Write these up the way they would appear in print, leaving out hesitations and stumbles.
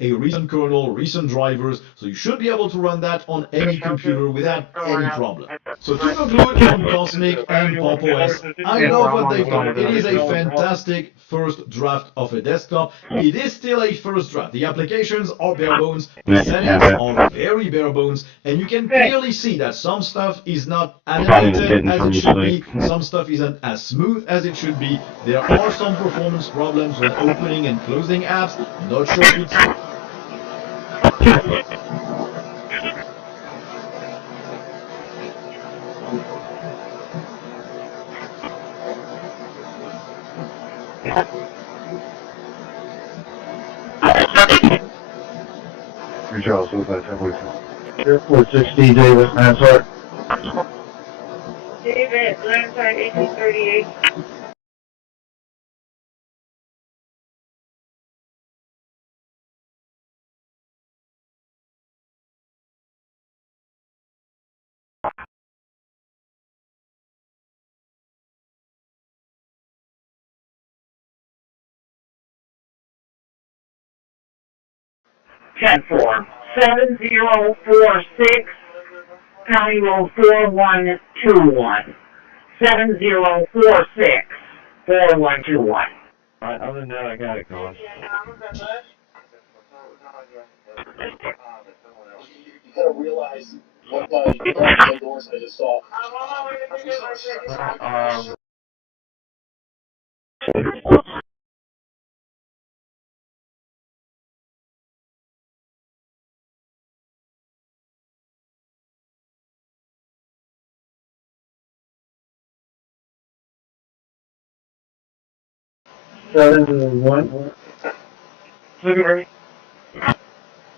a recent kernel, recent drivers, so you should be able to run that on any computer without any problem. So to conclude on Cosmic and Pop OS, I love what they've done. It is a fantastic first draft of a desktop. It is still a first draft. The applications are bare bones, the settings are very bare bones, and you can clearly see that some stuff is not animated as it should be, some stuff isn't as smooth as it should be. There are some performance problems when opening and closing apps. Not sure if it's... Airport 60, David, Mansart. David, Lanside 1838. Ten four 7046 County Road 4121 7046 4121. Alright, other than that, I got it going. You gotta realize what the doors I just saw. One. Look at me.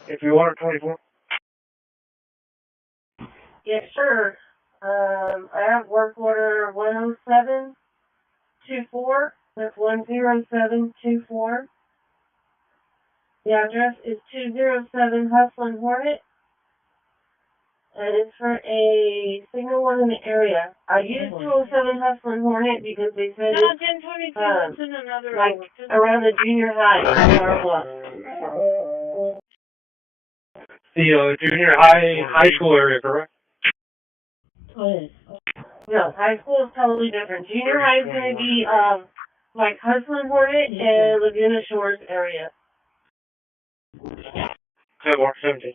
If you want 24. Yes, sir. I have work order 10724. That's 10724. The address is 207 Hustling Hornet. And it's for a signal one in the area. I used 207 Hustling Hornet because they said No, it's 1022. It's in another like around the junior high. The junior high school area, correct? No, high school is totally different. Junior high is going to be like Hustling Hornet and Laguna Shores area. 10-17.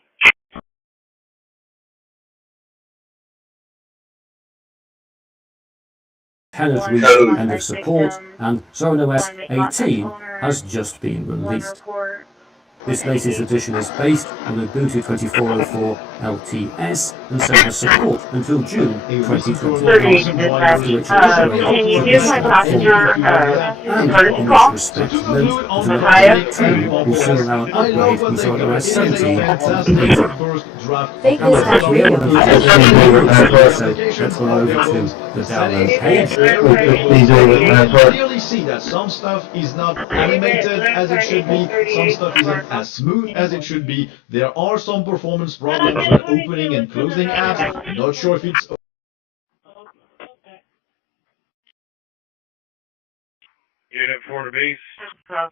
Has reached the end of support, and ZoneOS 18 has just been released. This latest edition is based on the Ubuntu 2404 LTS and so has support until June 2021. Can you give my passenger courtesy call? Respect note to the 18 will soon allow an upgrade from ZoneOS 17 to 18. So let's go over to the download page. You clearly see that some stuff is not animated as it should be, some stuff isn't as smooth as it should be. There are some performance problems when opening and closing apps. I'm not sure if it's... Unit 4 to base.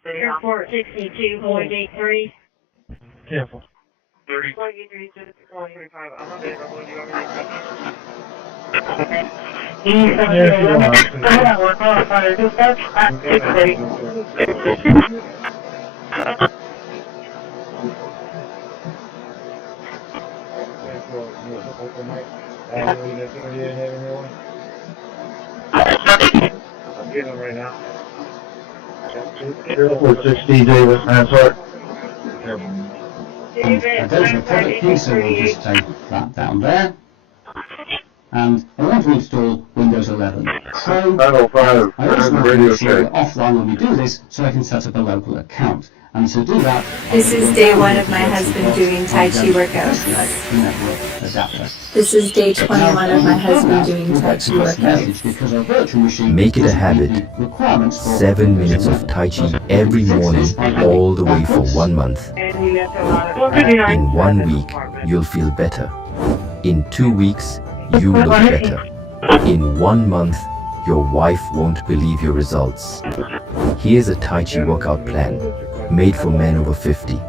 Airport 62.83. Careful. 30. 23 to 135. I'm not there. We're qualified dispatch at 6:30. I'm getting them right now. Airport 60, David, Mansart. David, There's the product key, so we'll just take that down there. And I want to install Windows 11. So 905, I also want to radio make sure check. we're offline when we do this, so I can set up a local account. And to do that, This is day 1 of my husband doing Tai Chi workouts. network adapter. This is day 21 of my husband doing Tai Chi workouts. Message because our virtual machine Make it a habit. requirements for 7 minutes of Tai Chi every morning, all the way for 1 month. In 1 week, you'll feel better. In 2 weeks, you look better. In 1 month, your wife won't believe your results. Here's a Tai Chi workout plan, made for men over 50.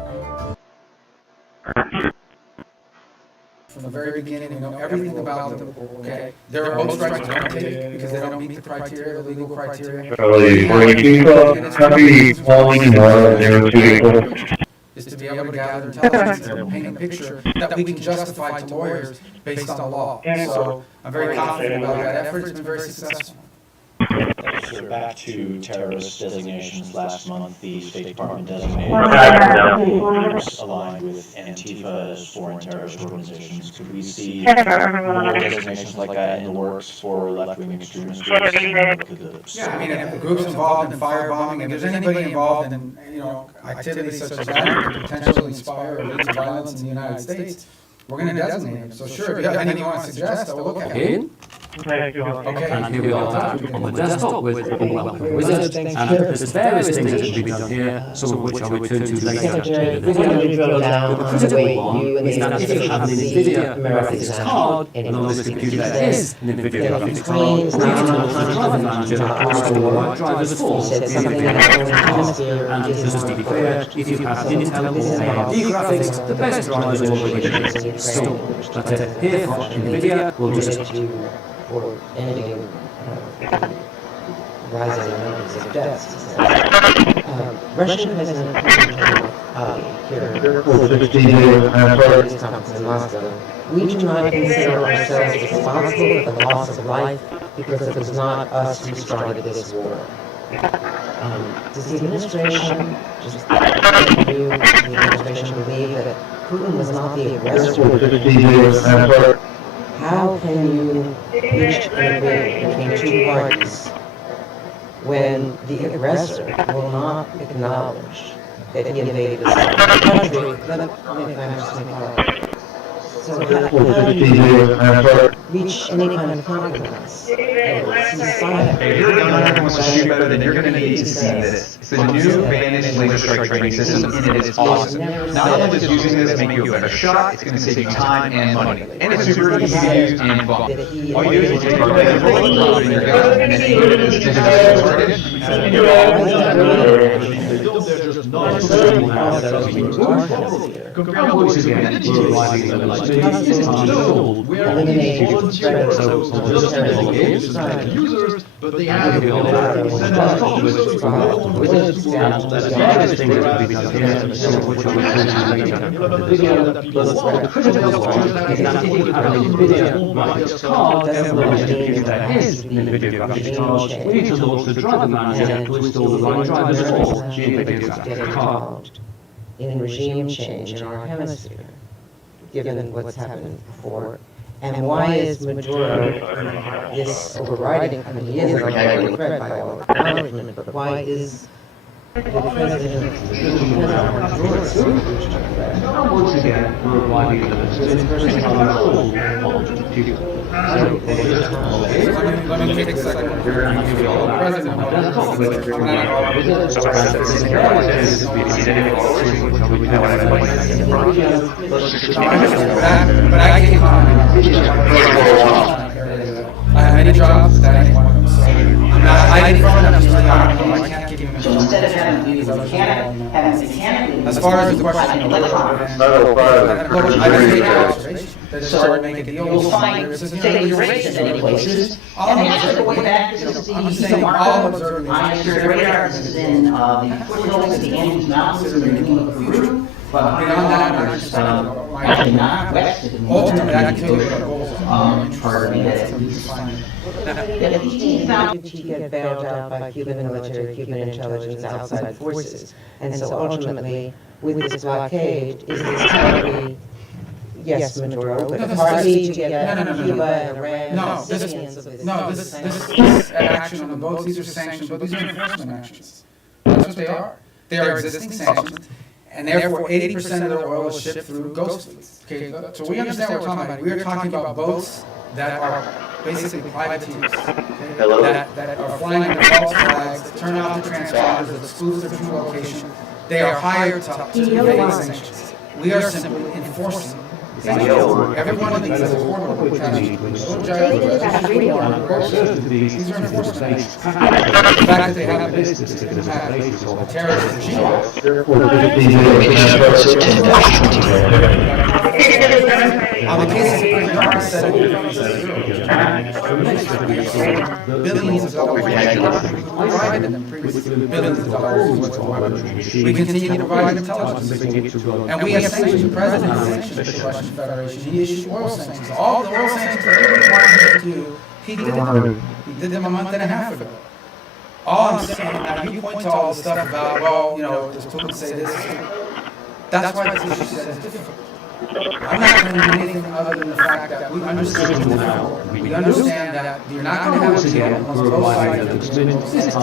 from the very beginning. We know everything about them. Okay, there are boat strikes we don't take because they don't meet the criteria, the legal criteria. Charlie, 42, copy, falling in water, 0284. Is to be able to gather intelligence and paint a picture that we can justify to lawyers based on the law. So I'm very confident about that effort. It's been very successful. So back to terrorist designations. Last month, the State Department designated groups aligned with Antifa as foreign terrorist organizations. Could we see more designations like that in the works for left-wing extremist groups? Yeah, I mean, if the group's involved in firebombing, if there's anybody involved in, activities such as that that could potentially inspire or lead to violence in the United States, we're going to designate them. So sure, if you have anything you want to suggest, I'll look at it. And here we are on the desktop with wizards, and there's various things that can be done here, some of which I'll return to later. We're going to drill down The on the way critical one is that if you have an NVIDIA graphics card, and on this computer there is an NVIDIA graphics card, you need to look for the driver manager to install the right drivers for the NVIDIA graphics card. And just to be clear, if you have Intel or AMD graphics, the best drivers are already installed. But here for NVIDIA, we'll just or anything rising and suggests. Russian has an here this conference in Moscow. We do not consider ourselves responsible for the loss of life because it was not us who started this war. Does the administration, just you, the administration, believe that Putin was not the aggressor? How can you reach an agreement between two parties when the aggressor will not acknowledge that he invaded the country? So how do you reach any kind of compromise? You're going to shoot better than you're going to need to see this. It's the new advanced laser strike training system, and it is awesome. Not only does using this make you a better shot, it's going to save you time and money. And it's super easy to use and fun. All you do is take your red bullet, drop it in your gun, and then aim it as target, and you're users, but they have users we need to look for the driver manager to install the right drivers for the NVIDIA card. In regime change in our hemisphere, given what's happened before, and why is Maduro, this overriding, I mean, he is an overriding threat by all acknowledgement, but why is the president Maduro so huge threat? Once again, we're arriving at the person on the computer. Let me take a second. President, but I came on. I have many jobs, that ain't one of them. So I'm not hiding from it, I'm just I can't give you a So instead of having to use a mechanic, having mechanically as far as the question, you'll find things raised in many places, and the answer the way back is to see all monster radars is in the foothills of the Andes Mountains in the beginning of Peru, but beyond that, actually not west of the ultimately I can tell you That he found to get bailed out by Cuban military, Cuban intelligence, outside forces. And so ultimately, with this blockade, is this party, yes, Maduro, but a party to get Cuba and Iran, this action on the boats, these are sanctions, but these are enforcement actions. That's what they are. They are existing sanctions, and therefore 80% of their oil is shipped through ghost fleets. Okay, so we understand what we're talking about. We are talking about boats that are basically privateers, that are flying under false flags, that turn off the transponders, that exclude their true location. They are hired to evade sanctions. We are simply enforcing sanctions. Every one of these is a form of tragedy. These are enforcement sanctions. The fact that they have a terrorist regime. On the case of Christi, said billions of dollars. Provided them previously billions of dollars. We continue to provide intelligence. And we have sanctioned the president sanctioned the Russian Federation. He issued oil sanctions. All the oil sanctions that everybody wanted him to do, he did them a month and a half ago. All I'm saying, now you point to all the stuff about, well, you know, there's people who say this. That's why this issue is difficult. I'm not going to do anything other than the fact that we understand that you're not going to have a deal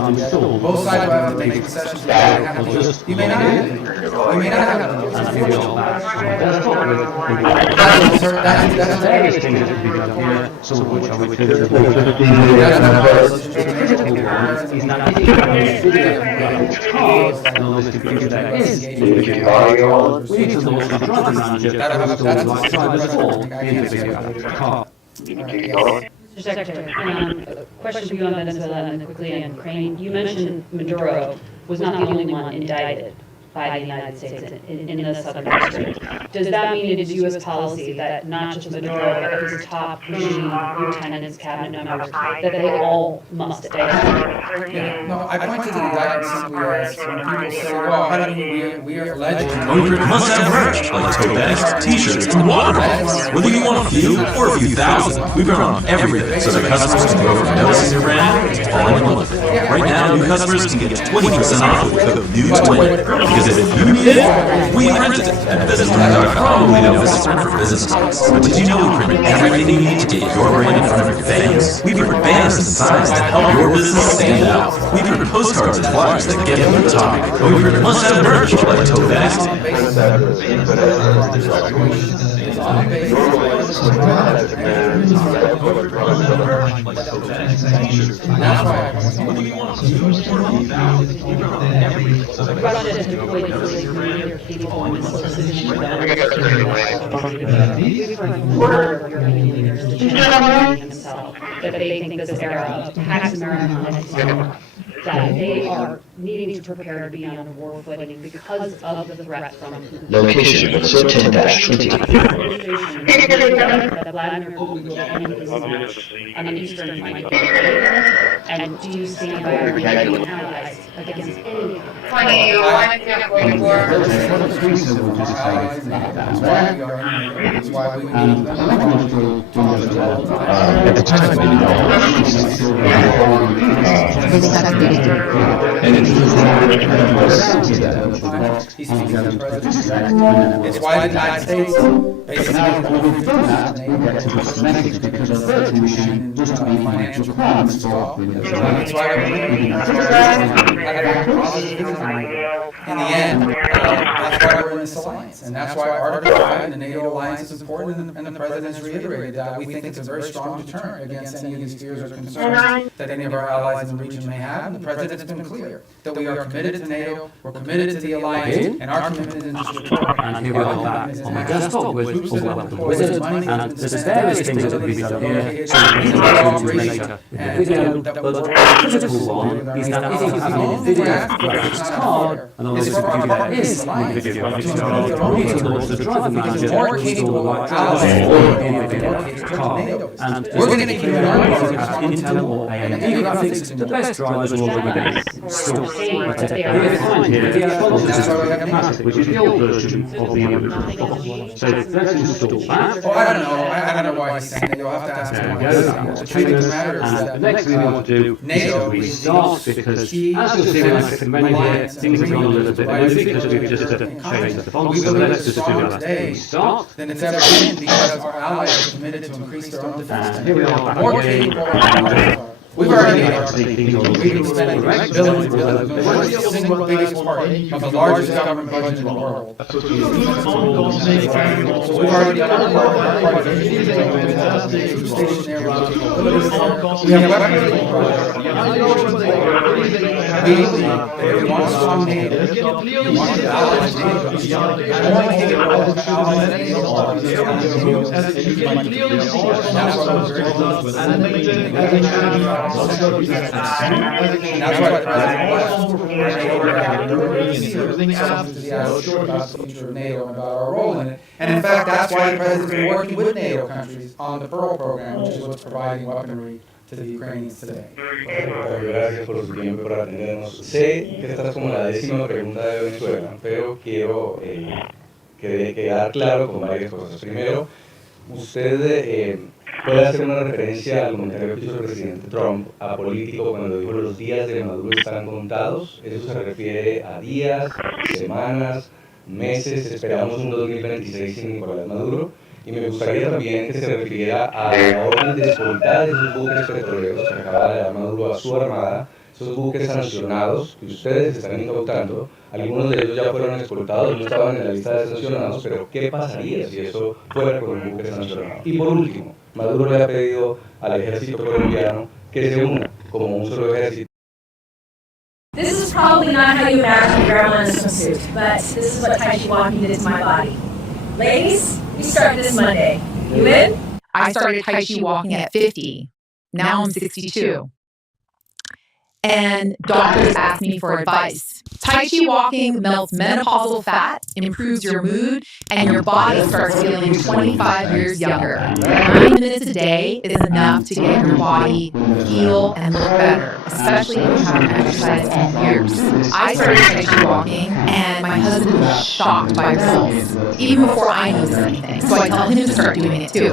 unless both sides will have to make concessions. You may not have it. We may not have it. That's various things that can be done here, some of which are within the he's not cause and all this to be that is we need to launch a driving manager that has to like drivers all in the car. Mr. Secretary, a question for you on Venezuela and quickly on Ukraine. You mentioned Maduro was not the only one indicted by the United States in the southern district. Does that mean it is U.S. policy that not just Maduro, but his top regime, lieutenants, cabinet members, that they all must stay? No, I point to the indictment simply as when people say, well, how do we are alleged? Owners must have merch, like tote bags, t-shirts, and water bottles. Whether you want a few or a few thousand, we run on everything so that customers can go from noticing your brand to falling in love with it. Right now, new customers can get 20% off with code NEW20. Because if you need it, we printed it at businessprint.com. We know this is print for business talks. But did you know we print everything you need to get your brand in front of your fans? We print banners and signs to help your business stand out. We print postcards and flyers that get them to the top. And we print must-have merch like tote bags. That they think this era of catamaran that they are needing to prepare to be on a war footing because of the threat from Location of 10-20. that Vladimir Putin will end his on the eastern flank. And do you stand by our allies against any? At the time, we didn't know. And it it's why the United States basically because of the Commission just to be financial requirements for that's why in the end, that's why we're in this alliance. And that's why Article 5 and the NATO alliance is important, and the President's reiterated that. We think it's a very strong deterrent against any of these fears or concerns that any of our allies in the region may have. And the President's been clear that we are committed to NATO, we're committed to the alliance, and our commitment is to support. And here we are back on the desktop with the wizard, and there's various things that can be done here, so we can get into later in the video, but the critical one is that if you have an NVIDIA graphics card, and obviously the computer that is an NVIDIA graphics card, you need to launch the driving manager to install the right drivers for the NVIDIA card. And we're going to keep in mind if you have Intel or AMD graphics, the best drivers will already be installed. But here you find NVIDIA Voltage which is the old version of the original. So let's install that. Oh, I don't know why he's saying that. You'll have to ask him. The next thing we want to do is restart, because as you'll see when I click the menu here, things have gone a little bit noisy because we've just changed the font. So let's just do that. Restart. Then it's ever been because our allies are committed to increase their own defense. Here we are back again. We've already made our we've been spending billions and billions. We're the single biggest part of the largest government budget in the world. So we've already done our part. We have weaponry. We believe that if you want a strong native, you want to allies native, you want to only take it all the allies and native laws, and that's what was very close with animated, and that's why the president was about the future of NATO and about our role in it. And in fact, that's why the president's been working with NATO countries on the Pearl program, which is what's providing weaponry to the Ukrainians today. Gracias por su tiempo para atendernos. Sé que esta es como la 10ª pregunta de Venezuela, pero quiero quedar claro con varias cosas. Primero, usted puede hacer una referencia al comentario que hizo el presidente Trump apolítico cuando dijo los días de Maduro están contados. Eso se refiere a días, semanas, meses. Esperamos un 2026 sin Nicolás Maduro. Y me gustaría también que se refiriera a la orden de escoltar esos buques petroleros que acaba de dar Maduro a su armada, esos buques sancionados que ustedes están incautando. Algunos de ellos ya fueron escoltados, no estaban en la lista de sancionados, pero ¿qué pasaría si eso fuera con un buque sancionado? Y por último, Maduro le ha pedido al ejército colombiano que se una como un solo ejército. This is probably not how you imagine grandma in a swimsuit, but this is what Tai Chi walking did to my body. Ladies, we start this Monday. You in? I started Tai Chi walking at 50. Now I'm 62. And doctors ask me for advice. Tai Chi walking melts menopausal fat, improves your mood, and your body starts feeling 25 years younger. 9 minutes a day is enough to get your body heal and look better, especially if you haven't exercised in years. I started Tai Chi walking, and my husband was shocked by results, even before I noticed anything. So I tell him to start doing it too.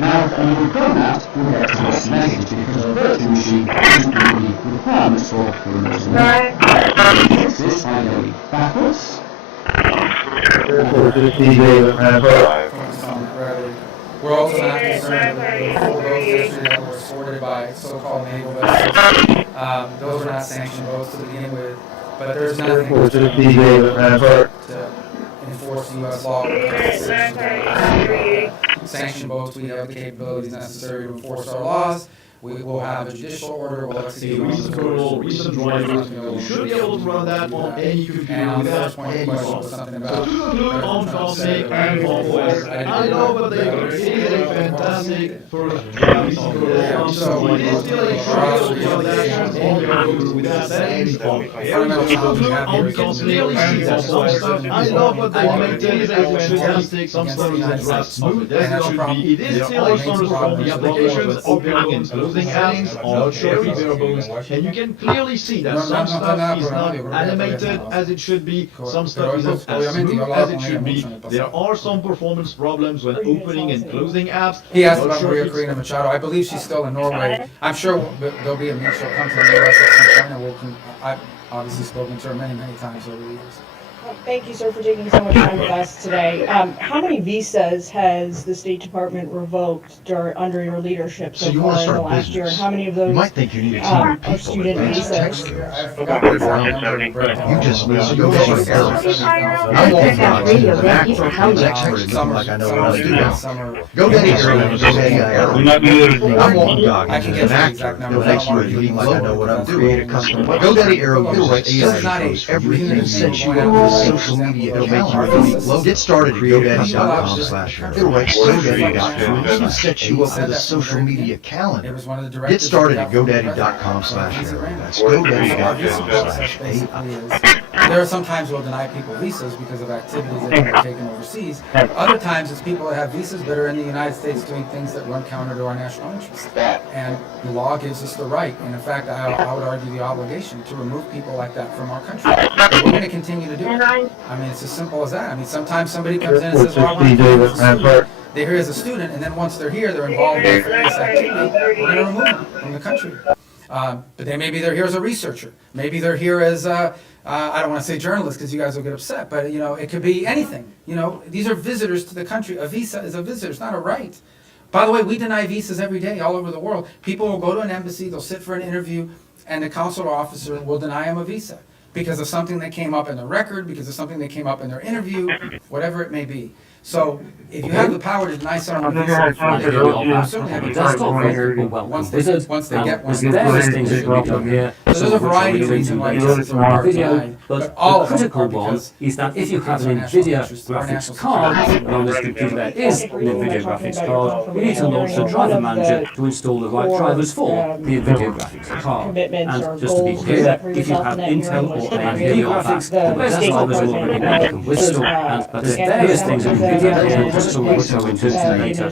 Now, on that, we get to this message because the virtual machine doesn't meet the requirements for the emergency. This finally backwards. We're also not concerned with the full votes yesterday that were escorted by so-called naval vessels. Those are not sanctioned votes to begin with, but there's nothing to enforce U.S. law. Sanction votes, we have the capabilities necessary to enforce our laws. We will have a judicial order, we'll execute recent code, recent drivers, you should be able to run that on any computer without any problem. So to conclude on Cosmic and voices, I know what they do. It is a fantastic first recent code. So it is still a trial to run that on any computer without any problem. So to conclude on Cosmic and voices, I love what they make. It is a fantastic, some stuff is addressed smooth as it should be. It is still a sort of the applications opening and closing addings are cherry bare bones, and you can clearly see that some stuff is not animated as it should be, some stuff isn't as smooth as it should be. There are some performance problems when opening and closing apps. He asked about Maria Karina Machado. I believe she's still in Norway. I'm sure there'll be a meet. She'll come to the U.S. at some point. I've obviously spoken to her many, many times over the years. Thank you, sir, for taking so much time with us today. How many visas has the State Department revoked under your leadership so far in the last year? And how many of those you might think you need a team of people student visas? You just need to go to error. I'm walking dogs and an expert in looking like I know what I'm doing. Go get it, error. I'm walking dogs and an actor that makes you looking like I know what I'm doing. Go Daddy Arrow uses AI shows everything and sets you up with social media. It'll make you really low. Get started at GoDaddy.com/error. It'll write GoDaddy.com. It'll set you up with a social media calendar. Get started at GoDaddy.com/error. That's GoDaddy.com/AI. There are some times we'll deny people visas because of activities that they're taken overseas. Other times it's people that have visas that are in the United States doing things that run counter to our national interests. And the law gives us the right, and in fact I would argue the obligation, to remove people like that from our country. And we're going to continue to do it. I mean, it's as simple as that. I mean, sometimes somebody comes in and says, well, I want to do this as a student. They're here as a student, and then once they're here, they're involved in this activity. We're going to remove them from the country. But maybe they're here as a researcher. Maybe they're here as I don't want to say journalists because you guys will get upset, but it could be anything. These are visitors to the country. A visa is a visitor. It's not a right. By the way, we deny visas every day all over the world. People will go to an embassy, they'll sit for an interview, and the consular officer will deny them a visa because of something that came up in the record, because of something that came up in their interview, whatever it may be. So if you have the power to deny someone a visa, you certainly have the power to once they get one. There's various things that can be done here. So there's a variety of reasons why it's a video, but the critical one is that if you have an NVIDIA graphics card, and on this computer there is an NVIDIA graphics card, you need to launch the driver manager to install the right drivers for the NVIDIA graphics card. And just to be clear, if you have Intel or AMD graphics, the best drivers will already come with store, and there's various things in NVIDIA will just go into later.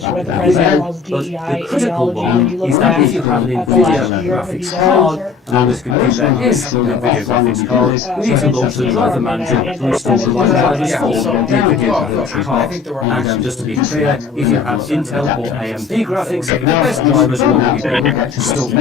But the critical one is that if you have an NVIDIA graphics card, and on this computer there is an NVIDIA graphics card, you need to launch the driver manager to install the right drivers for the NVIDIA graphics card. And just to be clear, if you have Intel or AMD graphics, the best drivers will already be installed.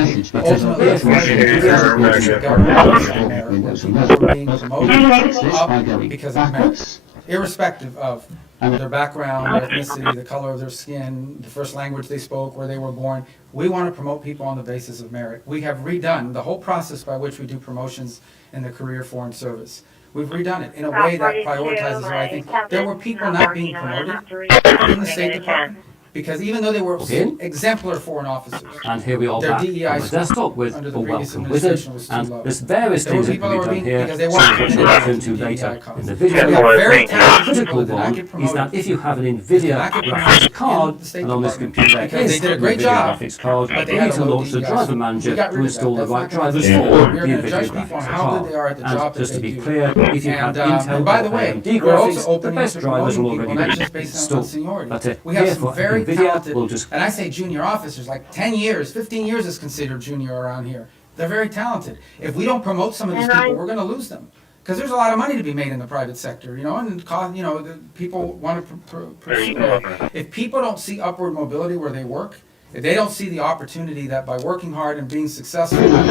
Because of merit, irrespective of their background, their ethnicity, the color of their skin, the first language they spoke, where they were born. We want to promote people on the basis of merit. We have redone the whole process by which we do promotions in the career foreign service. We've redone it in a way that prioritizes where I think there were people not being promoted in the State Department because even though they were exemplar foreign officers, and here we are back on the desktop with a welcome wizard, and there's various things that can be done here, so we'll get into later in the video. The critical one is that if you have an NVIDIA graphics card, and on this computer there is an NVIDIA graphics card, you need to launch the driver manager to install the right drivers for the NVIDIA graphics card. And just to be clear, if you have Intel or AMD graphics, the best drivers will already be installed. But here for talented, and I say junior officers, like 10 years, 15 years is considered junior around here. They're very talented. If we don't promote some of these people, we're going to lose them. Because there's a lot of money to be made in the private sector, and the people want to pursue it. If people don't see upward mobility where they work, if they don't see the opportunity that by working hard and being successful, they may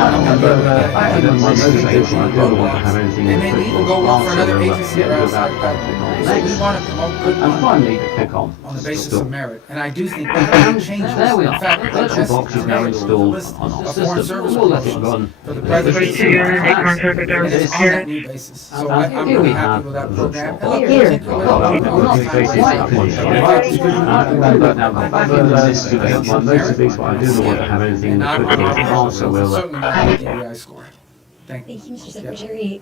leave and go work for another agency or outside the government. So we want to promote good money on the basis of merit. And I do think we can change this. There we are. In fact, Virtual box is now installed on our system. We'll let it run. For the president and it's on that new basis. So I'm really happy with that program. I do not want to have anything in the quick so we'll Thank you, Mr. Secretary.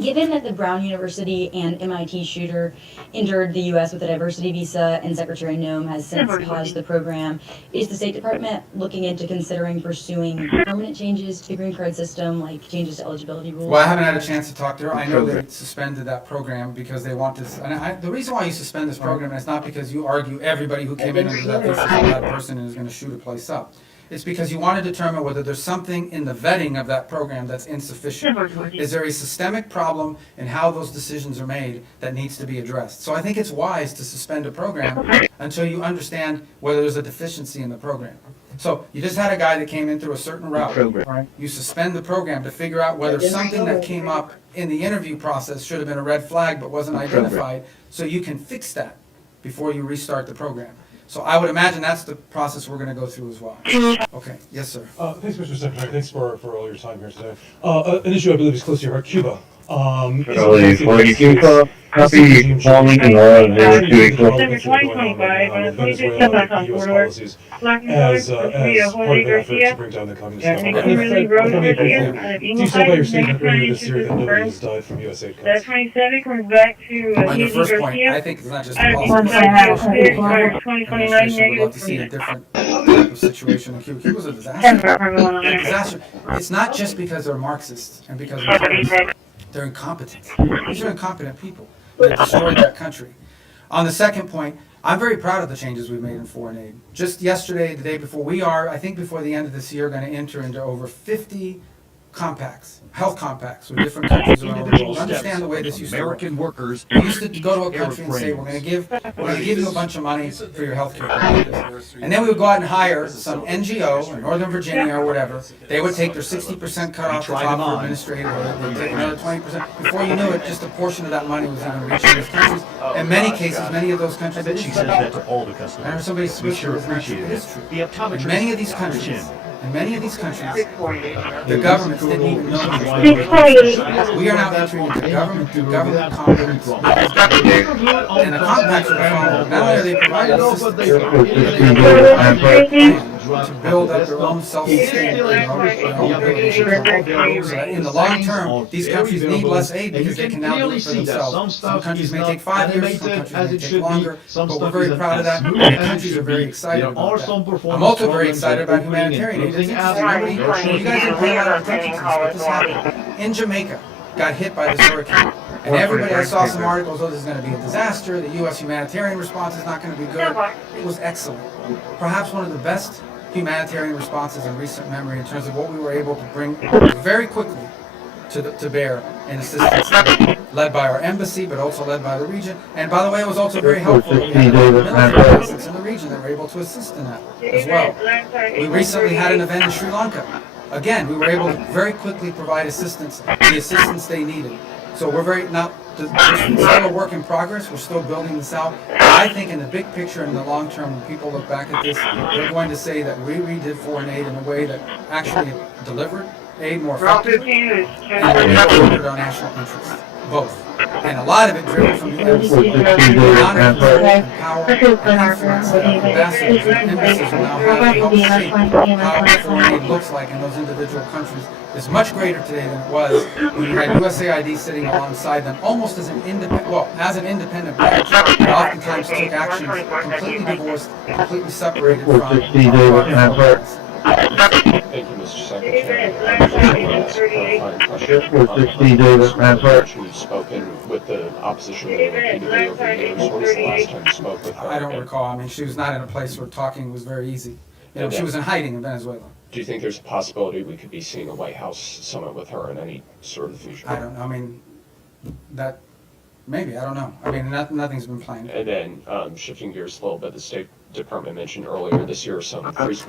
Given that the Brown University and MIT shooter entered the U.S. with a diversity visa and Secretary Noem has since paused the program, is the State Department looking into considering pursuing permanent changes to the green card system, like changes to eligibility rules? Well, I haven't had a chance to talk to her. I know they suspended that program because they want this. And the reason why you suspend this program is not because you argue everybody who came in under that visa is a bad person and is going to shoot a place up. It's because you want to determine whether there's something in the vetting of that program that's insufficient. Is there a systemic problem in how those decisions are made that needs to be addressed? So I think it's wise to suspend a program until you understand whether there's a deficiency in the program. So you just had a guy that came in through a certain route. Right? You suspend the program to figure out whether something that came up in the interview process should have been a red flag but wasn't identified, so you can fix that before you restart the program. So I would imagine that's the process we're going to go through as well. Okay. Yes, sir. Thanks, Mr. Secretary. Thanks for all your time here today. An issue I believe is close to your heart, Cuba. Cuba, copy following the law 0284. December 2025, on the 26th of corridor, blocking as Sophia part of an Jorge effort to Garcia, bring down the communist and Kimberly Rose Garcia, do you stand by your statement earlier this year that nobody has died from U.S. aid that 27 comes back to On your Heath first point, Garcia. I think it's not just Out of policy. the 2029 Would love to see a different type of situation in Cuba. Cuba's a disaster. It's not just because they're Marxists and because they're incompetent. These are incompetent people that destroyed that country. On the second point, I'm very proud of the changes we've made in foreign aid. Just yesterday, the day before, I think before the end of this year, going to enter into over 50 compacts, health compacts with different countries around the world. Understand the way this used to work. American workers. We used to go to a country and say, we're going to give you a bunch of money for your health care. And then we would go out and hire some NGO in Northern Virginia or whatever. They would take their 60% cut off the top for administrative, they'd take another 20%. Before you knew it, just a portion of that money was even reaching those countries. In many cases, many of those countries. I bet she says that to all the customers. I remember somebody switched sure it. appreciate It's true. The optometrist. In many of these countries, the government didn't even know this. We are now entering into government compacts. And the compacts are followed. Not only are they providing assistance, build up their own self-esteem, their own ability to control. So that in the long term, these countries need less aid because they can now do it for themselves. Some countries may take 5 years, some countries may take longer, but we're very proud of that. Many countries are very excited about that. I'm also very excited about humanitarian aid. You guys didn't pay a lot of attention to this, but this happened. In Jamaica, got hit by this hurricane. And everybody, I saw some articles, oh, this is going to be a disaster, the U.S. humanitarian response is not going to be good. It was excellent. Perhaps one of the best humanitarian responses in recent memory in terms of what we were able to bring very quickly to bear in assistance, led by our embassy, but also led by the region. And by the way, it was also very helpful that we had military assistance in the region that were able to assist in that as well. We recently had an event in Sri Lanka. Again, we were able to very quickly provide assistance, the assistance they needed. So we're very, it's still a work in progress, we're still building this out. I think in the big picture, in the long term, when people look back at this, they're going to say that we redid foreign aid in a way that actually delivered aid more effectively and delivered our national interests, both. And a lot of it driven from the embassy. Power and influence that ambassadors and embassies will now have to help shape how foreign aid looks like in those individual countries is much greater today than it was when you had USAID sitting alongside them almost as an independent branch that oftentimes took actions completely divorced, completely separated from Thank you, Mr. Secretary. You've spoken with the opposition repeatedly over the years. When was the last time you spoke with her? I don't recall. I mean, she was not in a place where talking was very easy. You know, she was in hiding in Venezuela. Do you think there's a possibility we could be seeing a White House summit with her in any sort of future? I don't know. I mean, that maybe. I don't know. I mean, nothing's been planned. And then shifting gears a little bit, the State Department mentioned earlier this year some free speech.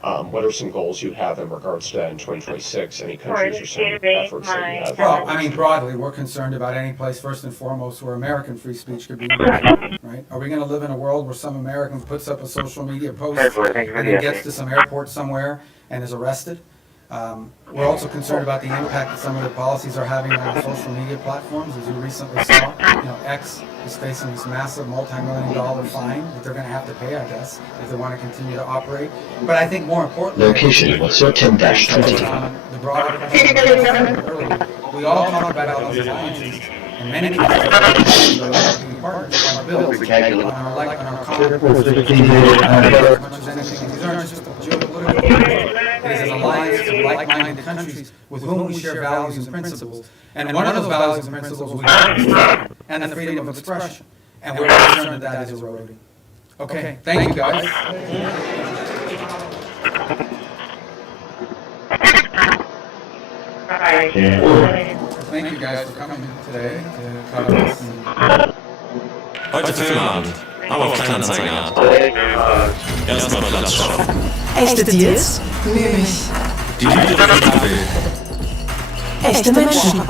What are some goals you have in regards to that in 2026? Any countries or some efforts that you have? Well, I mean, broadly, we're concerned about any place, first and foremost, where American free speech could be impacted, right? Are we going to live in a world where some American puts up a social media post and then gets to some airport somewhere and is arrested? We're also concerned about the impact that some of the policies are having on social media platforms. As you recently saw, X is facing this massive multi-million-dollar fine that they're going to have to pay, I guess, if they want to continue to operate. But I think more importantly, location was 10-20. The broader question earlier, we all talk about how these alliances, in many cases, partners are built on our common as much as anything. These aren't just geopolitical issues. It is an alliance of like-minded countries with whom we share values and principles. And one of those values and principles we have is freedom and the freedom of expression. And we're concerned that is eroding. Okay, thank you guys. Thank you guys for coming today to cover this. Heute Filmabend, aber auf Kleinanzeigen Art. Erstmal Platzstoff. Echte Deals? Nehme ich. Die Liebe der Kaffee. Echte Menschen.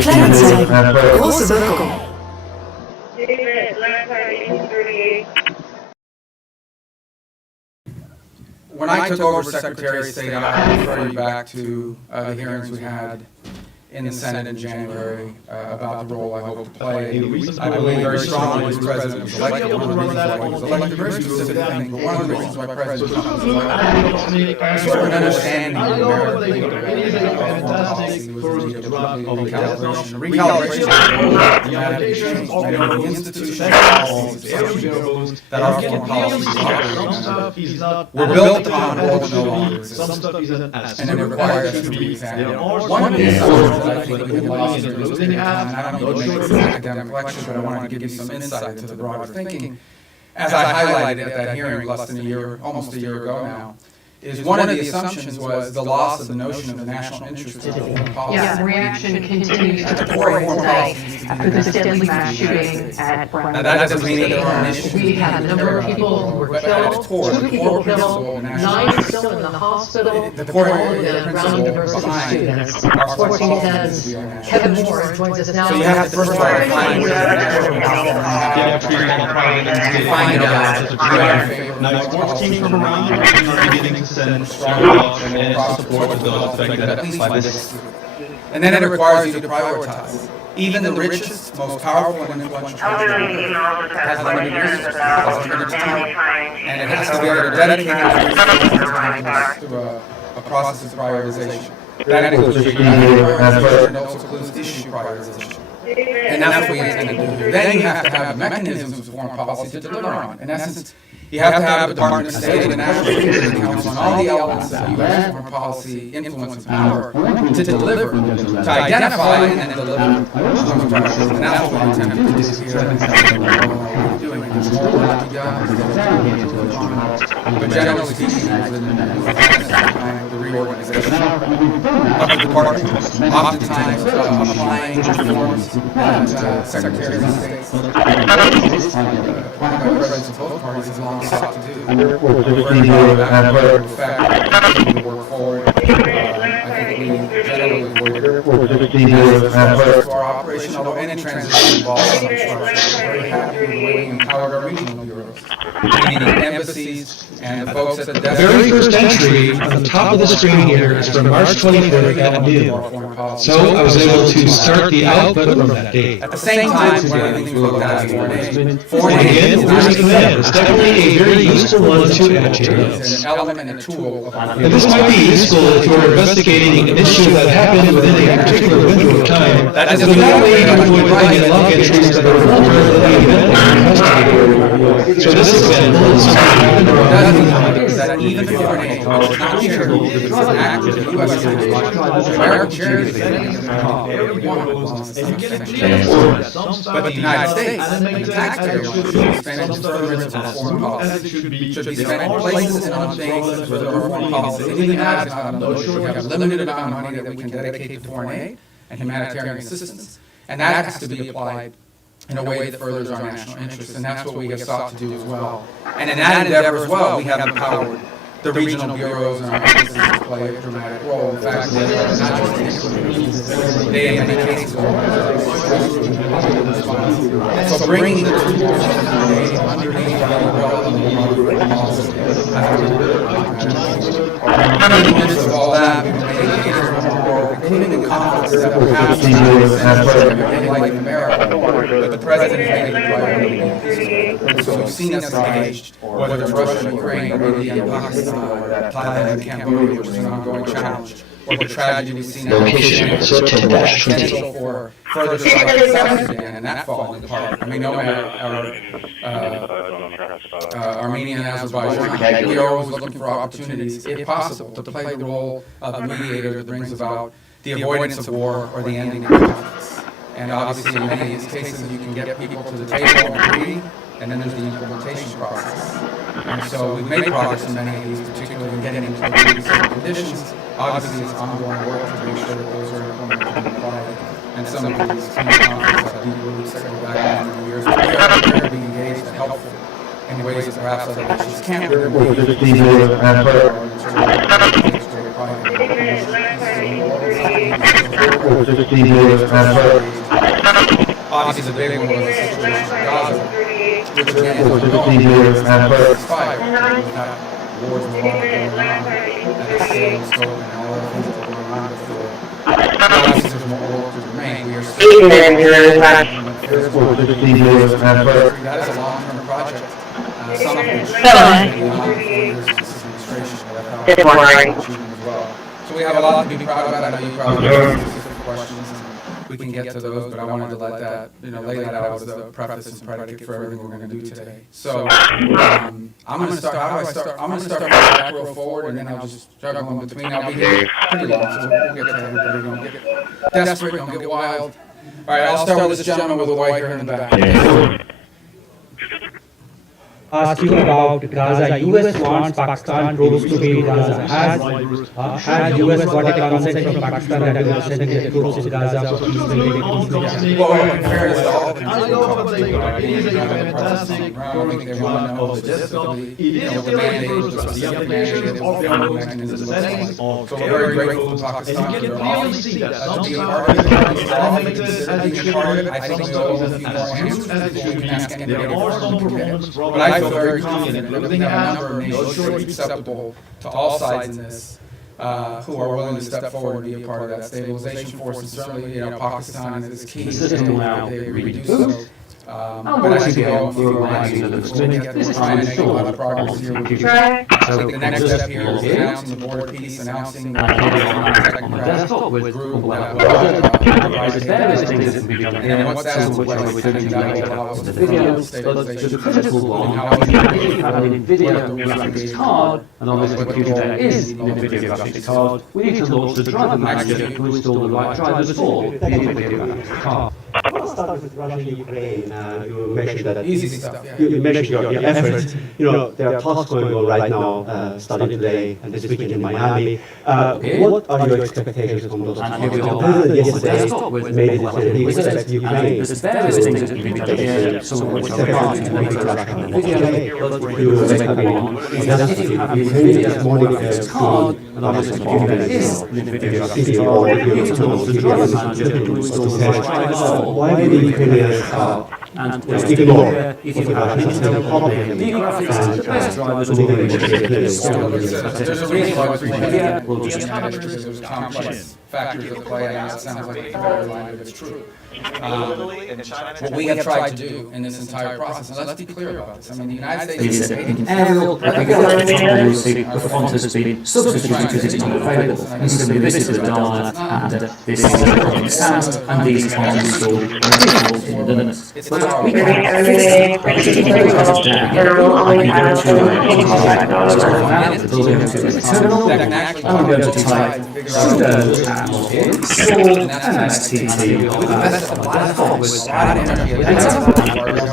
Kleinanzeigen. Große Wirkung. When I took over Secretary of State, I refer you back to the hearings we had in the Senate in January about the role I hope to play. I believe very strongly as President was elected. One of the reasons why he was elected, very specific thing, but one of the reasons why President Trump was elected is sort of an understanding of American policy was needed of recalibration. Recalibration of the institutions, policies, that our foreign policies operate. We're built on what no longer exists, and it requires us to re-examine. One of the assumptions that I think we get lost in looking at, and I don't know if it's an academic lecture, but I want to give you some insight into the broader thinking. As I highlighted at that hearing less than a year, almost a year ago now, is one of the assumptions was the loss of the notion of the national interest in foreign policy. Yes, reaction continues to pour in today after this deadly mass shooting at Brown. Now that doesn't mean that there aren't issues. We had a number of people who were killed, 2 people were killed, 9 are still in the hospital. All of the Brown University students. Sporting events. Kevin Moore joins us now. So you have to first of all find now, sports teams from around the region are beginning to send strong thoughts and support to those affected by this. And then it requires you to prioritize. Even the richest, most powerful and influential country has limited resources, has limited time, and it has to be able to dedicate its resources through a process of prioritization. That includes prioritization and also includes issue prioritization. And that's what we intend to do here. Then you have to have the mechanisms of foreign policy to deliver on. In essence, you have to have the Department of State and the National Security Council and all the elements of U.S. foreign policy influence and power to deliver, to identify and deliver foreign policy. And that's what we intend to do here. We're doing it. There's more work to be done. But generally speaking, the reorganization of the department, oftentimes applying reforms that Secretaries of State, appointed by presidents of both parties, have long sought to do. We're very proud of the fact that we continue to work forward. I think we generally avoid our operation, although any transition involves some disruption. We're very happy with the way we empowered our regional bureaus, meaning the embassies and the folks at the desk. The very first entry on the top of the screen here is from March 23rd at noon. So I was able to start the output from that date. At the same time, one of the things we looked at is foreign aid. Again, there's a command. It's definitely a very useful one to add to your notes. It's an element and a tool. And this might be useful if you're investigating an issue that happened within a particular window of time. So that way you can avoid writing log entries that are older than the event that you're investigating. So this example is something that happened around that even foreign aid, which not charity, is an act of the U.S. American charity, but the United States and the taxpayer should be spent in furtherance of foreign policy. Should be spent in places and on things where there are foreign policy. Anything that is not on those short, we have a limited amount of money that we can dedicate to foreign aid and humanitarian assistance, and that has to be applied in a way that furthers our national interests, and that's what we have sought to do as well. And in that endeavor as well, we have empowered the regional bureaus and our agencies to play a dramatic role. In fact, they are not just they in many cases and so bringing the tools underneath the umbrella of the policy. In the midst of all that, including the conflicts that have happened like in America, but the president has made it priority. So we've seen us engaged, whether it's Russia, Ukraine, India, Pakistan, Thailand, Cambodia, which is an ongoing challenge, or the tragedy we've seen potential for further strikes in South Sudan and that falling apart. I mean, no matter Armenia and Azerbaijan, we are always looking for opportunities, if possible, to play the role of a mediator that brings about the avoidance of war or the ending of conflicts. And obviously, in many of these cases, you can get people to the table and agree, and then there's the implementation process. And so we've made progress in many of these, particularly in getting into these conditions. Obviously, it's ongoing work to make sure that those are implemented and applied. And some of these conflicts have deep roots that go back many years. But we are prepared to be engaged and helpful in ways that perhaps other nations can't really Obviously, the big one was the situation in Gaza, which again is fire. Wars were going on at the scale and scope and all the things that were going on before. Obviously, there's more work to remain. We are still that is a long-term project. Some of which so we have a lot to be proud of. I know you probably have specific questions. We can get to those, but I wanted to let that, lay that out as the preface and predicate for everything we're going to do today. So I'm going to start. How do I start? I'm going to start from the back row forward, and then I'll just juggle in between. I'll be here pretty long, so we'll get to everybody. Don't get desperate. Don't get wild. All right, I'll start with this gentleman with the white hair in the back. Ask you about Gaza. US wants Pakistan troops to be in Gaza. Has US got a consent from Pakistan that they are sending their troops in Gaza for peace? Well, in fairness to all the it is a fantastic government of logistically, the mandate, the mandate of the mechanism of settings. So we're very grateful to Pakistan. And you can clearly see that some part of it, I think we owe a few more answers before we can ask anybody. There are some proponents, but I feel very confident that we have a number of nations acceptable to all sides in this who are willing to step forward and be a part of that stabilization force, and certainly, Pakistan is key. The system will now They read do food. so. But as you go through this is trying to make a lot of progress here. So the next step here is announcing the border peace, announcing the desktop with group various things that can be done. and what's that Which I would turn to the video, but the critical one is if you have an NVIDIA graphics card, and on this computer there is an NVIDIA graphics card, we need to launch the driver manager to install the right drivers for the NVIDIA graphics card. Let's start with Russia, Ukraine. You mentioned that easy stuff. Yeah. You mentioned your efforts. There are talks going on right now, starting today and this weekend in Miami. What are your expectations from those talks? The president yesterday made a decision. He expects Ukraine There's various things that can be done here, some of which are hard to make Russia and you expect one. If you have NVIDIA morning card, and on this computer there is an NVIDIA graphics or card, you need to launch the driver manager to install the right drivers. why did the Ukrainians and just ignore if you have an Intel problem, the graphics the best drivers will be There's a reason why NVIDIA will just there's complex factors at play, and it sounds like a very line, but it's true. What we have tried to do in this entire process, and let's be clear about this. I mean, the United States is aerial technology, the font has been substituted because it's not available. And simply this is the data, and this is the sound, and these are installed in Linux. But we can terminal, and I'm going to type sudo login /stt. That was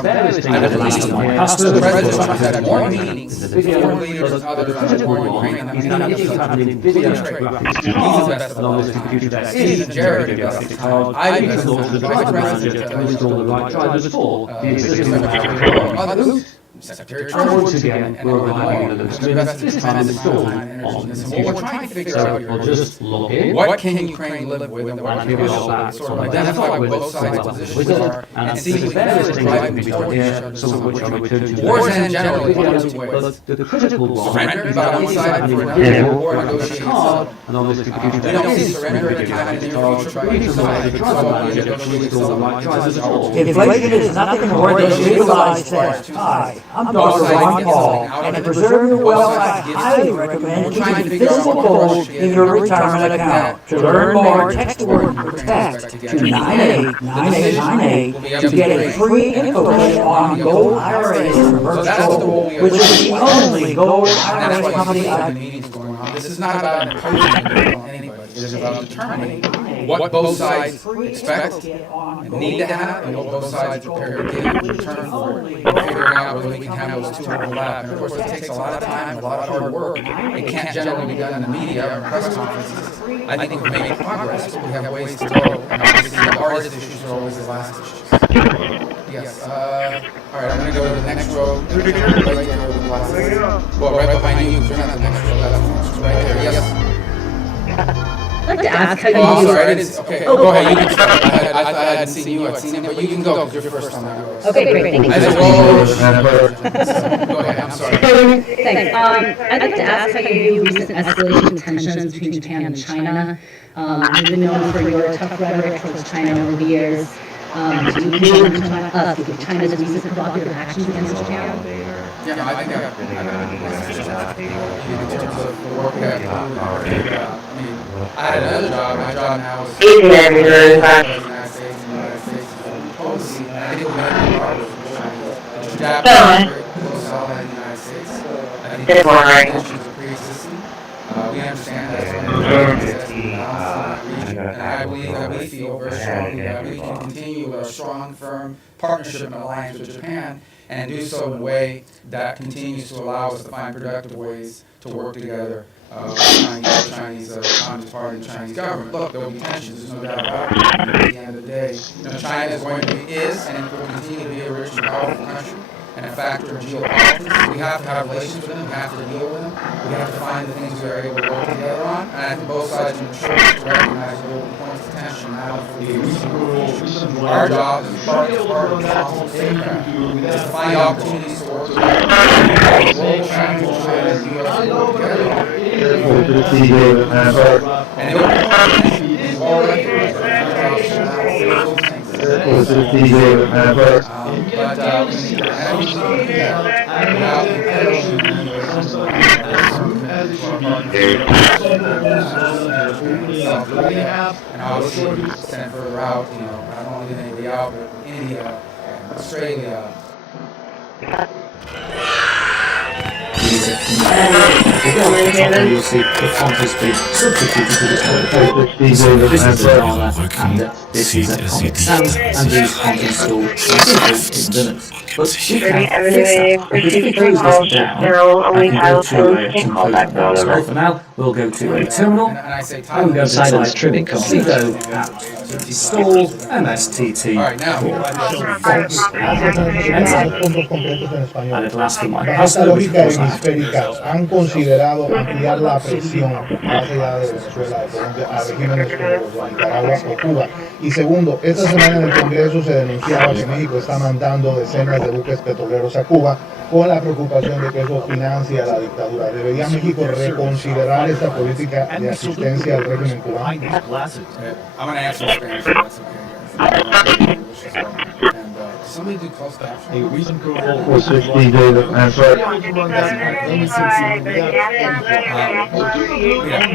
various things at least of my customers. more meetings with foreign leaders and others on Ukraine. If you have an NVIDIA graphics card, and on this computer there is a NVIDIA graphics card, I can launch the driver manager to install the right drivers for the existing Secretary Once again, we're relying on those minutes, this time installed on the What we're trying to figure out here we'll just log in. what can Ukraine live with and what can we sort of identify what both sides' positions are and see if we can various sort of things that drive can be them done toward each here, other. some of which I would turn to Wars end generally one of two ways. But the critical one Surrender is by that one we side have for an another, NVIDIA or graphics negotiate card, itself. and on this computer We there don't see is surrender an in NVIDIA kind of graphics near card. We need to launch the driver manager to install the right drivers for. Inflation is nothing more than legalized theft. Hi, I'm Dr. Ron Paul, and to preserve your wealth, I highly recommend keeping physical gold in your retirement account. To learn more, text the word PROTECT to 989898 to get a free info kit on gold IRAs from Virtual, which is the only gold IRA company I've This is not about imposing on anybody. It is about determining what both sides expect and need to have, and what both sides are prepared to give in return for it. Figuring out whether we can have those two overlap. And of course, it takes a lot of time, a lot of hard work. It can't generally be done in the media or press conferences. I think we're making progress, but we have ways to go. And obviously, the hardest issues are always the last issues. Yes. All right, I'm going to go to the next row. Right there, the last row. Well, right behind you, because you're not the next row. That's right there. Yes. I'd like to ask how you Oh, use... sorry, okay, go ahead, you can start. I hadn't seen you, I'd seen him, but you can go, because you're first on that. Okay, great, thank you. I just rolled. Go ahead, I'm sorry. Thanks. I'd like to ask how you view recent escalation of tensions between Japan and China. You've been known for your tough rhetoric towards China over the years. Do you condemn China's recent provocative actions against Japan? Yeah, no, I think in terms of the work we have to do, I mean, I had another job. My job now is the United States and the United States policy. I think we're going to be part of the Japanese very close ally in the United States. I think the issues are pre-existing. We understand that. And I believe that we feel very strongly that we can continue with our strong, firm partnership and alliance with Japan and do so in a way that continues to allow us to find productive ways to work together with the Chinese Communist Party and the Chinese government. Look, there will be tensions, there's no doubt about it. At the end of the day, China is going to be, and will continue to be a rich and powerful country and a factor in geopolitics. We have to have relations with them, we have to deal with them, we have to find the things we are able to work together on, and I think both sides are mature to recognize the points of tension now for the future. Our job is part of the responsible statecraft to find opportunities to work together. Global challenge will work together. And obviously, sent further out, not only the Navy out, but India and Australia. You'll see the font has been substituted to this code. This is the Nala, and this is a Comic Sans, and these can't install in Linux. But we can fix that. If we close this down, I can go to some code now. So for now, we'll go to a terminal, and we're going to Silence trimming type complete. sudo apt install mstt fonts, and it'll ask for my password, which of course I have to use. Han considerado ampliar la presión más allá de Venezuela, de Colombia, a regímenes como los de Nicaragua o Cuba. Y segundo, esta semana en el Congreso se denunciaba que México está mandando decenas de buques petroleros a Cuba con la preocupación de que eso financia la dictadura. ¿Debería México reconsiderar esta política de asistencia al régimen cubano? I'm going to answer Spanish, if that's okay. Somebody do closed caption. A recent curve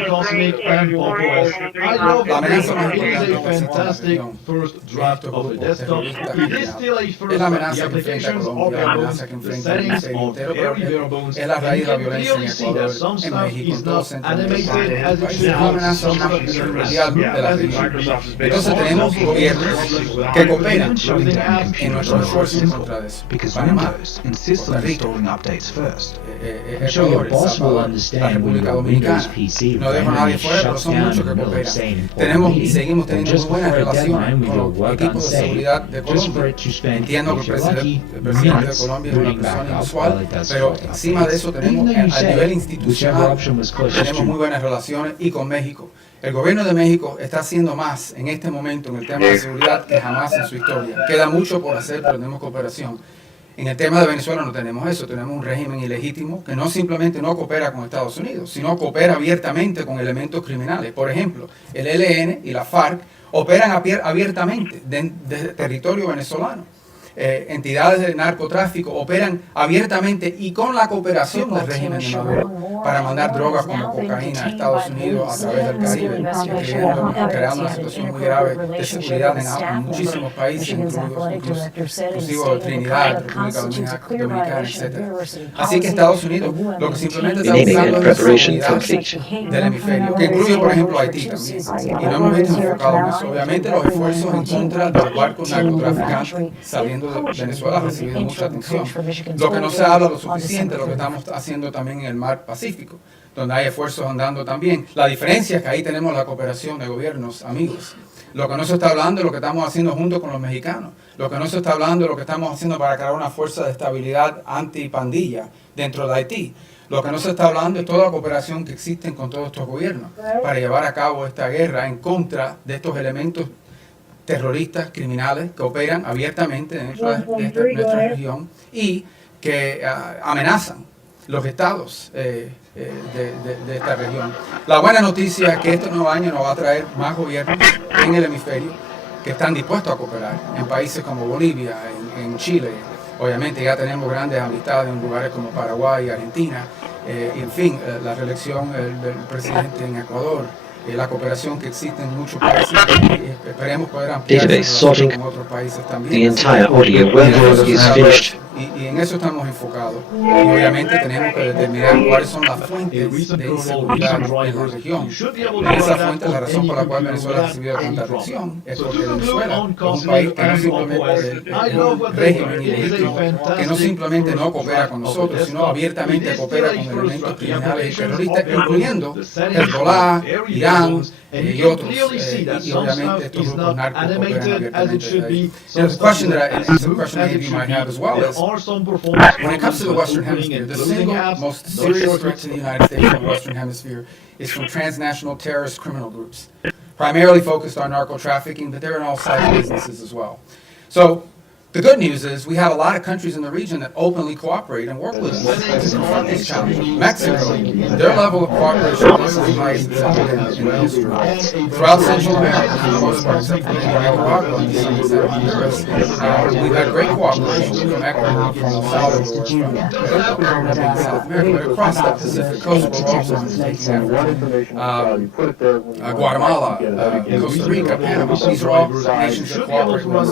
Cosmic and Pop OS. I love that it is a fantastic first draft of a desktop. It is still a first, the applications are bare bones, the settings are very bare bones, and you can clearly see that some stuff is not animated as it should be, some stuff is as it should be. Entonces tenemos gobiernos que cooperan en nuestro esfuerzo en contra de eso. Because Panamá, Windows insists on installing updates first. I'm sure your boss will understand when your Windows PC randomly shuts down in the middle of saying important meeting, then just before a deadline with your work unsafe, just for it to spend, if you're lucky, minutes booting back up while it does pero further encima de updates. eso Even tenemos though you a nivel say whichever institucional, option was closest tenemos muy to buenas relaciones y con México. El gobierno de México está haciendo más en este momento en el tema de seguridad que jamás en su historia. Queda mucho por hacer, pero tenemos cooperación. En el tema de Venezuela no tenemos eso, tenemos un régimen ilegítimo que no simplemente no coopera con Estados Unidos, sino coopera abiertamente con elementos criminales. Por ejemplo, el ELN y la FARC operan abiertamente desde territorio venezolano. Entidades de narcotráfico operan abiertamente y con la cooperación del régimen de Maduro para mandar drogas como cocaína a Estados Unidos a través del Caribe, creando una situación muy grave de seguridad en muchísimos países, inclusive Trinidad, República Dominicana, etc. Así que Estados Unidos lo que simplemente está buscando es la seguridad del hemisferio, que incluye, por ejemplo, Haití también. Y no hemos visto enfocado en eso. Obviamente los esfuerzos en contra de los barcos narcotraficantes saliendo de Venezuela ha recibido mucha atención. Lo que no se habla lo suficiente, lo que estamos haciendo también en el mar Pacífico, donde hay esfuerzos andando también. La diferencia es que ahí tenemos la cooperación de gobiernos amigos. Lo que no se está hablando es lo que estamos haciendo junto con los mexicanos. Lo que no se está hablando es lo que estamos haciendo para crear una fuerza de estabilidad antipandilla dentro de Haití. Lo que no se está hablando es toda la cooperación que existe con todos estos gobiernos para llevar a cabo esta guerra en contra de estos elementos terroristas, criminales, que operan abiertamente dentro de nuestra región y que amenazan los estados de esta región. La buena noticia es que este nuevo año nos va a traer más gobiernos en el hemisferio que están dispuestos a cooperar, en países como Bolivia, en Chile. Obviamente ya tenemos grandes amistades en lugares como Paraguay, Argentina, en fin, la reelección del presidente en Ecuador, la cooperación que existe en muchos países, y esperemos poder ampliar con otros países también. The entire audio workflow is finished. Y en eso estamos enfocados. Y obviamente tenemos que determinar cuáles son las fuentes de inseguridad en la región. Y esa fuente es la razón por la cual Venezuela ha recibido tanta atención. Es porque Venezuela es un país que no simplemente es un régimen ilegítimo, que no simplemente no coopera con nosotros, sino abiertamente coopera con elementos criminales y terroristas, incluyendo Hezbollah, Irán y otros. Y obviamente estos grupos narcos cooperan abiertamente ahí. So the question that maybe you might have as well is, when it comes to the Western Hemisphere, the single most serious threat to the United States in the Western Hemisphere is from transnational terrorist criminal groups, primarily focused on narco trafficking, but they're in all sides businesses as well. So The good news is we have a lot of countries in the region that openly cooperate and work with us to confront these challenges. Mexico, their level of cooperation is the highest in history. Throughout Central America, for the most part, except for Nicaragua and some of the Honduras, we've had great cooperation from Ecuador, from El Salvador, from South America, but across the Pacific coast, we're also Guatemala, Costa Rica, Panama. These are all nations that cooperate with us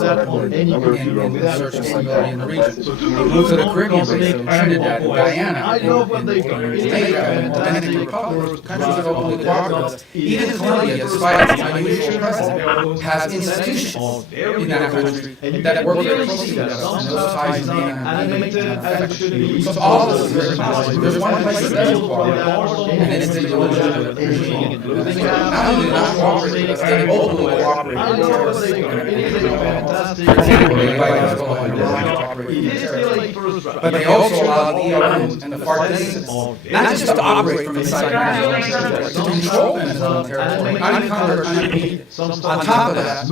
in search of stability in the region. We move to the Caribbean basin, Trinidad, and Guyana, Jamaica, and Dominican Republic, countries that openly cooperate with us. Even Colombia, despite its unusual president, has institutions in that country that work very closely with us, and those ties remain unaffected. So all of this is very positive. There's one place that doesn't cooperate, and it's the illegitimate regime. Not only do they not cooperate with us, they openly cooperate with terrorists. But they also allow the ERM and the FARC dissidents not just to operate from inside Venezuela, but to control Venezuelan territory, unencumbered, unimpeded. On top of that,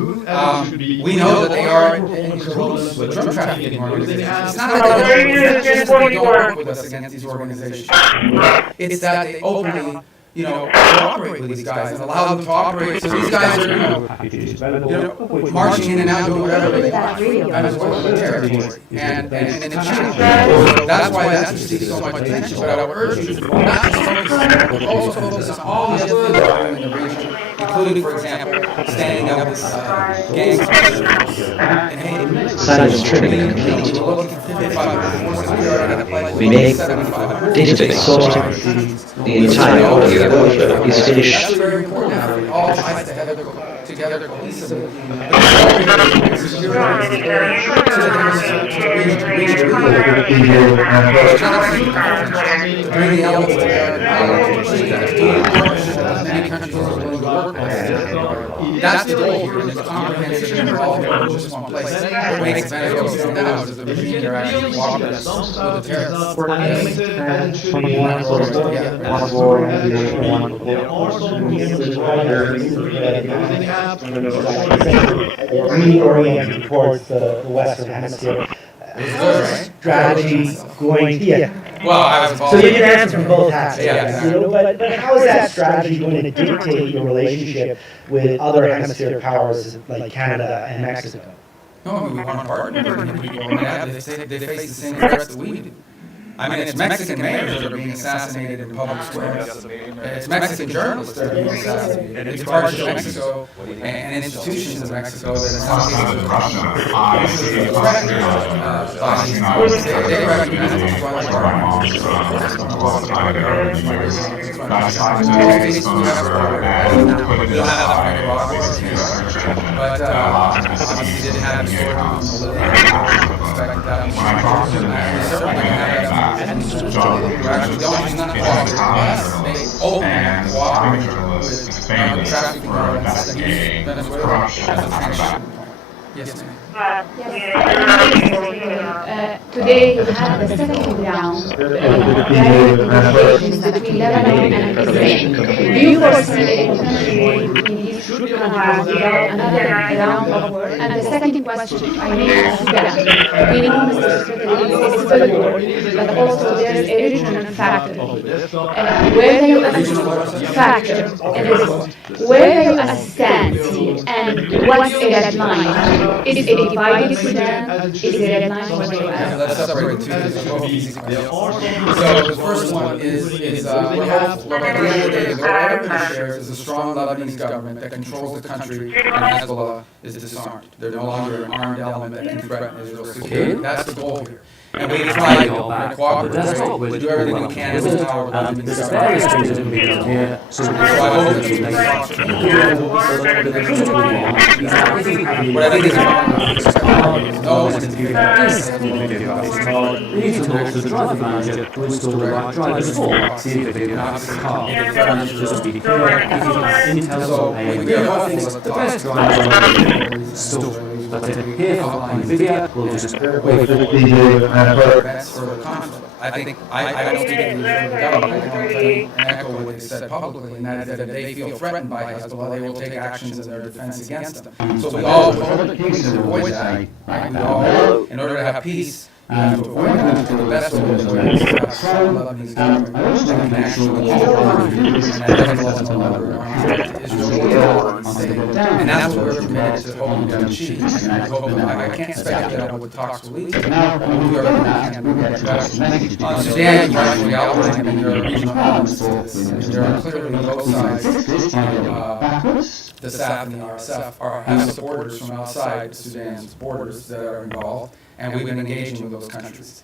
we know that they are in cahoots with drug trafficking organizations. It's not that they don't work with us against these organizations. It's that they openly cooperate with these guys and allow them to operate. So these guys are, marching in and out, doing whatever they want from Venezuelan territory. And it's challenging. That's why that receives so much attention. But I would urge you not to focus, but also focus on all the other things that are happening in the region, including, for example, standing up this gang Silence triggering complete. We make database sorting. The entire audio is finished. All ties together cohesively. That's the goal here. It's a comprehensive and all in just one place. What makes Venezuela stand out is the regime they're actually cooperating with the terrorists. Reoriented towards the Western Hemisphere. Strategy going, Well, so you can answer from both hats, but how is that strategy going to dictate your relationship with other hemispheric powers like Canada and Mexico? No, we want to partner with people. They face the same threats that we do. I mean, it's Mexican mayors that are being assassinated in public squares. It's Mexican journalists that are being assassinated. It's parts of Mexico and institutions in Mexico that in some cases they but obviously didn't have the story on Today we had the second round of negotiations between Lebanon and Israel. Do you foresee a potential in these two countries without another round of war? And the second question I need is Sudan. We know, Mr. Secretary, this is a civil war, but also there is a regional factor. Where do you stand, and what's a red line? Is it a divided Sudan? Is it a red line? Let's separate two things. So the first one is we're hopeful. At the end of the day, what everybody shares is a strong Lebanese government that controls the country, and Hezbollah is disarmed. They're no longer an armed element that can threaten Israel's security. That's the goal here. And we try to cooperate. We do everything we can in this power with the Lebanese government. So I hope that we what I think is no one's in We need to talk to the driver manager to install the right driver's form, see if they can access the car. And just be clear, if you have intel or pay, the best driver is still But here on NVIDIA, we'll just wait for That's for the conflict. I think I don't think it was the government. I can only tell you and echo what they said publicly, and that is that if they feel threatened by Hezbollah, they will take actions in their defense against them. So we all avoid that. Right? We all, in order to have peace, you have to avoid that. So the best way to avoid it is to have strong Lebanese government that can actually hold and that doesn't allow Israel and that's what we're committed to holding down cheese. I can't speculate on what talks will lead to. We are on Sudan, you rightfully outlined, and there are regional elements to this. And there are clearly both sides. The SAF and the RSF have supporters from outside Sudan's borders that are involved, and we've been engaging with those countries.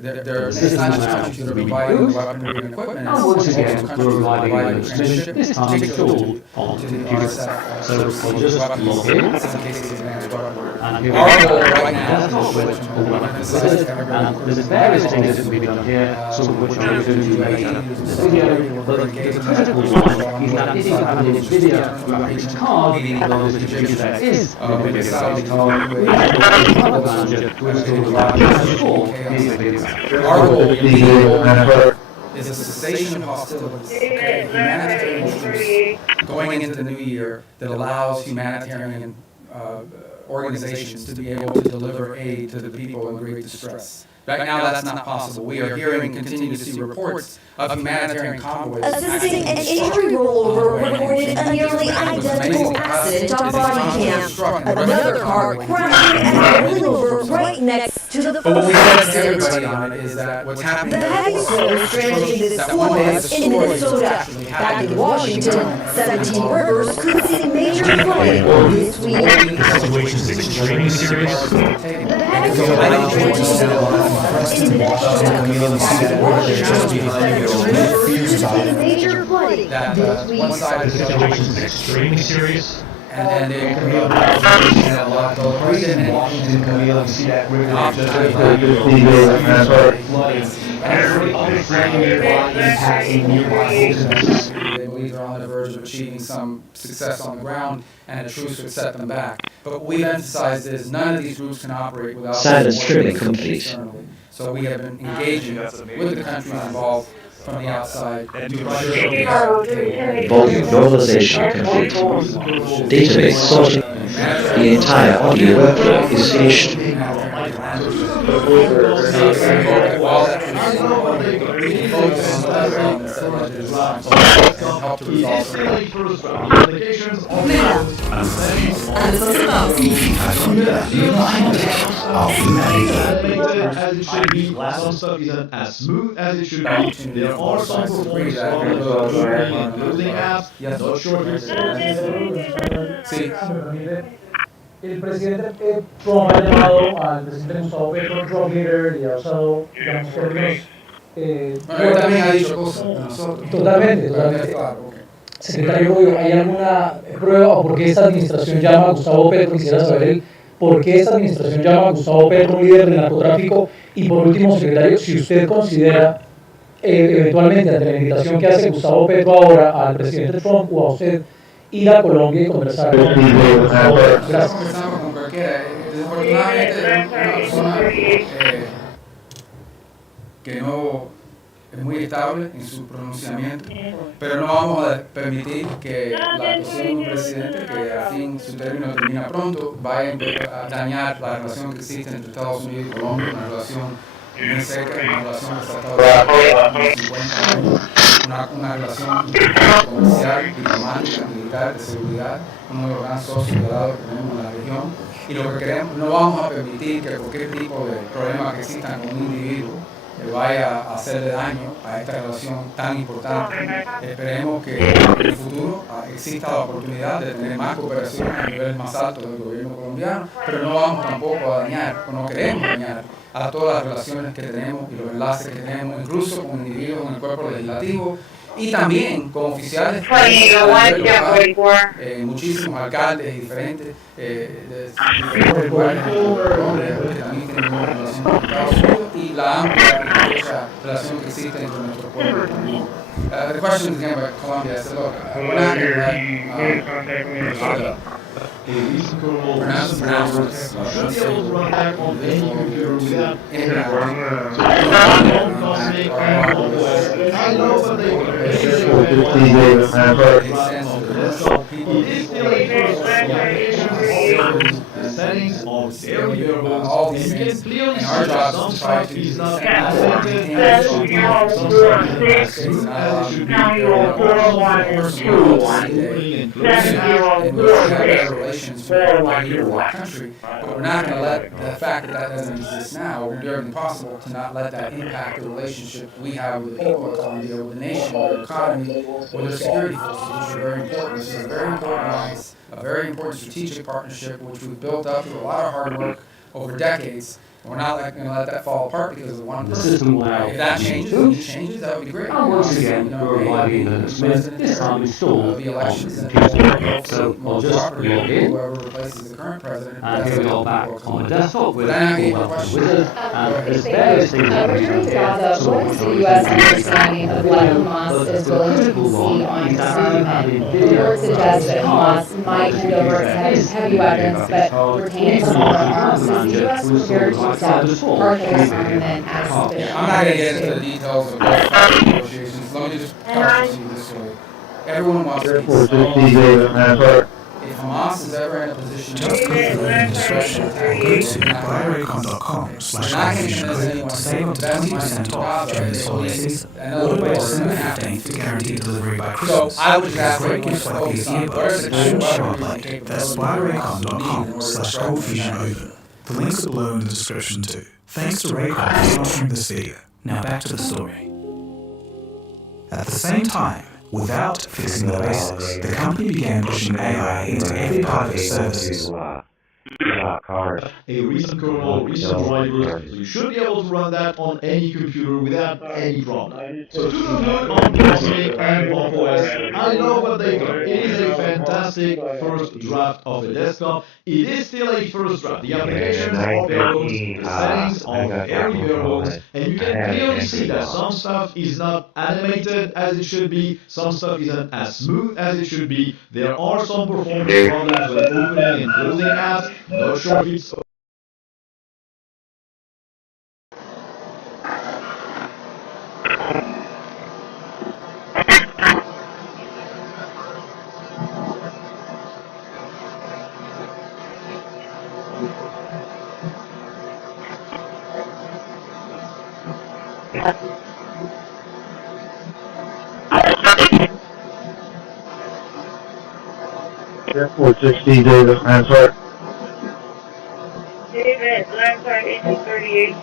There are not just countries that are providing weaponry and equipment, and also countries that are providing transshipment, particularly to the RSF. So just weapons, in cases of advanced weaponry. Our goal right now, and there's various things that can be done here, some of which I'm going to do later in this video, but the critical one is that if you have an NVIDIA graphics card, those that there is an NVIDIA graphics card, we have a product manager who is going to provide support. Our goal is a cessation of hostilities, humanitarian truce going into the new year that allows humanitarian organizations to be able to deliver aid to the people in great distress. Right now, that's not possible. We are hearing and continue to see reports of humanitarian convoys. Assisting an injury rollover reported a nearly identical accident on body cam. Another car crashing and rolling over right next to the But what we said to everybody on it is that what's happening The heavy snow stranded this forest in Minnesota. Back in Washington, 17 rivers could see major flooding this week. The situation is extremely serious. The heavy snow major flooding this week. one side of the situation is extremely serious. And they a lot of Washington and Washington see that every other nearby impacting nearby businesses. They believe they're on the verge of achieving some success on the ground, and a truce would set them back. But what we've emphasized is none of these groups can operate without Silence trimming complete. So we have been engaging with the countries involved from the outside to Volume normalization complete. Database sorted. The entire audio workflow is finished. As it should be, some stuff isn't as smooth as it should be. There are some performance problems including apps. Not sure if El presidente Trump ha llamado al presidente Gustavo Petro Trump leader y ha usado, digamos, términos. Él también ha dicho cosas de nosotros. Totalmente. Secretario Rubio, ¿hay alguna prueba o por qué esta administración llama a Gustavo Petro? Quisiera saber por qué esta administración llama a Gustavo Petro líder del narcotráfico. Y por último, secretario, si usted considera eventualmente ante la invitación que hace Gustavo Petro ahora al presidente Trump o a usted ir a Colombia y conversar con Gracias. Conversamos con cualquiera. Desafortunadamente es una persona que no es muy estable en su pronunciamiento, pero no vamos a permitir que la actuación de un presidente que a fin su término termina pronto vaya a dañar la relación que existe entre Estados Unidos y Colombia, una relación muy seca, una relación que se ha estado por 50 años, una relación comercial, diplomática, militar, de seguridad, uno de los grandes socios que tenemos en la región. Y lo que queremos, no vamos a permitir que cualquier tipo de problema que exista con un individuo vaya a hacerle daño a esta relación tan importante. Esperemos que en el futuro exista la oportunidad de tener más cooperación a nivel más alto del gobierno colombiano, pero no vamos tampoco a dañar, o no queremos dañar, a todas las relaciones que tenemos y los enlaces que tenemos, incluso con individuos en el cuerpo legislativo y también con oficiales, muchísimos alcaldes y diferentes de diferentes lugares que también tienen una relación con Estados Unidos y la amplia y estrecha relación que existe entre nuestro pueblo también. The question again about Colombia, I said, look, we're not going to let a recent kernel, recent drivers, you should be able to run that on any computer without any problem. So on Cosmic and on OS, I know what they do. It is a fantastic draft of the desktop. It is still a first draft. The application operates the settings are very bare bones, and you can clearly see that some stuff is not animated as it should be, some stuff isn't as smooth as it should be. There are some performance opening and closing tabs, and we'll have better relations right here in our country, but we're not going to let the fact that that doesn't exist now, we're doing everything possible to not let that impact the relationship we have with the people of Colombia, with the nation, with our economy, with the security forces, which are very important. This is a very important alliance, a very important strategic partnership, which we've built up through a lot of hard work over decades. We're not going to let that fall apart because of one person. If that changes, and he changes, that would be great. Once again, we're arriving in Smith, this time installed on the computer. So I'll just log in, whoever replaces the current president. and here we are back on the desktop with the Welcome Wizard, and there's various things that we Returning can to Gaza, what is the U.S. understanding of what Hamas is willing to concede on disarmament? The report suggests that Hamas might hand over its heavy weapons, but retain some of their arms. Is the U.S. prepared to accept partial disarmament as sufficient? I'm not going to get into the details of those negotiations. Let me just talk to you this way. Everyone wants to be if Hamas is ever in a position to Description exclusive buyeracon.com/confusion code to save up to 20% off during this holiday season. Order by December 15th to guarantee delivery by Christmas. So I would just Great gifts like these earbuds and shower blade. That's buyeracon.com/confusion open. The links are below in the description too. Thanks to Raycon for sponsoring this video. Now back to the story. At the same time, without fixing the basics, the company began pushing AI into every part of its services. A recent kernel, recent drivers, so you should be able to run that on any computer without any problem. So to conclude on Cosmic and Pop OS, I love what they've done. It is a fantastic first draft of a desktop. It is still a first draft. The applications are bare bones, the settings are very bare bones, and you can clearly see that some stuff is not animated as it should be, some stuff isn't as smooth as it should be. There are some performance problems when opening and closing apps. Not sure if it's Airport 60, David, answer. David, Lansard 1838.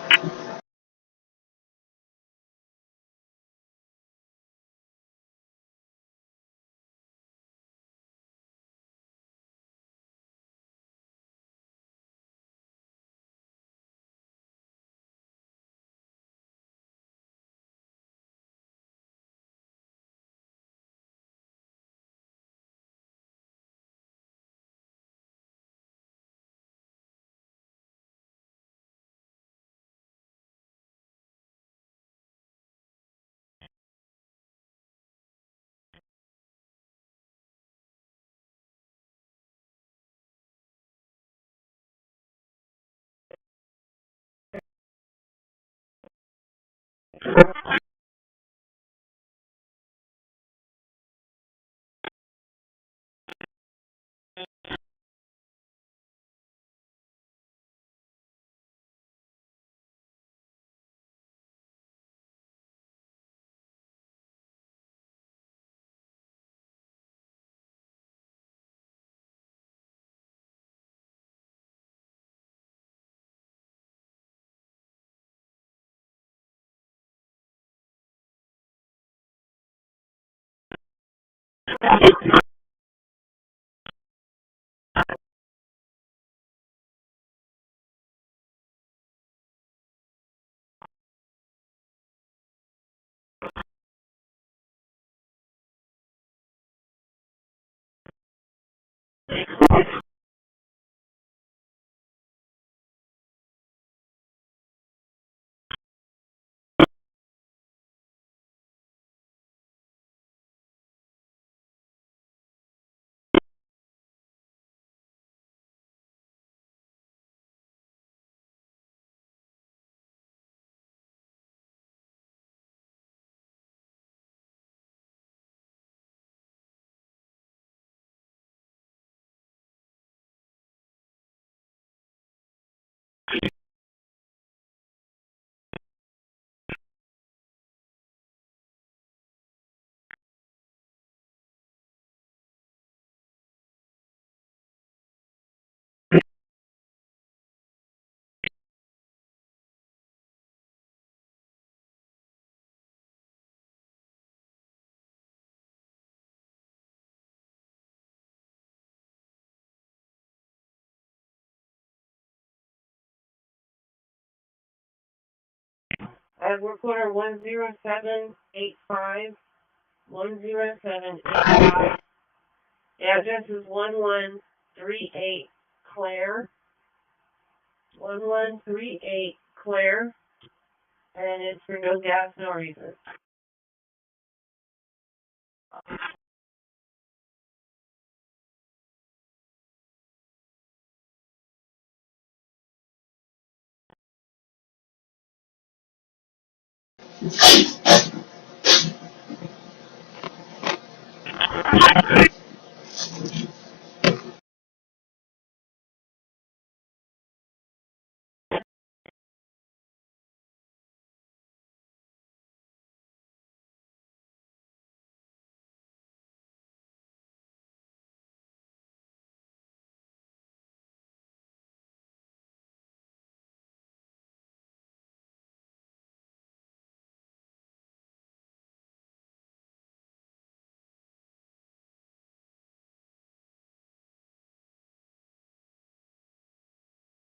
Recorder 10785, 10785. The address is 1138 Claire. 1138 Claire. And it's for no gas, no reason.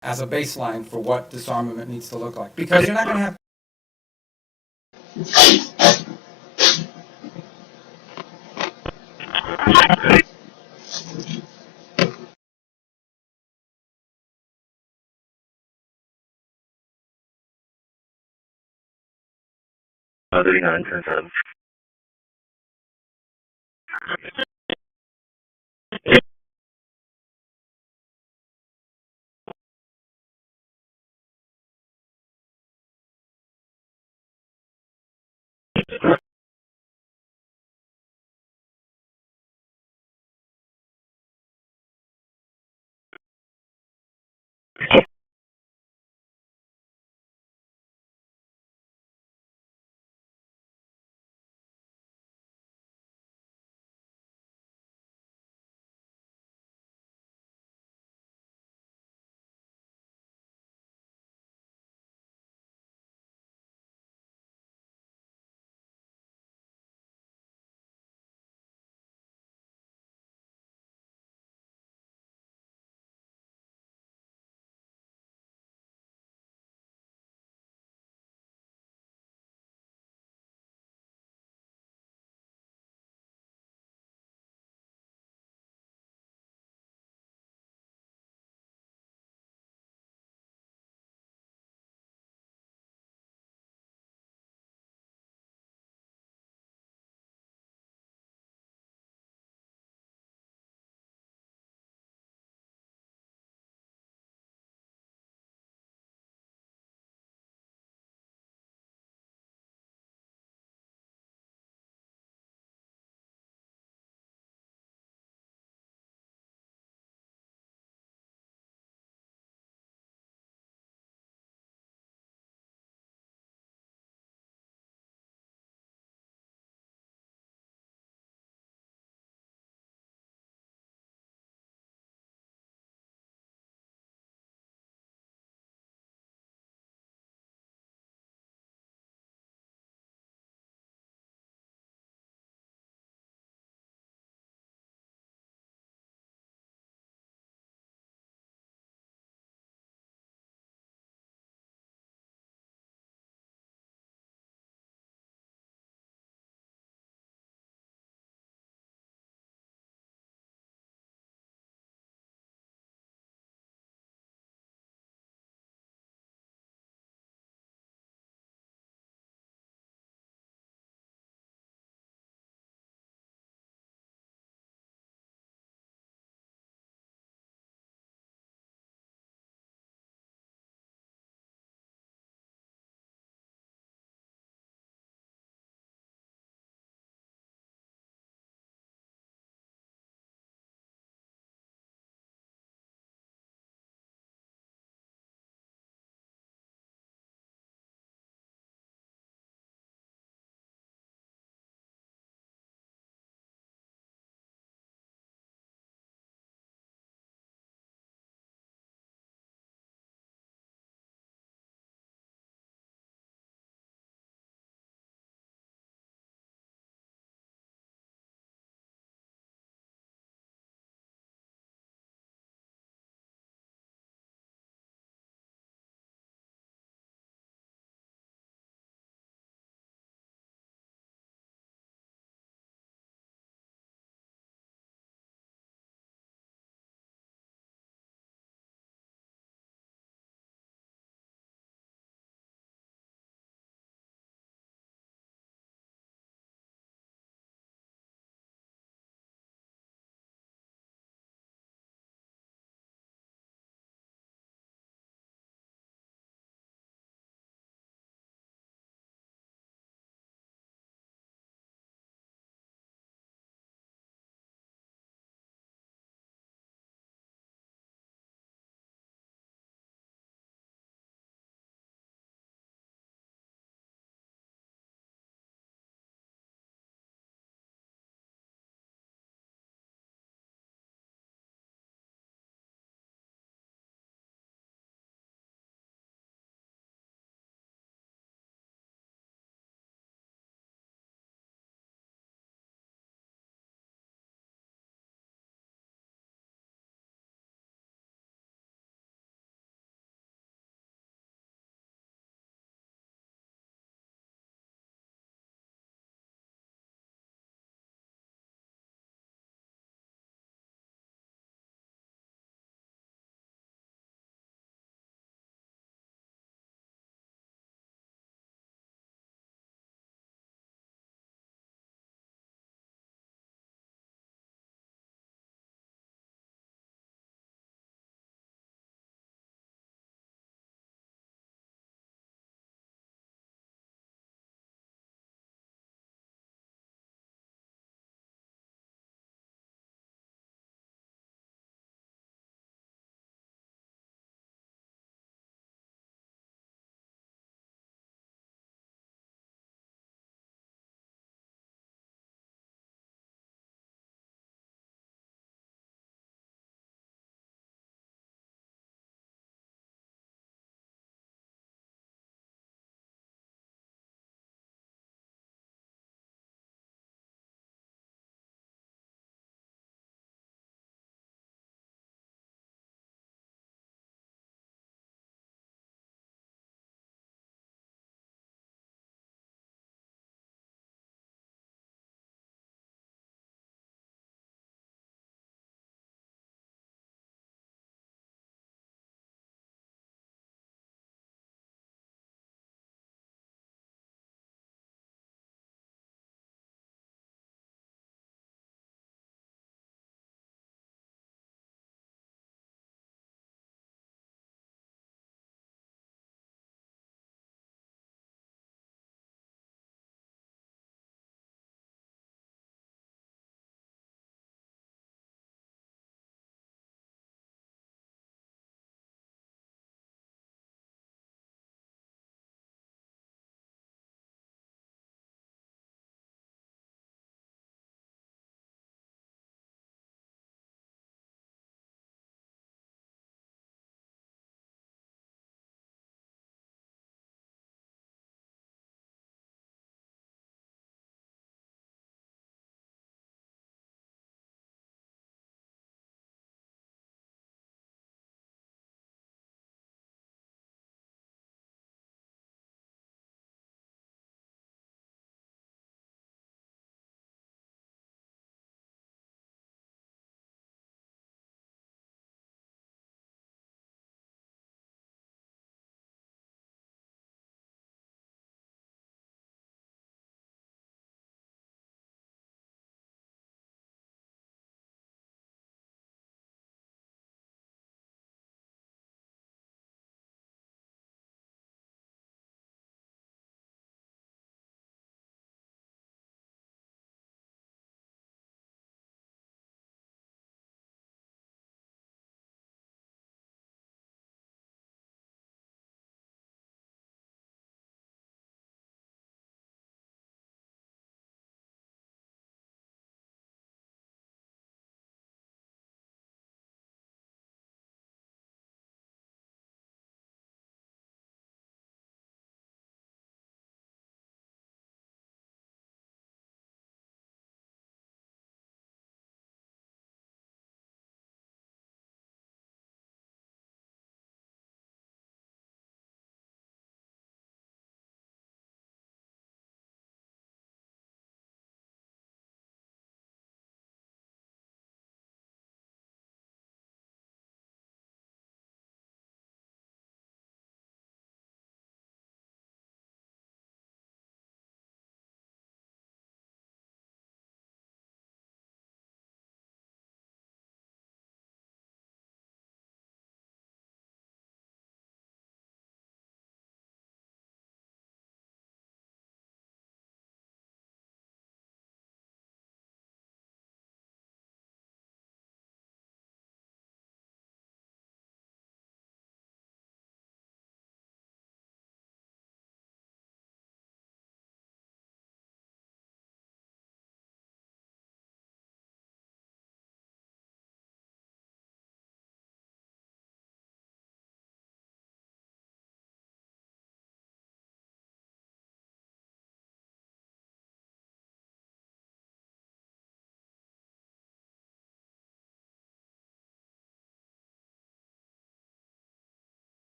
As a baseline for what disarmament needs to look like. Because you're not going to have Other nonsense of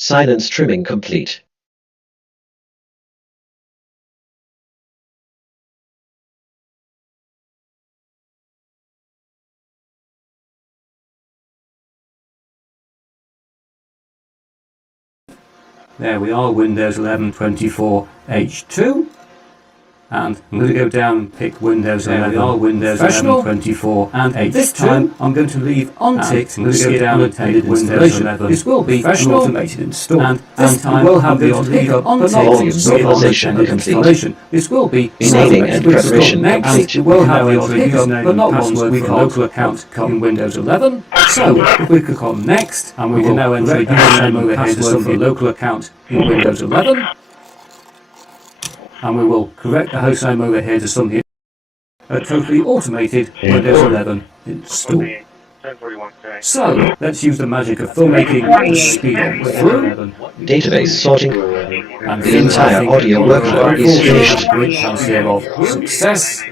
Silence trimming complete. There we are, Windows 11 24 H2. And I'm going to go down and pick Windows 11, Windows 11 24 and H2. This time I'm going to leave unticked. I'm going to go down and take Windows 11. This will be an automated install. And this time we'll have the pickup unticked Normalization complete. This will be Enabling and preparation next. complete. We'll have the username but not password for local account in Windows 11. So if we click on next, and we can now enter a username over here to some local account in Windows 11. And we will correct the host name over here to something a totally automated Windows 11 install. So let's use the magic of filmmaking to speed on through. Database sorting. And The entire audio workflow is finished. Great chance here of success.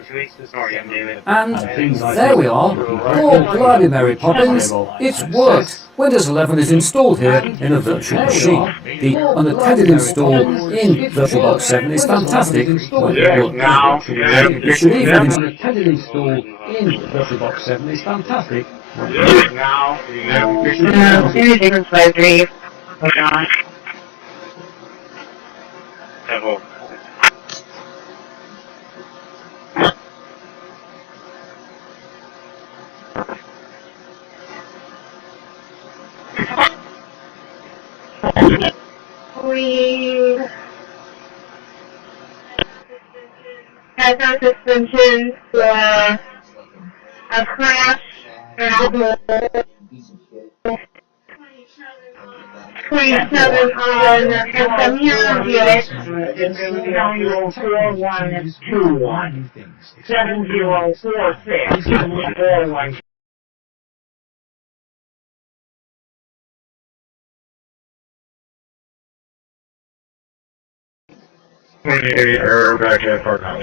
And there we are. Oh, bloody Mary Poppins, it's worked. Windows 11 is installed here in a virtual machine. The unattended install in VirtualBox 7 is fantastic when it works. It should even unattended install in VirtualBox 7 is fantastic when it works. We had no suspension for a crash and alcohol. 27 on SMU, 704121 7046 Error back at Courthouse.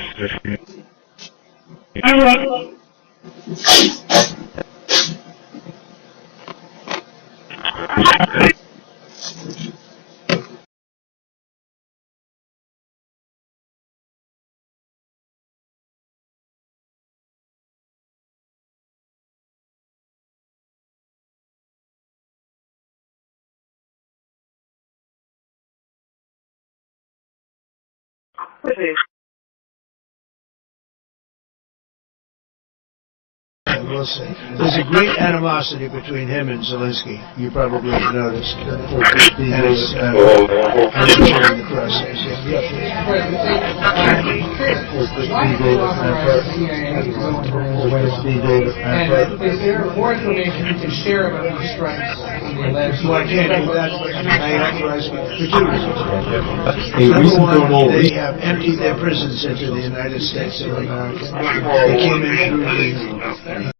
There's a great animosity between him and Zelensky. You probably have noticed. And it's in the process. And is there more information you can share about these strikes? Well, I can't do that. I authorize for two reasons. A recent colonel. They have emptied their prisons into the United States of America. They came in through the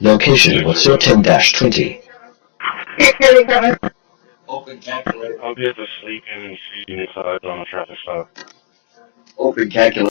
Location was 10-20. Open calculator. I'll be at the sleep and see inside on the traffic stop. Open calculator.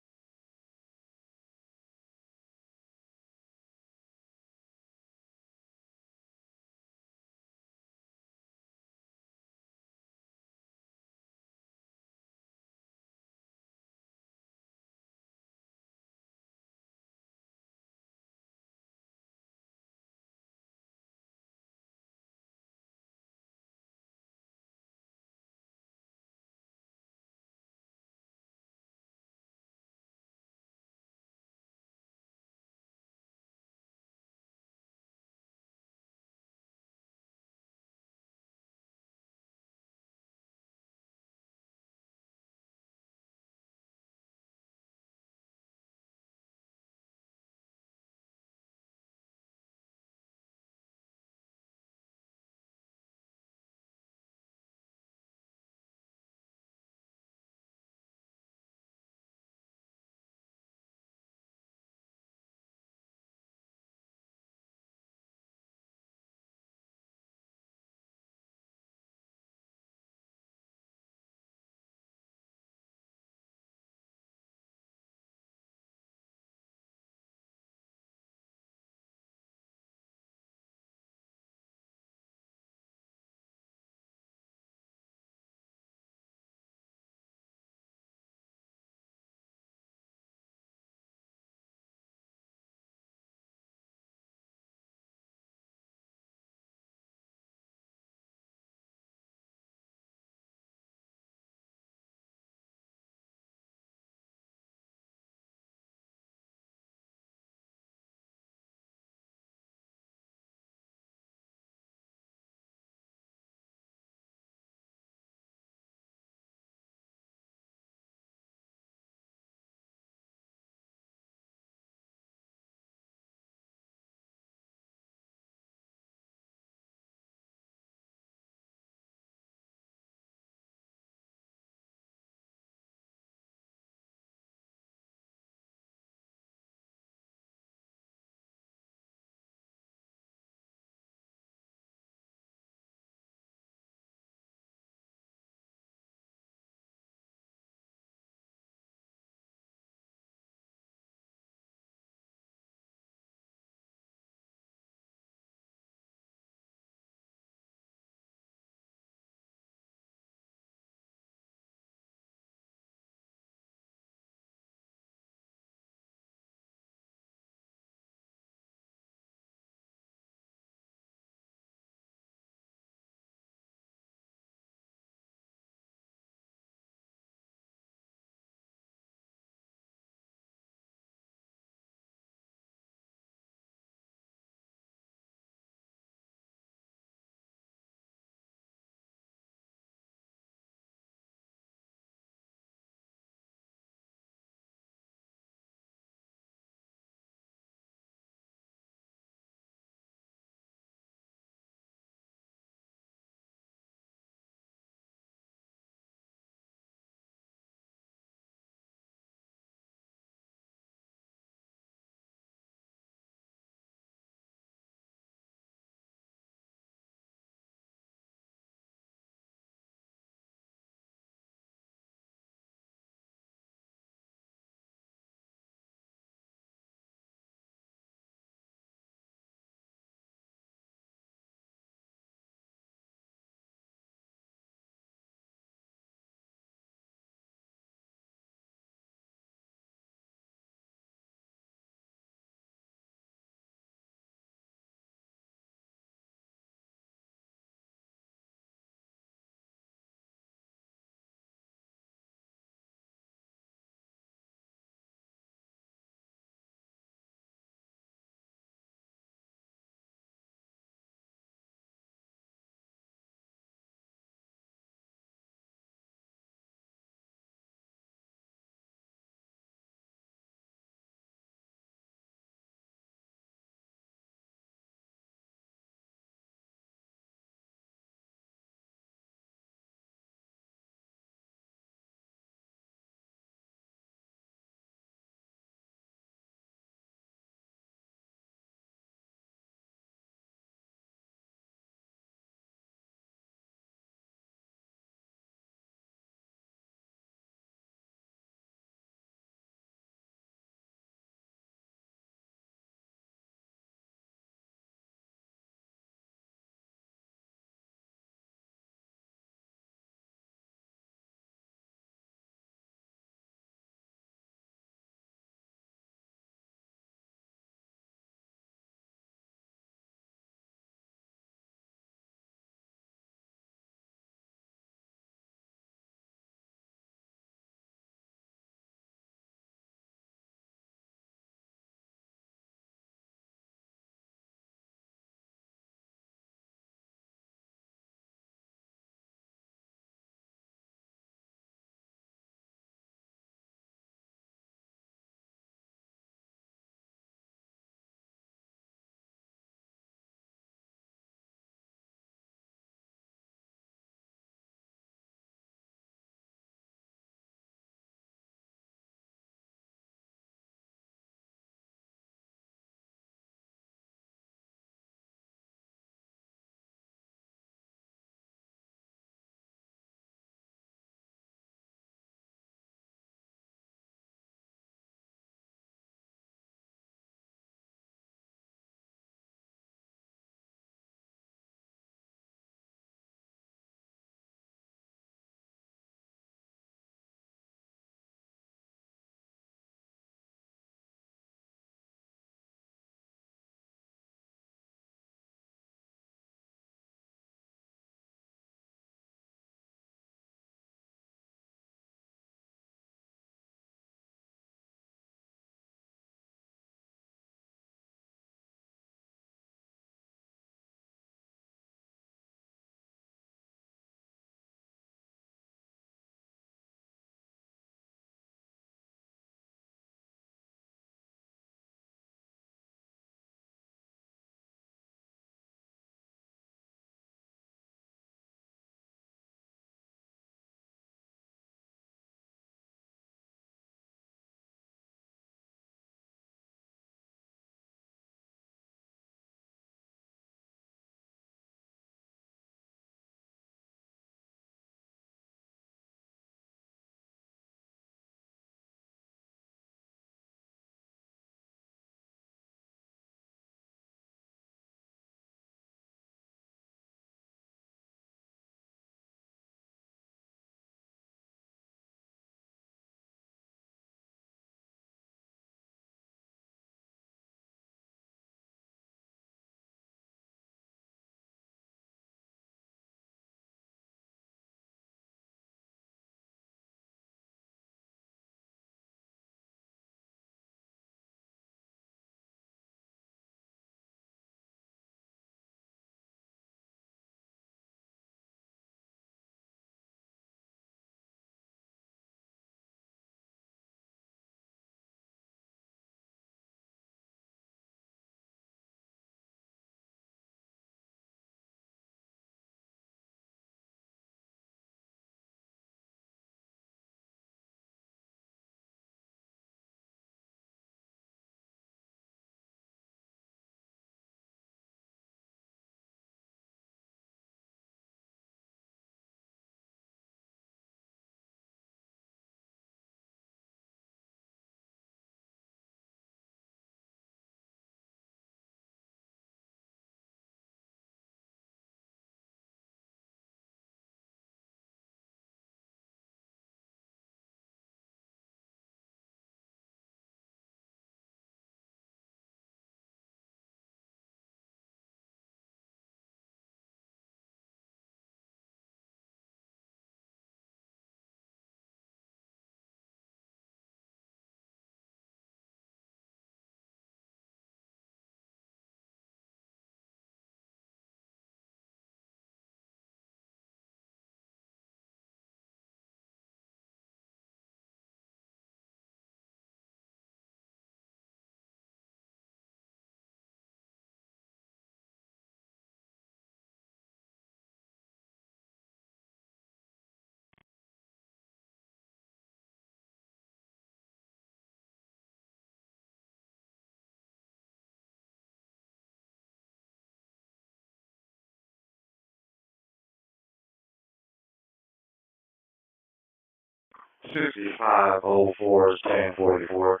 6504 1044.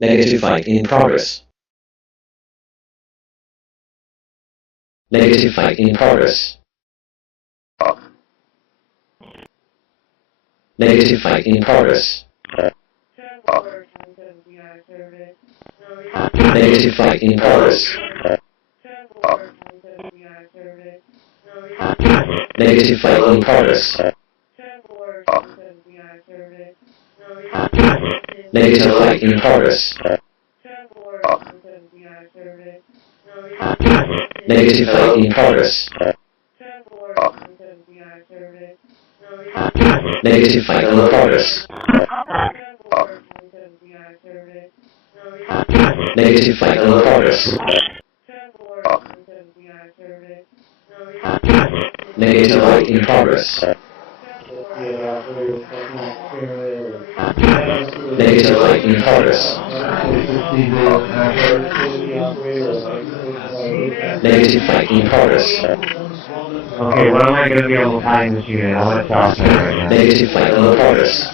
Negative fight in progress. Negative fight in progress. Negative fight in progress. Negative fight in progress. Negative fight in progress. Negative fight in progress. Negative fight in progress. Negative fight in progress. Negative fight in progress. Negative fight in progress. Negative fight in progress. Negative fight in progress. Okay, what am I going to be able to find this unit? I'm going to toss it right now. Negative fight in progress.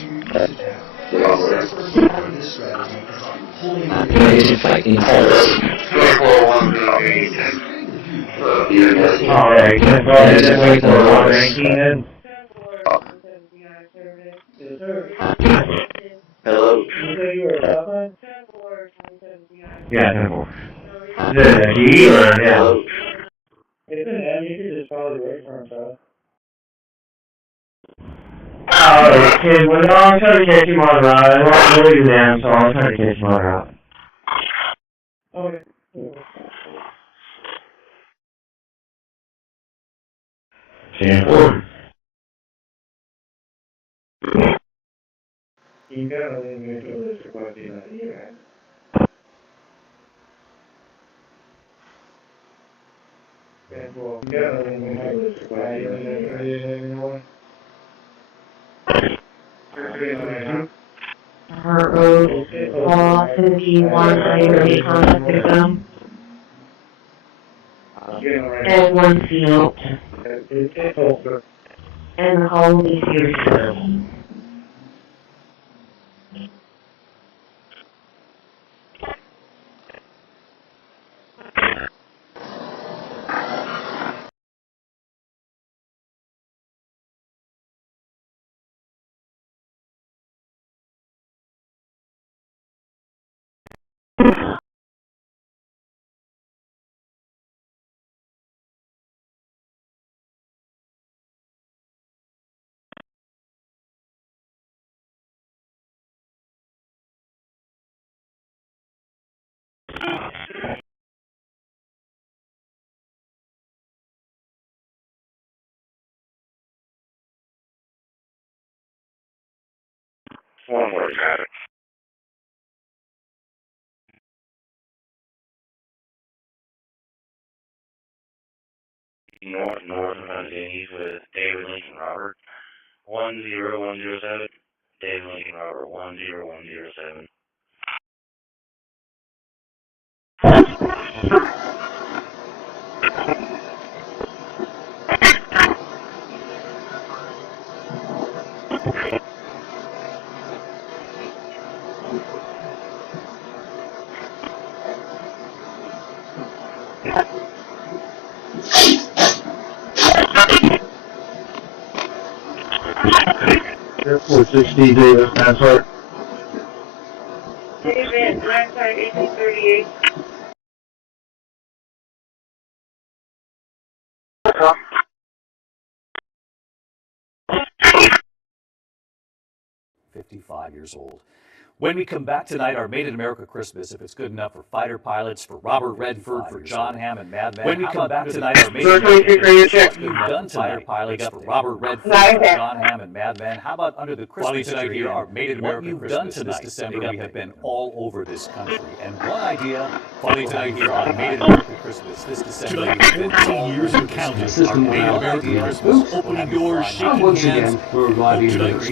Negative fight in progress. Alright, can I go ahead and wait for one ranking then? Hello? Yeah, 10-4. Is it a D or an L? It's an M, you could just probably wait for him, bro. Alright, kid, well, no, I'm trying to catch him on the route. I don't really do them, so I'm trying to catch him on the route. Okay. Yeah. You gotta leave me into this question that you had. Well, you gotta leave me into this question that you had anymore. Hart Road, Paul, Cindy, 1, I contacted them. And 1 field. And the home is here too. One more traffic. North of Huntington with David Lincoln Robert 10107. David Lincoln Robert 10107. Airport 60 Davis, Mansart. David, left side 1838. $55 old. When we come back tonight, our Made in America Christmas, if it's good enough for fighter pilots, for Robert Redford, for John Hamm and Madman. When we come back tonight, our Made in America Christmas, we've done fighter pilots for Robert Redford, for John Hamm and Madman. How about under the Christmas tree here, our Made in America Christmas this December? We have been all over this country. And one idea, funny tonight here on Made in America Christmas this December. 14 years and counting. Our Made in America Christmas, opening doors, shaking hands. We're arriving at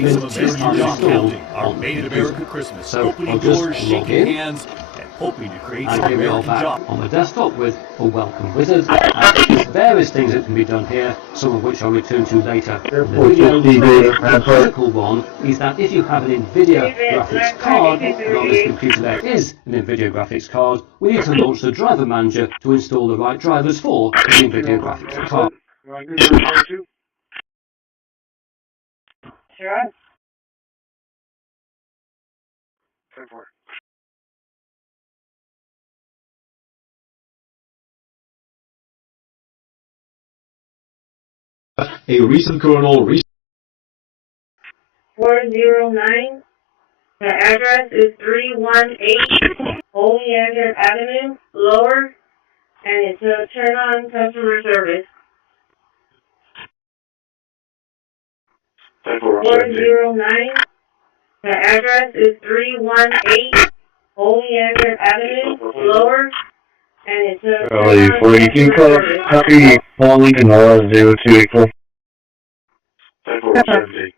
Our Made in America Christmas. So Opening I'll just doors, shaking hands, and hoping to create And some here we are American back jobs. on the desktop with a welcome wizard. There's various things that can be done here, some of which I'll return to later in the video. The critical one is that if you have an NVIDIA graphics card, and on this computer there is an NVIDIA graphics card, we need to launch the driver manager to install the right drivers for the NVIDIA graphics card. Sure. A recent kernel 409. The address is 318 Oleander Avenue, Lower, and it's a turn on customer service. 409. The address is 318 Oleander Avenue, Lower, and it's a turn on customer service. Copy, Paul Lincoln, 0284. 10-4-17.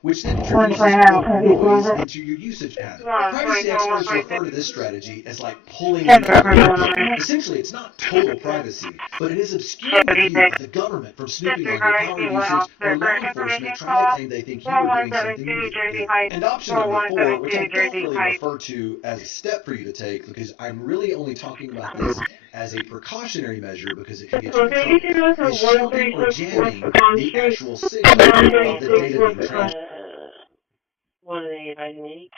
Which then introduces more noise into your usage pattern. Privacy experts refer to this strategy as like pulling in the essentially, it's not total privacy, but it is obscuring the view of the government from snooping on your power usage or law enforcement trying to claim they think you are doing something you didn't do. And option number 4, which I don't really refer to as a step for you to take, because I'm really only talking about this as a precautionary measure because it can get you in trouble, is shielding or jamming the actual signal of the data being transmitted. What are they inviting me?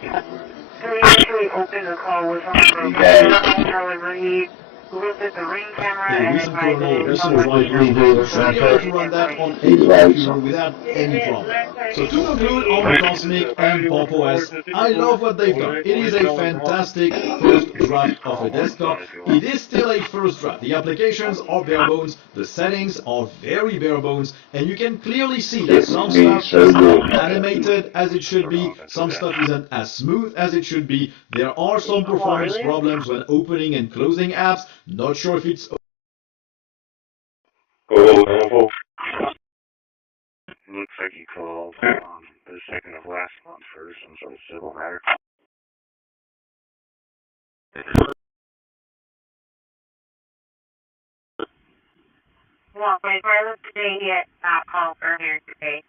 Can we actually open the call with him? However, he looked at the ring camera A and recent invited kernel, him. recent driver should be able to run that on any computer without any problem. So to conclude on Cosmic and Pop OS, I love what they've done. It is a fantastic first draft of a desktop. It is still a first draft. The applications are bare bones, the settings are very bare bones, and you can clearly see that some stuff is not animated as it should be, some stuff isn't as smooth as it should be. There are some performance problems when opening and closing apps. Not sure if it's Looks like he called the second of last month for some sort of civil matter. Well, wait, for us today, he had not called earlier today.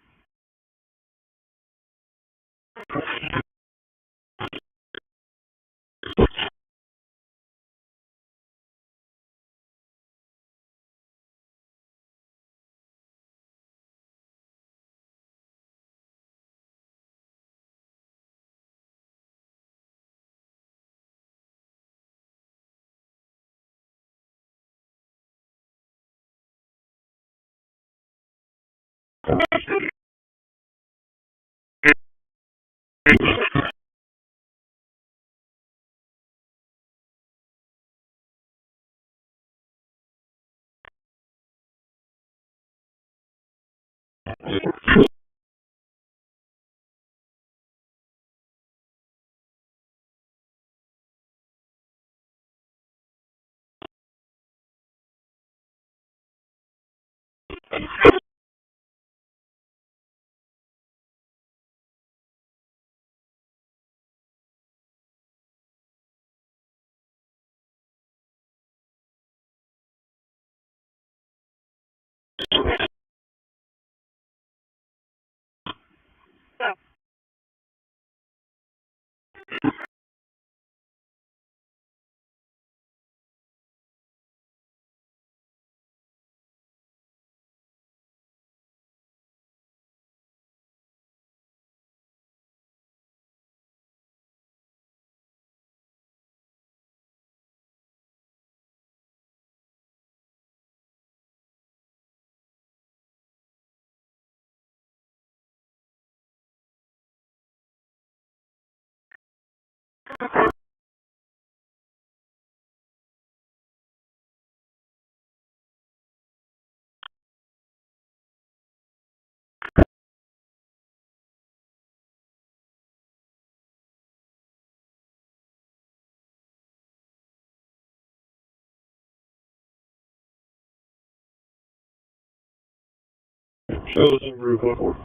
Shows in group 4.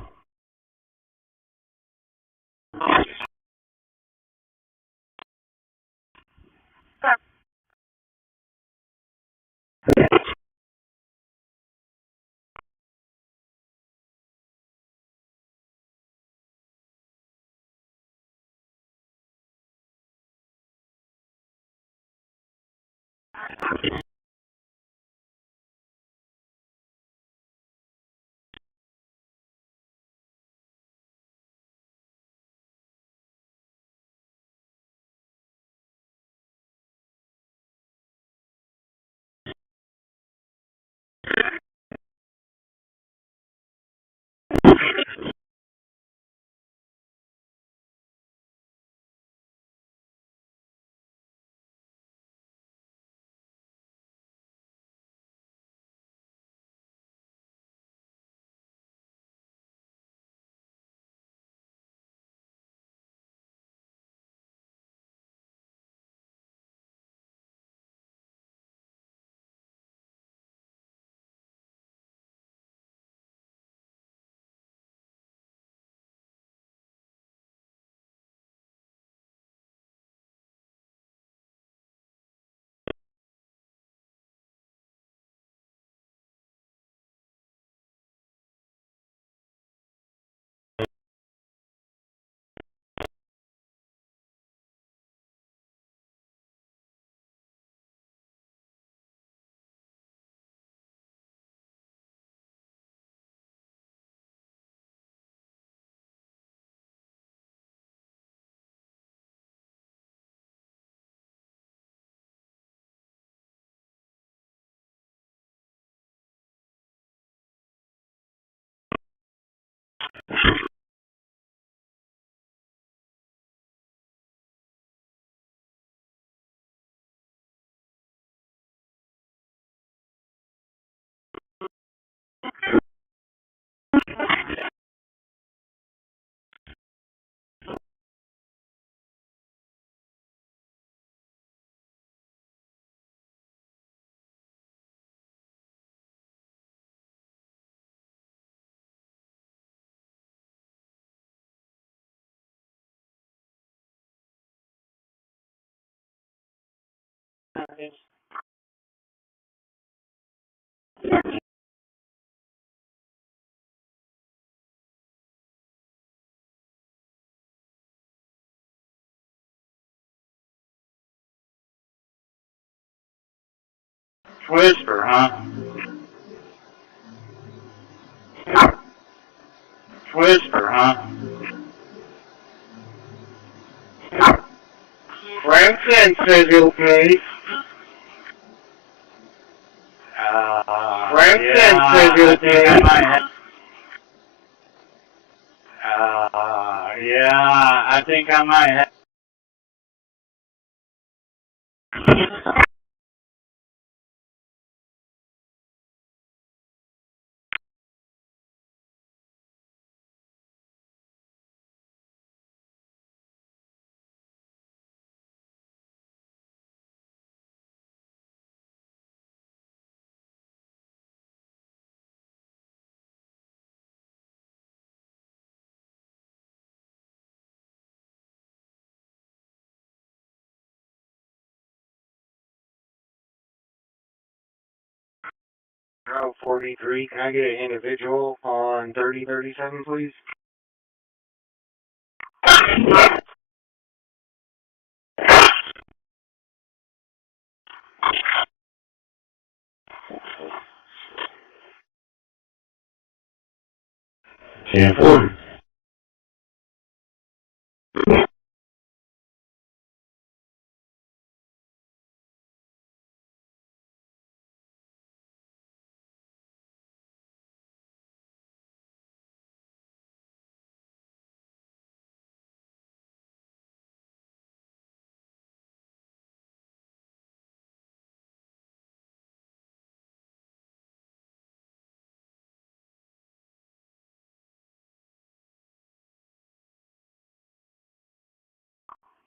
Whisper, huh? Whisper, huh? Franklin says it'll pay. Franklin says it'll pay. Yeah, I think I might have. Row 43, can I get an individual on 3037, please? Stanford.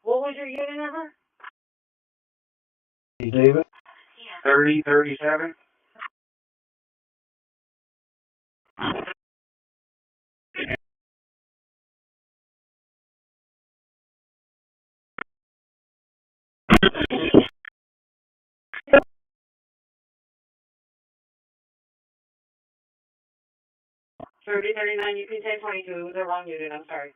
What was your unit number? David? 3037? For 39, you can take 22. It was the wrong unit, I'm sorry.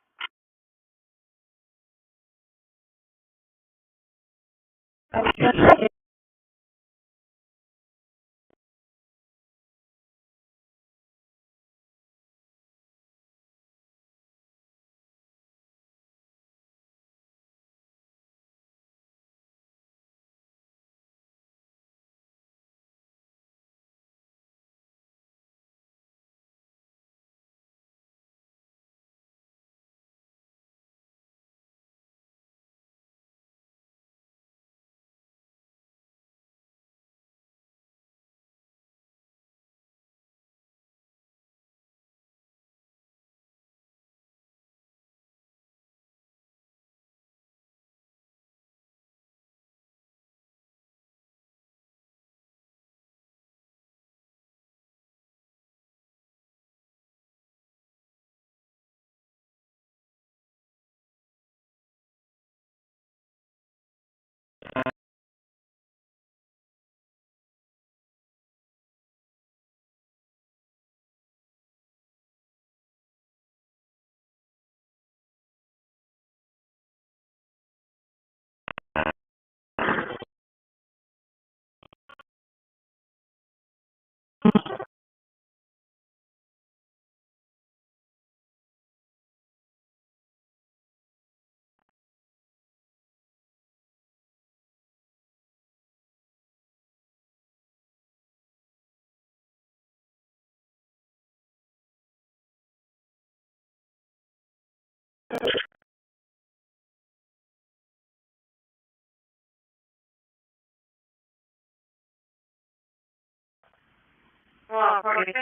Well, 46.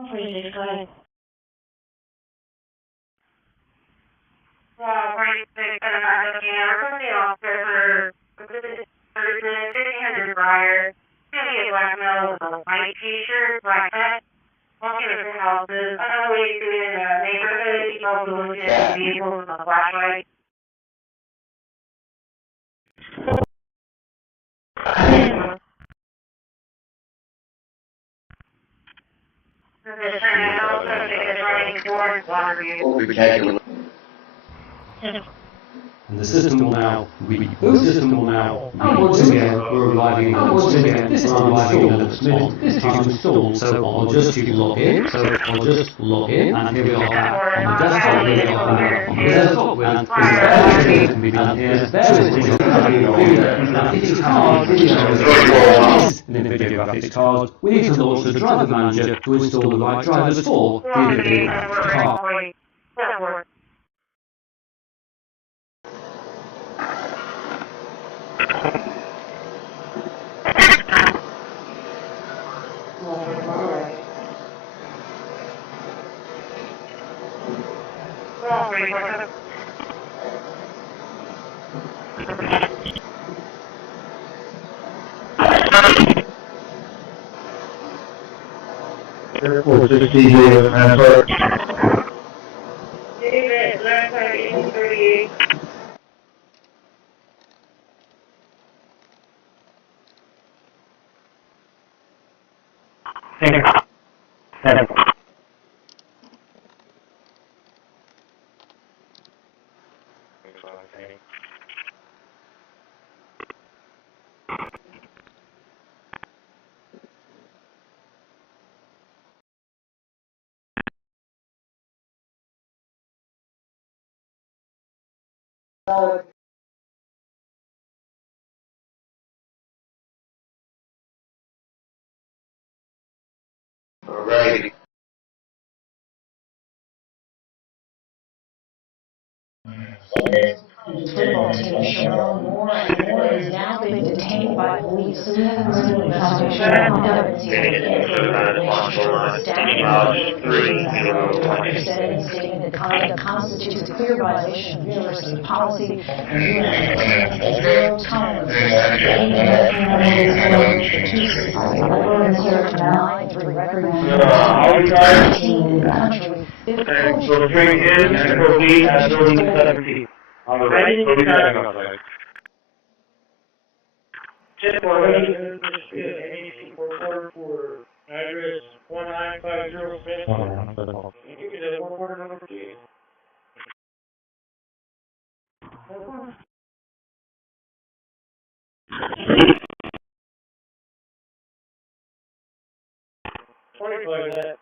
46, go ahead. Well, 46, I'm not looking at the officer for 1500 prior. Gonna be a black male with a white t-shirt, black hat, walking into houses. I don't know what he's doing in the neighborhood. He's also looking at vehicles with a flashlight. And the system will now reboot. The system will now once again, we're arriving, once again, this time arriving in the minute, this time installed, so I'll just log in, and here we are back on the desktop, here we are back on the desktop, and this can be done here, now it is hard, an NVIDIA graphics card, we need to launch the driver manager to install the right drivers for the NVIDIA graphics card. Airport 60 here, Mansour. David, last time 1838. Alrighty. Football team Cheryl Moore has now been detained by police. So we have a resolution from Cheryl Moore. Stating that conduct constitutes a clear violation of university policy and zero tolerance. So the string is complete at building 17. Ready? Just for address 1950 Spanish. You give me the work order number, please. That.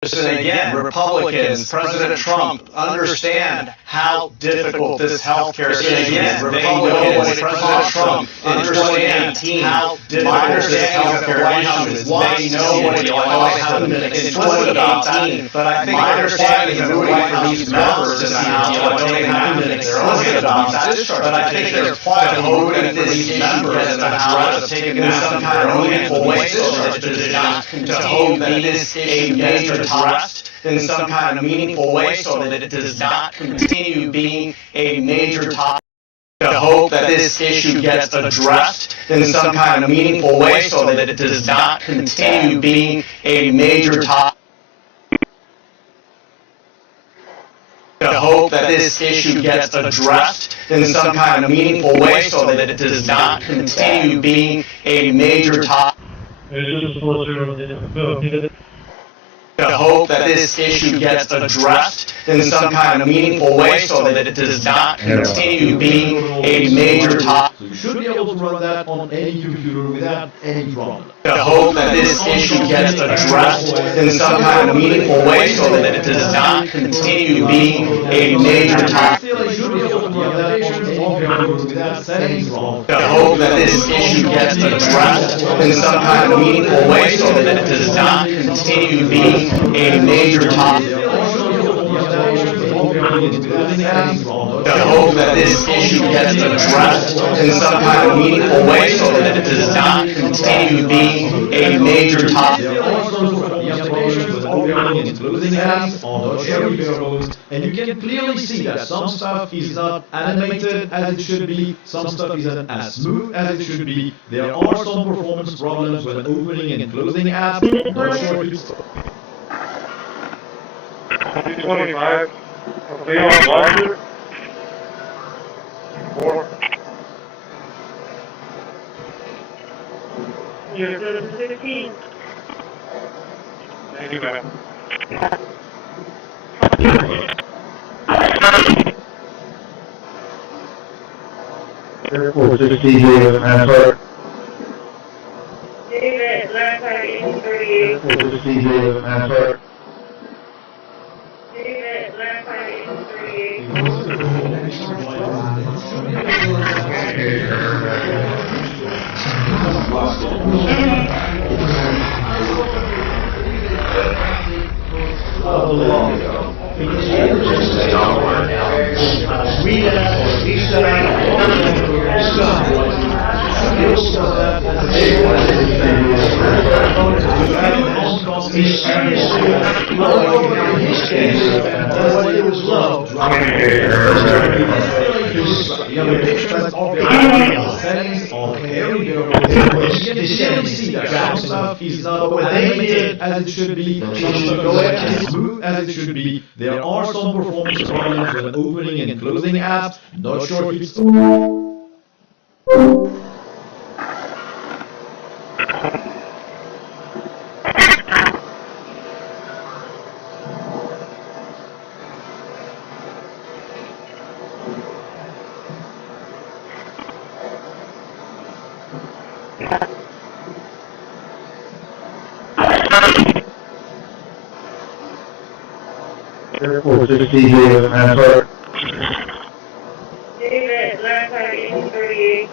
And again, Republicans, President Trump, understand how difficult this healthcare system is. Republicans, President Trump, understand how difficult this healthcare system is. They know what it happened in 2018, but I think my understanding of waiting for these members to see how what happened in their own adoption, but I think they're quite hoping that these members and how it's taken in some kind of meaningful way to hope that this a major addressed in some kind of meaningful way so that it does not continue being a major topic. To hope that this issue gets addressed in some kind of meaningful way so that it does not continue being a major topic. To hope that this issue gets addressed in some kind of meaningful way so that it does not continue being a major topic. To hope that this issue gets addressed in some kind of meaningful way so that it does not continue being a major topic. So you should be able to run that on any computer without any problem. To hope that this issue gets addressed in some kind of meaningful way so that it does not continue being a major topic. You should be able to run that on any computer without settings wrong. To hope that this issue gets addressed in some kind of meaningful way so that it does not continue being a major topic. To hope that this issue gets addressed in some kind of meaningful way so that it does not continue being a major topic. And you can clearly see that some stuff is not animated as it should be, some stuff isn't as smooth as it should be. There are some performance problems when opening and closing apps. 225. Okay, on Molester. 4. You're 716. Thank you, ma'am. Airport 60 answer. David, last time 1838. Airport 60 answer. David, last time 1838. Settings on here we go. You can clearly see that some stuff is not animated as it should be, some stuff is smooth as it should be. There are some performance problems when opening and closing apps. Not sure if it's Airport 60 answer. David, last time 1838.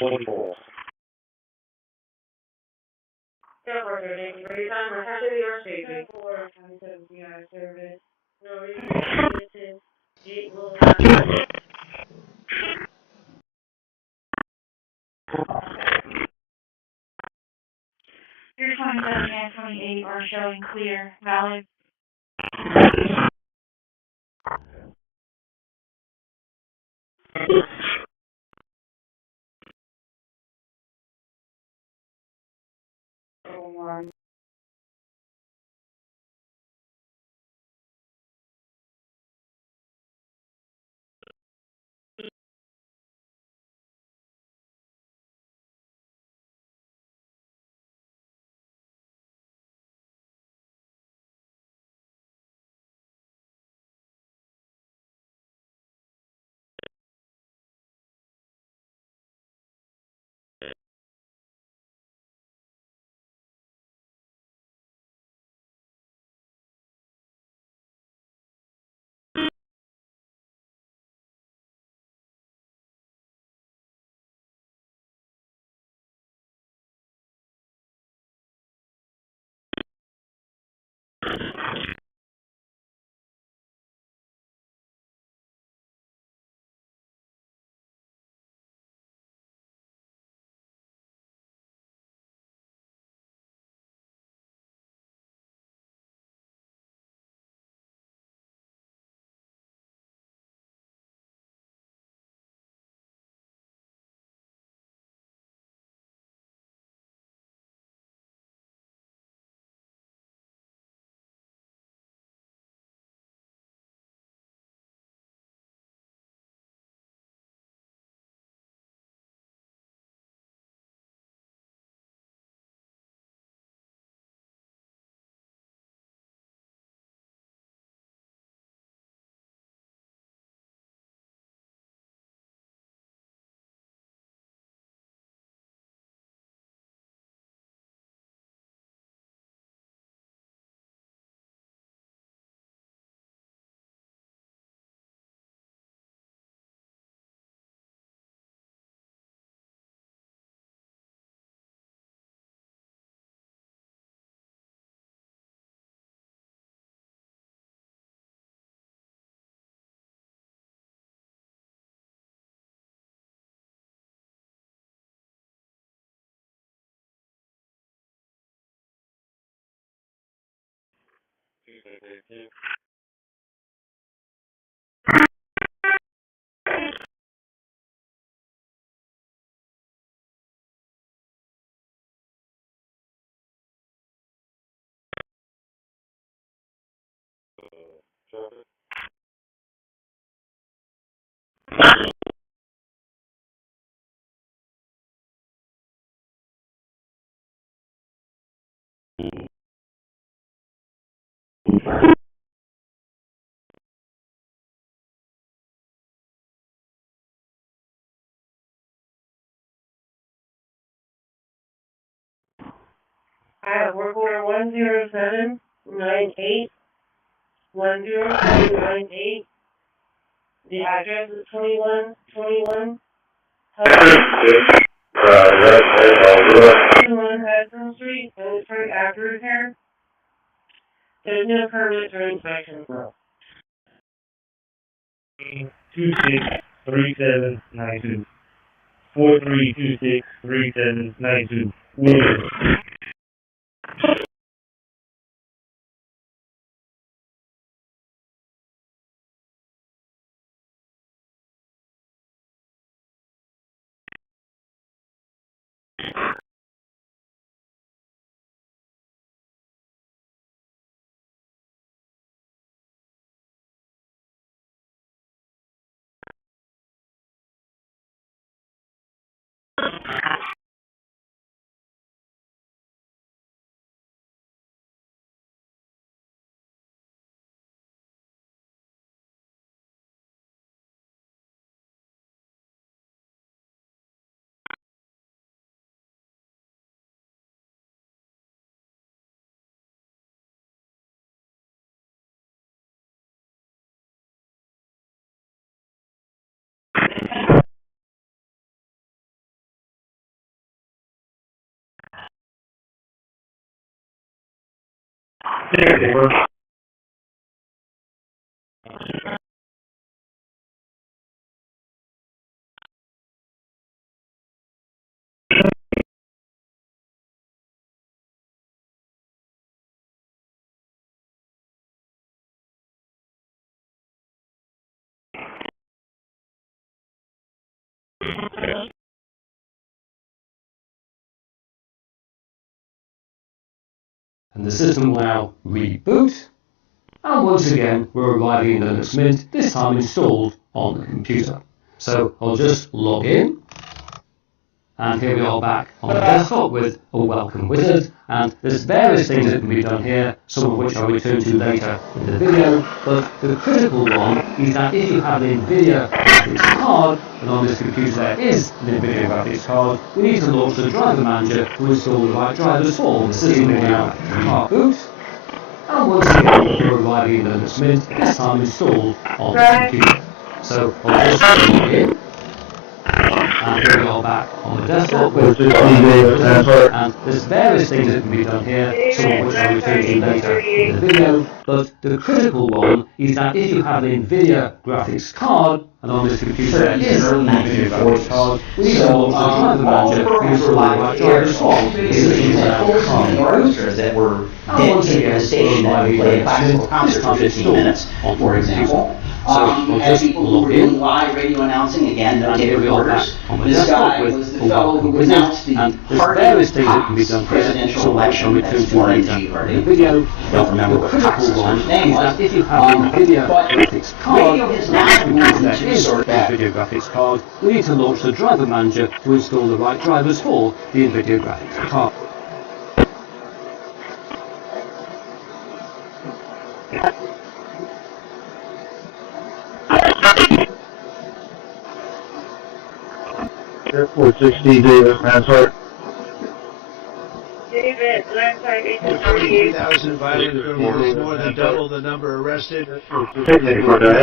24. Yeah, for thank you for your time. We're happy your safety. Service. No reason to Jeep will Your 27 and 28 are showing clear, valid. I have work order 10798. 10798. The address is 2121 Hudson Street, and it's right after repair. There's no permits or inspections. 263792. 43263792. Williams. And the system will now reboot, and once again we're arriving in Linux Mint, this time installed on the computer. So I'll just log in, and here we are back on the desktop with a welcome wizard, and there's various things that can be done here, some of which I'll return to later in the video, but the critical one is that if you have an NVIDIA graphics card, and on this computer there is an NVIDIA graphics card, we need to launch the driver manager to install the right drivers for the system now reboot, and once again we're arriving in Linux Mint, this time installed on the computer. So I'll just log in. And here we are back on the desktop with and there's various things that can be done here, some of which I'll return to later in the video, but the critical one is that if you have an NVIDIA graphics card, and on this computer there is an NVIDIA graphics card, we need to launch the driver manager to install the right drivers for the system that were dedicated to the station that would play a classical concert for 15 minutes, for example. As people who were doing live radio announcing, again, no tape recorders. This guy was the fellow who announced the hardly top presidential election at the Warren G. Party. Don't remember what Cox's name was. But radio has now moved into sort of that. NVIDIA graphics card, we need to launch the driver manager to install the right drivers for the NVIDIA graphics card. Airport 60, David, Mansart. David, last time 42,000 violent criminals, more than double the number arrested in the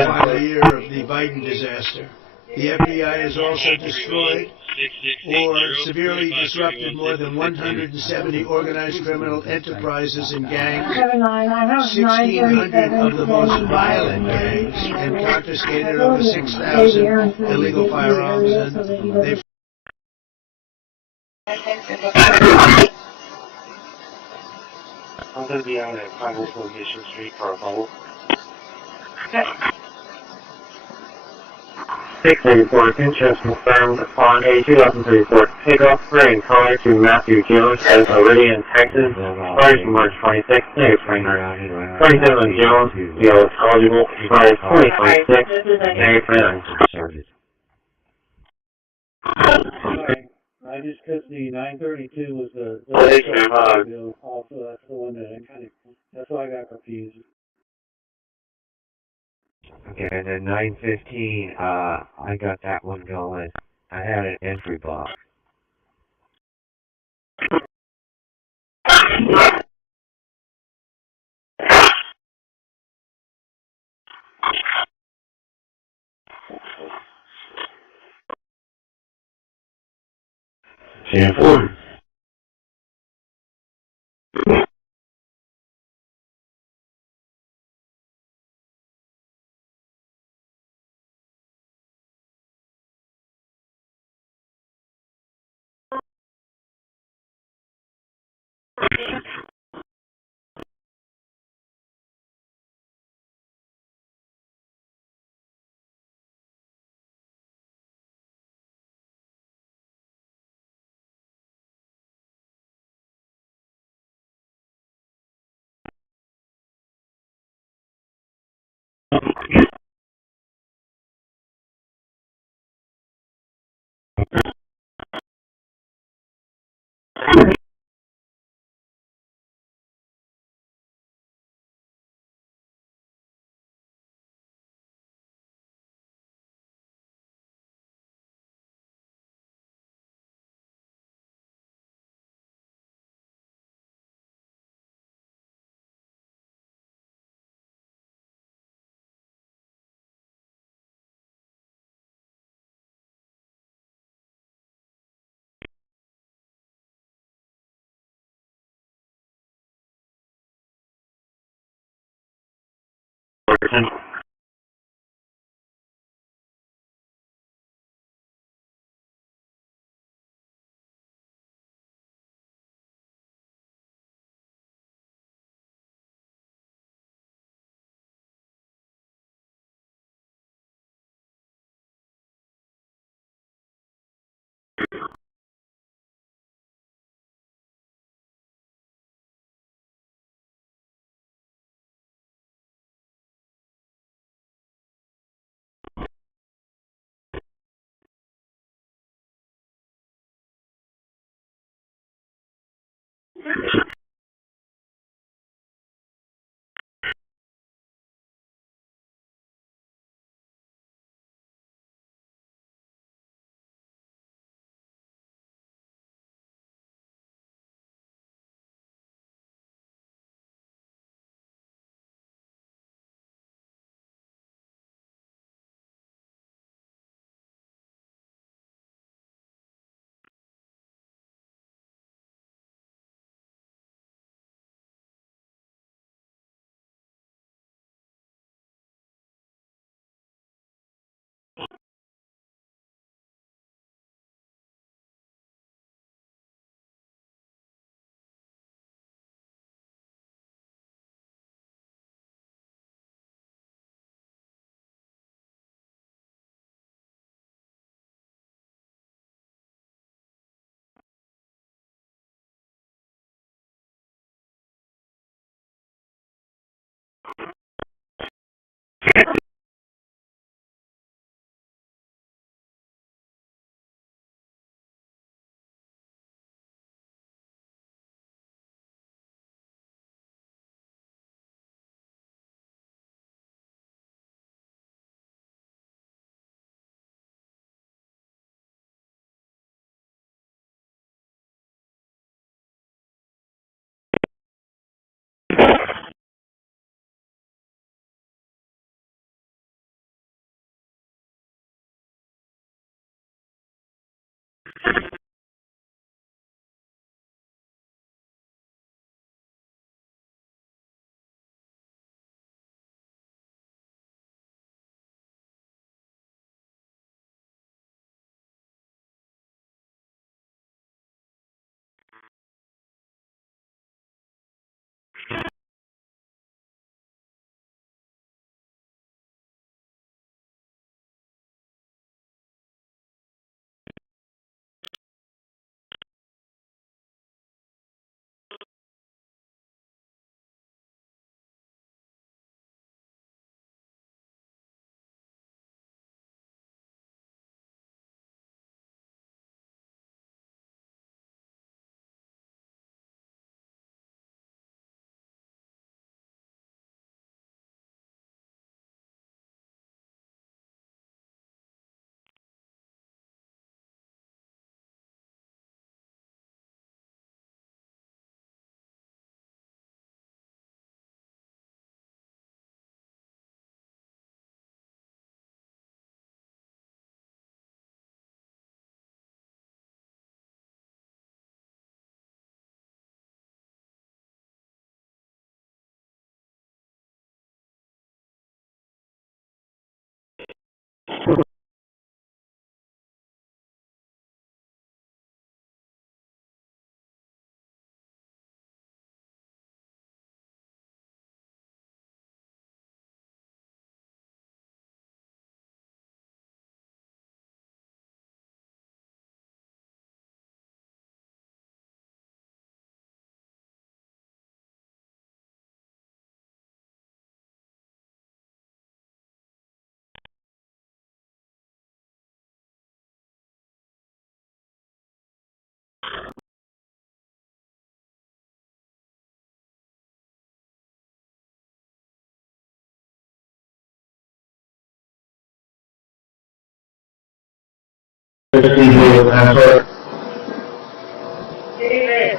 final year of the Biden disaster. The FBI has also destroyed or severely disrupted more than 170 organized criminal enterprises and gangs, 1,600 of the most violent gangs, and confiscated over 6,000 illegal firearms, and they've I'm going to be out at 504 Mission Street for a bubble. 684, interest confirmed upon a 2034 takeoff range calling to Matthew Jones as Meridian, Texas, starting March 26, negative 27 Jones, deal eligible, expires 2026, negative 9. I just because the 932 was the bill, also that's the one that that's why I got confused. Okay, and then 915, I got that one going. I had an entry block. Jan 4. person.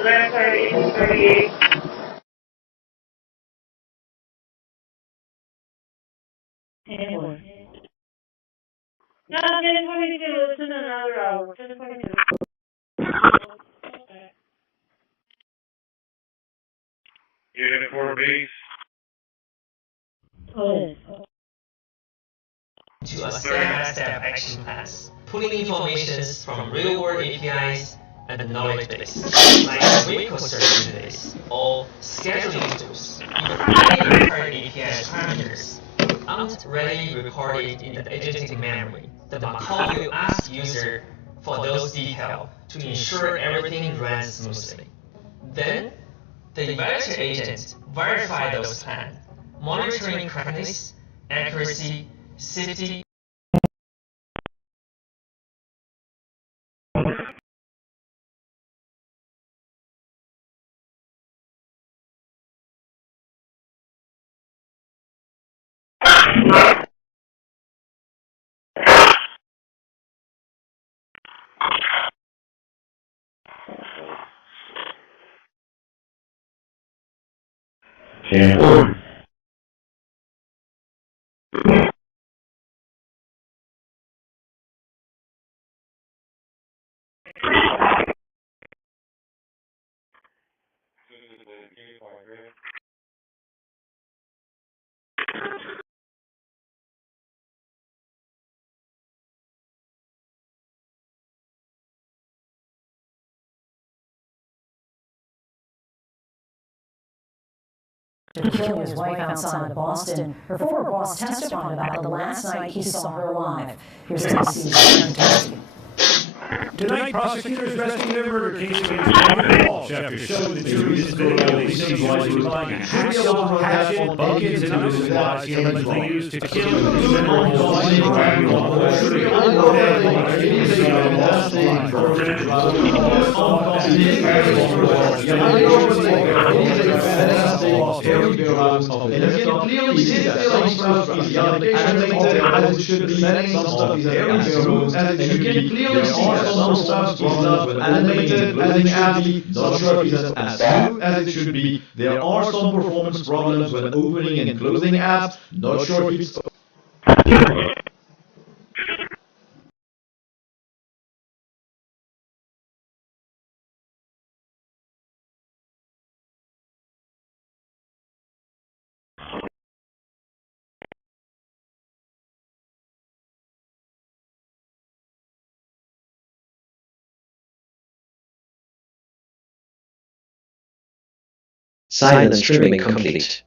Last time, 1838. No, 1022, it's in another hour. 1022. Unit 4 base. Oh, into a step-by-step action plans, pulling information from real-world APIs and knowledge base, like vehicle search database or scheduling tools. If any required API parameters aren't readily recorded in the agentic memory, the call will ask user for those details to ensure everything runs smoothly. Then, the evaluator agent verifies those plans, monitoring correctness, accuracy, safety. Yeah. After killing his wife outside of Boston, her former boss testified about the last night he saw her alive. Here's TC's testimony. Tonight, prosecutors resting their murder case against Robert Walsh after showing the jury this video they say was relying on hacksaw, hatchet, buckets, and other supplies he allegedly used to kill and dismember some stuff is not animated, looking at the not sure if it's as smooth as it should be. There are some performance problems when opening and closing apps. Not sure if it's Silence trimming complete.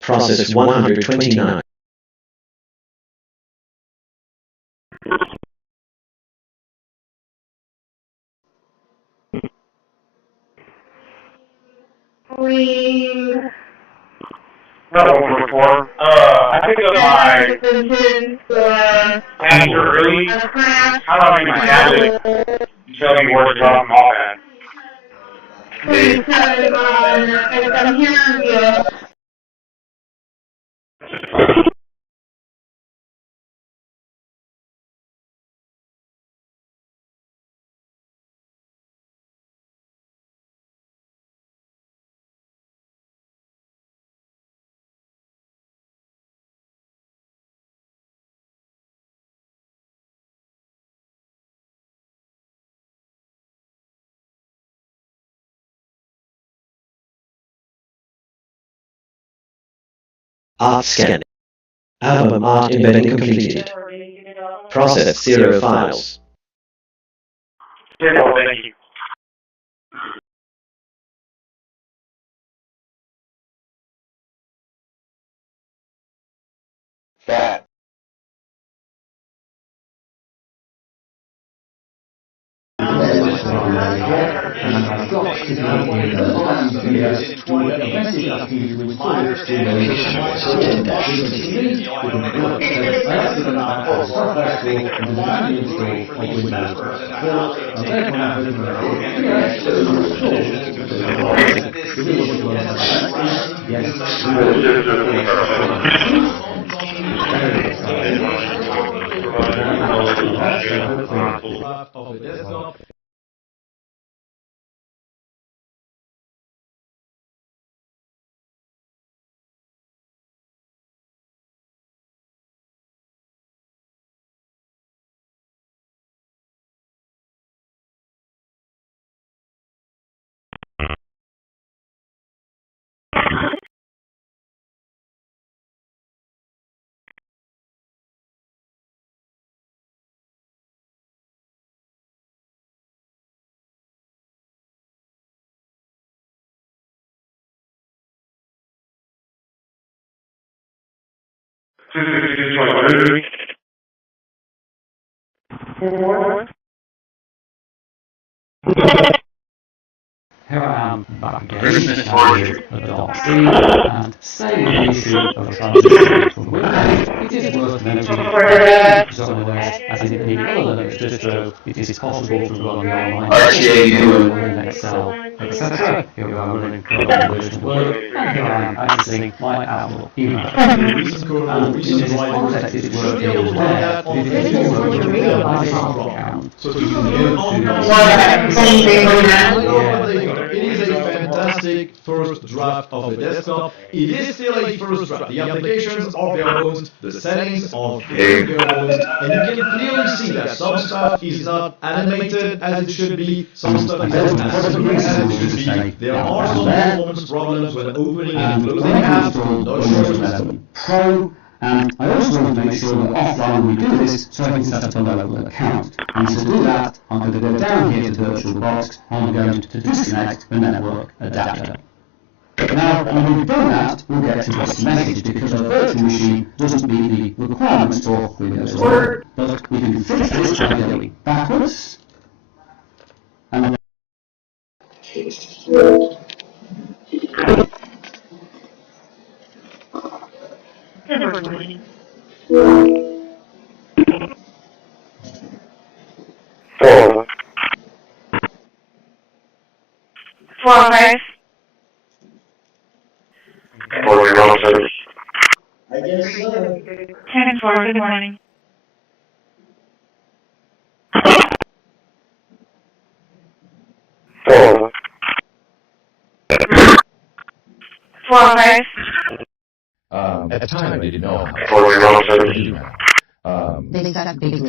Process 129. Before. I picked up my passenger early. How do I make my tablet show me where to drop them off at? I'm hearing you. Art scanning. Album art embedding completed. Process 0 files. Thank you. That. Here I am back again with a dark scene, and staying on the issue of transitioning from Windows, it is worth noting that Zone OS, as in any other Linux distro, it is possible to run the online in Excel, etc. Here we are running version Word, and here I am accessing my Outlook email. And in this context, it is worth being aware that it is also to realize our account. So to it is a fantastic first draft of the desktop. It is still a first draft. The applications are bare bones, the settings are very bare bones, and you can clearly see that some stuff is not animated as it should be, some stuff is not as smooth as it should be. There are some performance problems when opening and closing apps. Not sure Pro, and I also want to make sure that offline we do this so I can set up a local account. And to do that, I'm going to go down here to VirtualBox, I'm going to disconnect the network adapter. Now, when we've done that, we'll get to this message because our virtual machine doesn't meet the requirements for Windows 11. But we can fix this by going backwards, and then I guess so. 10-4, good morning. At the time, they didn't know how to do now. They suck big At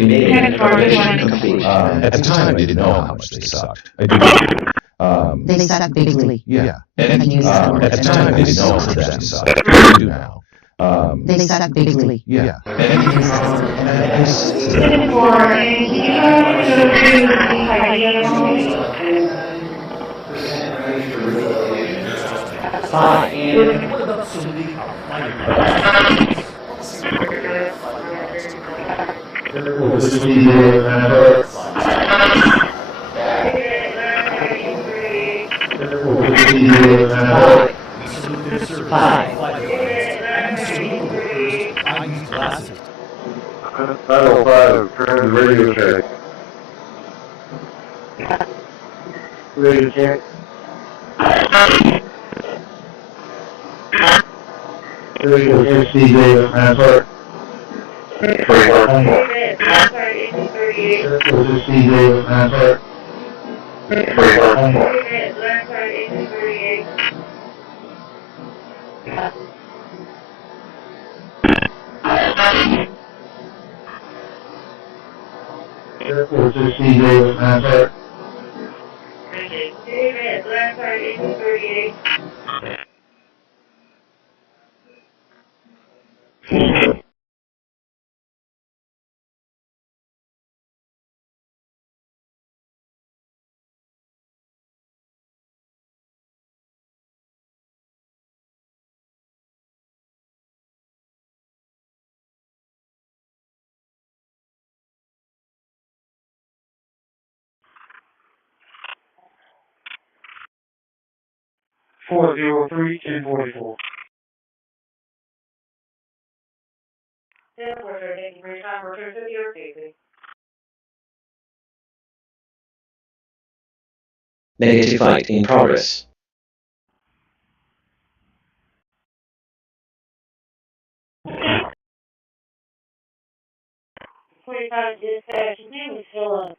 the time, I didn't know how much they sucked. I do. They suck bigly. Yeah. And at the time, I didn't know how much they sucked. I do now. They suck bigly. Yeah. Battle 5, turn the radio check. Radio check. Radio check, CJ, Mansart. This is CJ, Mansart. This is CJ, Mansart. Four zero three 1044. Negative fight in progress. Dispatch, name is Philip.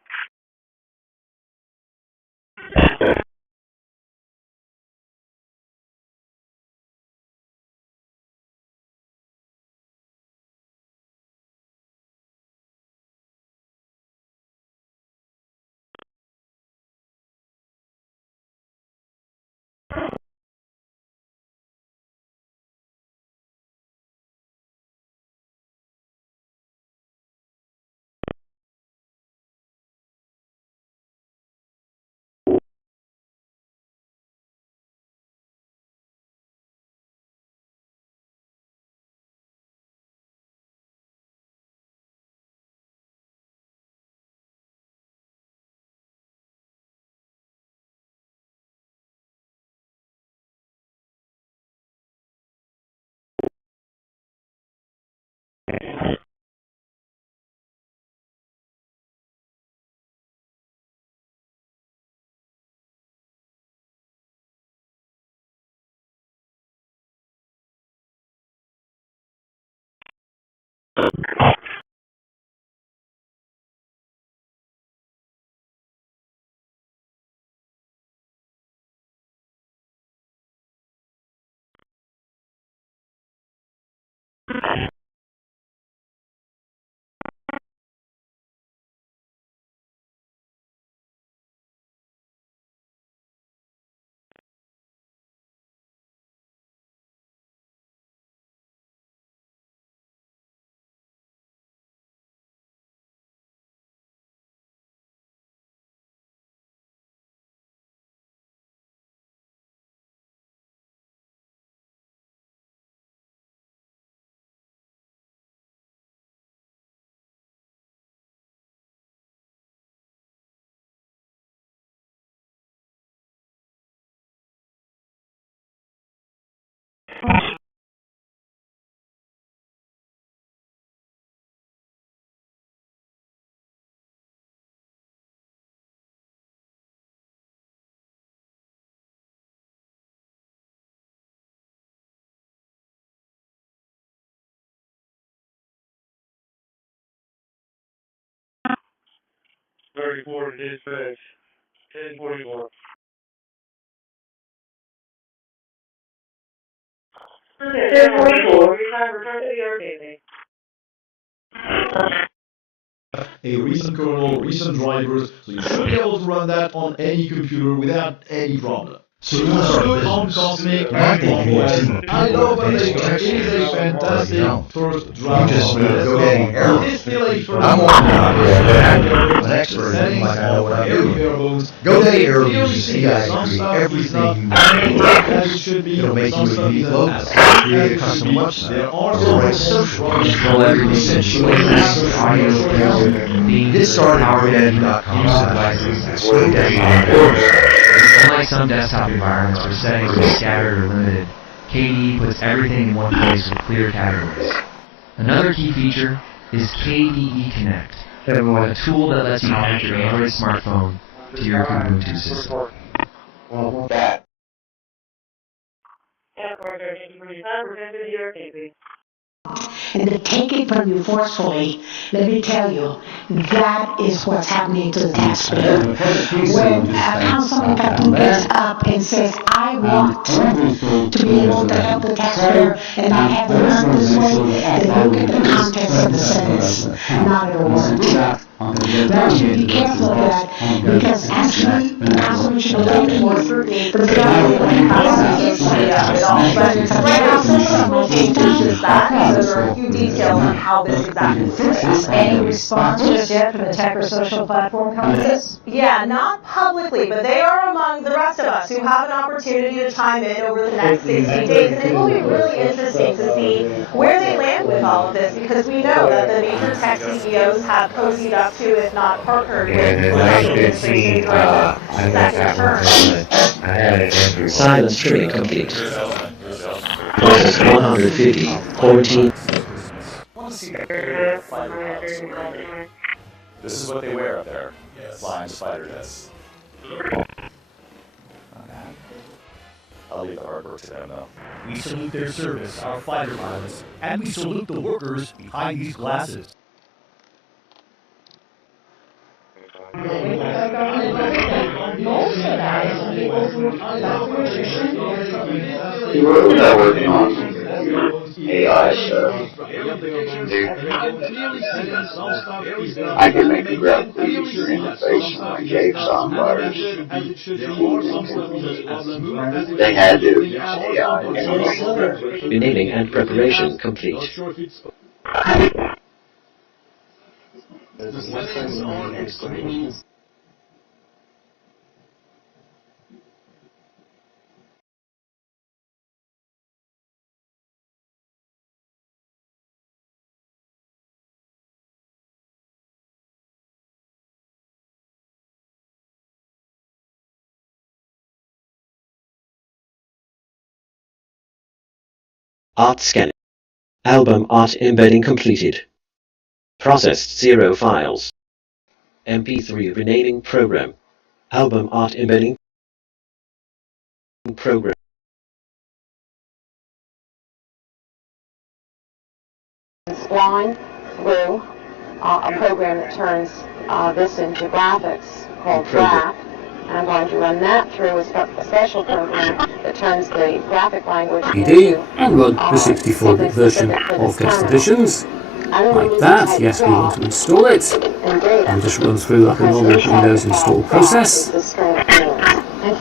34 to dispatch. 1044. 1044, return to the RDA. A recent kernel, recent drivers, so you should be able to run that on any computer without any problem. So you good on Cosmic and PopoS. I love what they got. It is a fantastic first draft. You just go getting errors. It is still a first I'm draft. an expert in like I know what I'm Very doing. bare bones. GoDaddy You error clearly uses see CI that some create stuff is everything not you as it should be. It'll make Some you a stuff unique isn't logo. as Create a as it custom should be. website. There are It'll some write social. problems. Control everything. Audio, video. Get started at GoDaddy.com/lead. GoDaddy. Unlike some desktop environments where settings are scattered or limited, KDE puts everything in one place with clear categories. Another key feature is KDE Connect, a tool that lets you connect your Android smartphone to your Ubuntu system. And they take it from you forcefully. Let me tell you, that is what's happening to the taxpayer. When a councilman gets up and says, I want to be able to help the taxpayer and I have learned this way, then look at the context of the sentence, not at a word. Now, you should be careful of that, because actually, the councilman should be looking more scrutiny. The majority of the Right now, some of the rules changes that, so there are a few details on how this exactly works. Any response just yet from the tech or social platform companies? Yeah, not publicly, but they are among the rest of us who have an opportunity to chime in over the next 60 days, and it will be really interesting to see where they land with all of this, because we know that the major tech CEOs have cozied up to, if not partnered with, the administration during the second term. I had an entry. Silent streaming complete. Process 150. Quarantine. This is what they wear up there. Flying spider jets. I'll leave the hard work to them, though. We salute their service, our fighter pilots, and we salute the workers behind these glasses. You were not working on AI stuff. I can make a graphic user interface for my cave songwriters. They had to use AI. Renaming and preparation complete. Art scanning. Album art embedding completed. Processed 0 files. MP3 renaming program. Album art embedding program. Line through a program that turns this into graphics called Graph. And I'm going to run that through a special program that turns the graphic language PD and run the 64-bit version of guest editions. Like that. Yes, we want to install it. And just run through like a normal Windows install process. And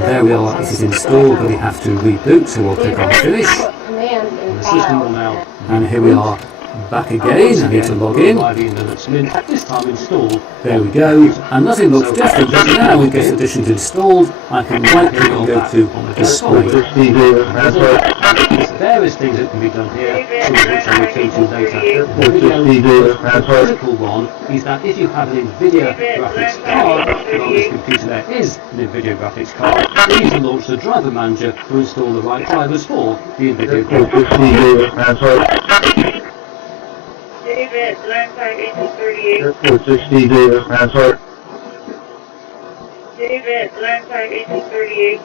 there we are, it is installed, but we have to reboot, so we'll click on finish. And here we are back again. I need to log in. There we go. And nothing looks different, but now with guest editions installed, I can right click and go to display. There's various things that can be done here, some of which I'll return to later. The critical one is that if you have an NVIDIA graphics card, and on this computer there is an NVIDIA graphics card, then you can launch the driver manager to install the right drivers for the NVIDIA graphics card. David, land type 1838. Airport 60, David, password. David, land type 1838.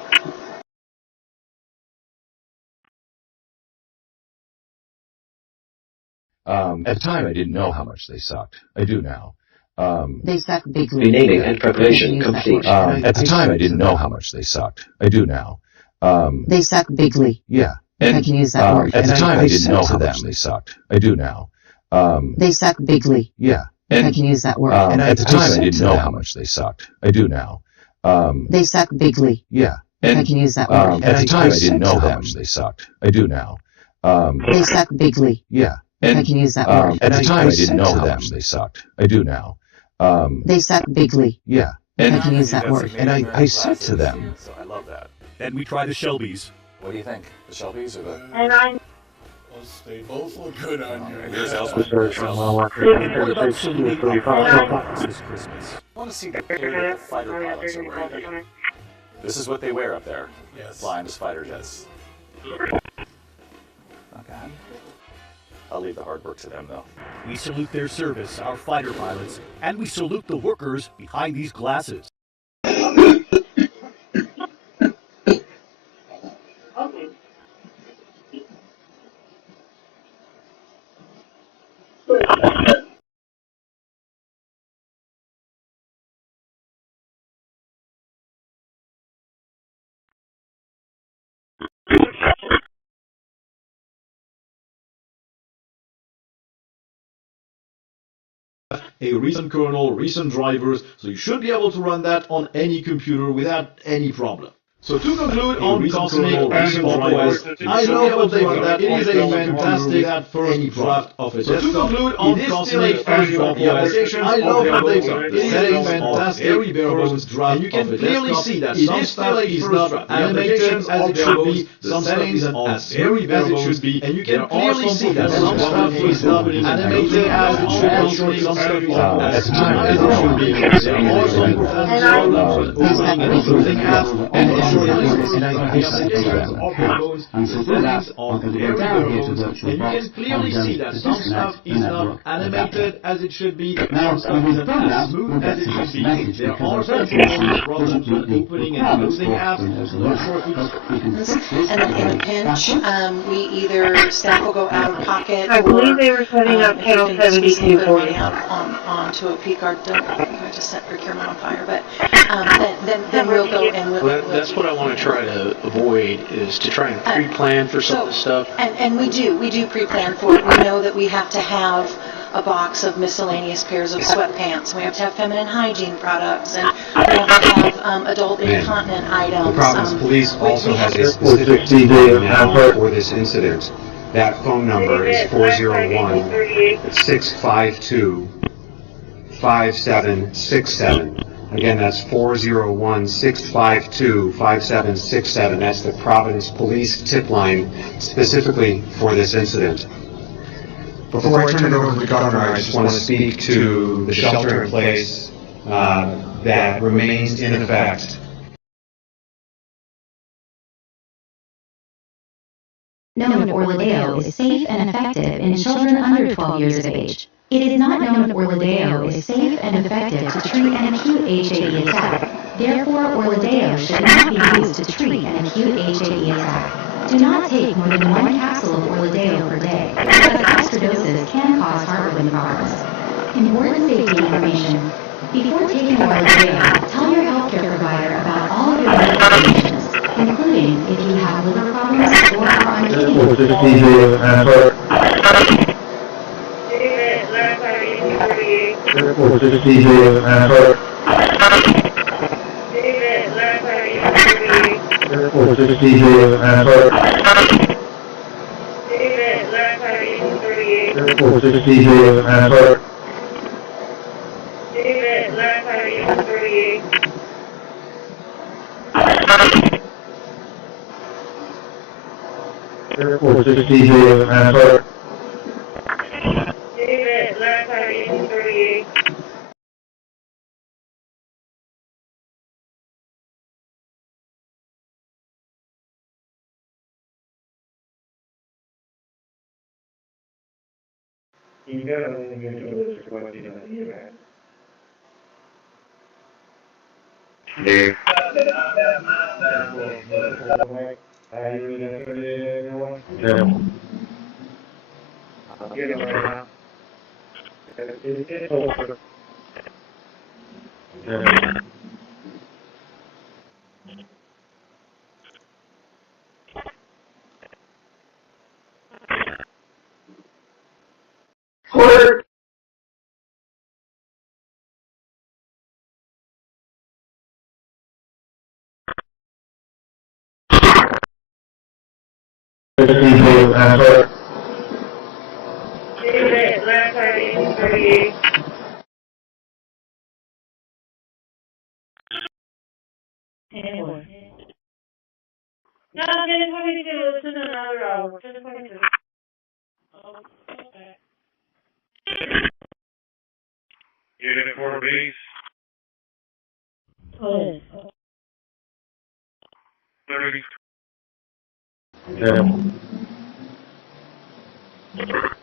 At the time, I didn't know how much they sucked. I do now. They suck bigly. Renaming and preparation complete. At the time, I didn't know how much they sucked. I do now. They suck bigly. Yeah. If I can use that word. At the time, I didn't know how much they sucked. I do now. They suck bigly. Yeah. If I can use that word. At the time, I didn't know how much they sucked. I do now. They suck bigly. Yeah. If I can use that word. At the time, I didn't know how much they sucked. I do now. They suck bigly. Yeah. If I can use that word. At the time, I didn't know how much they sucked. I do now. They suck bigly. Yeah. If I can use that word. And I said to them. So I love that. Then we try the Shelbys. What do you think? The Shelbys or the... And I'm... They both look good on you. Here's Elsa. What about saluting this Christmas? I want to see the gear that the fighter pilots are wearing. This is what they wear up there. Yes. Flying as fighter jets. Okay. I'll leave the hard work to them, though. We salute their service, our fighter pilots, and we salute the workers behind these glasses. A recent kernel, recent drivers, so you should be able to run that on any computer without any problem. So to conclude on Cosmic and drivers, I love what they've done. It is a fantastic first draft of it. So to conclude on Cosmic and drivers, I love what they've done. It is a fantastic first draft, and you can clearly see that some stuff is not animated as it should be, some settings are very as it should be, and you can clearly see that some stuff is not animated as it should be, some stuff is not as it should be. There are some problems and closing apps, and and you can clearly see that some stuff is not animated as it should be, some stuff isn't as smooth as it should be. There are some problems with opening and closing apps, no shortcuts. And then in a pinch, we either staff will go out of pocket. I believe they were setting up channel 72 for you. Onto a P-card. I just set procurement on fire, but then we'll go in with. Well, that's what I want to try to avoid, is to try and pre-plan for some of this stuff. And we do pre-plan for it. We know that we have to have a box of miscellaneous pairs of sweatpants. We have to have feminine hygiene products, and we have to have adult incontinent items. The problem is police also has a specific phone now for this incident. That phone number is 401-652-5767. Again, that's 401-652-5767. That's the Providence Police tip line specifically for this incident. Before I turn it over to the governor, I just want to speak to the shelter in place that remains in effect. Known if Orladeyo is safe and effective in children under 12 years of age. It is not known if Orladeyo is safe and effective to treat an acute HAE attack. Therefore, Orladeyo should not be used to treat an acute HAE attack. Do not take more than 1 capsule of Orladeyo per day, because extra doses can cause heart rhythm problems. Important safety information. Before taking Orladeyo, tell your healthcare provider about all of your medical conditions, including if you have liver problems or are on kidney. Clerk. Intimidate, last time 1838. Anyway. No, 1022, it's in another hour. 1022. Oh, okay. Unit 4B. Oh. 30. Yeah. Clerk.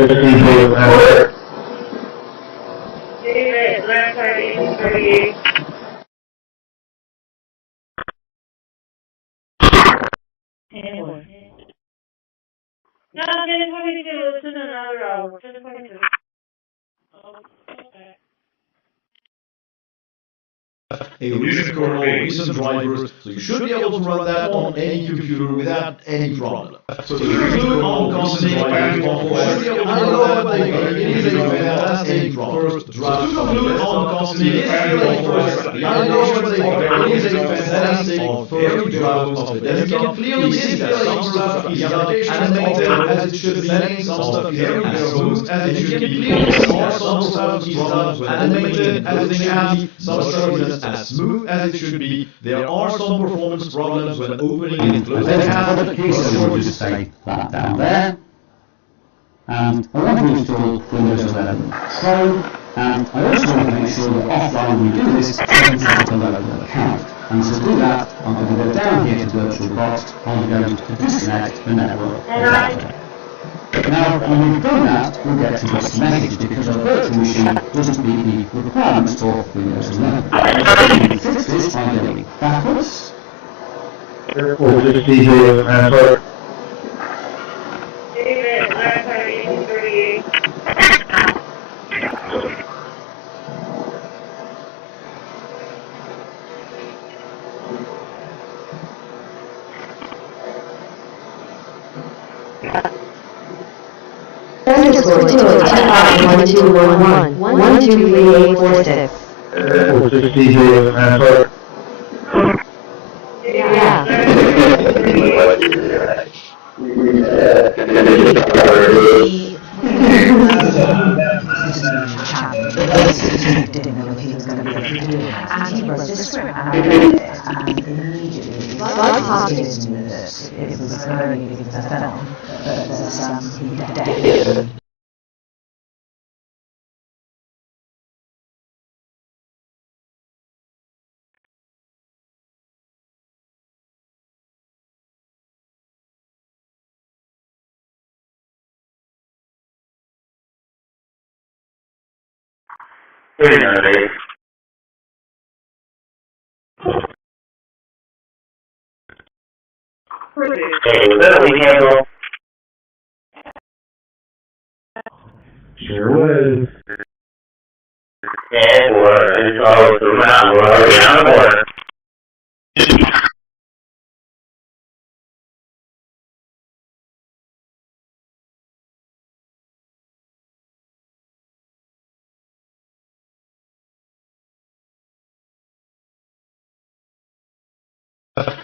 Intimidate, last time 1838. Anyway. No, 1022, it's in another hour. 1022. Oh, okay. A recent kernel, recent drivers, so you should be able to run that on any computer without any problem. So to include on Cosmic and Corpus, I love what they did. It is a fantastic first draft. To conclude on Cosmic and Corpus, I love what they did. It is a fantastic first draft of the desk. You can clearly see that some stuff is not animated as it should be, some stuff is as smooth as it should be. You can clearly see that some stuff is not animated as it should be, some stuff is as smooth as it should be. There are some performance problems when opening and closing tabs. The key, so we'll just say that down there. And I want to install Windows 11 Pro, and I also want to make sure that offline we do this so I can set up a local account. And to do that, I'm going to go down here to VirtualBox, I'm going to disconnect the network adapter. Now, when we've done that, we'll get to this message because our virtual machine doesn't meet the requirements for Windows 11. To fix this, I'm going backwards. Intimidate, last time 1838. Underscore 2851211 123846. Yeah. Didn't know if he was going to be able to do it. And he wrote the script, and I read it, and immediately, like Hoskins knew that it was very big as a film, but he definitely Sure was. Yeah, it was. It's all through my world. Yeah, it was.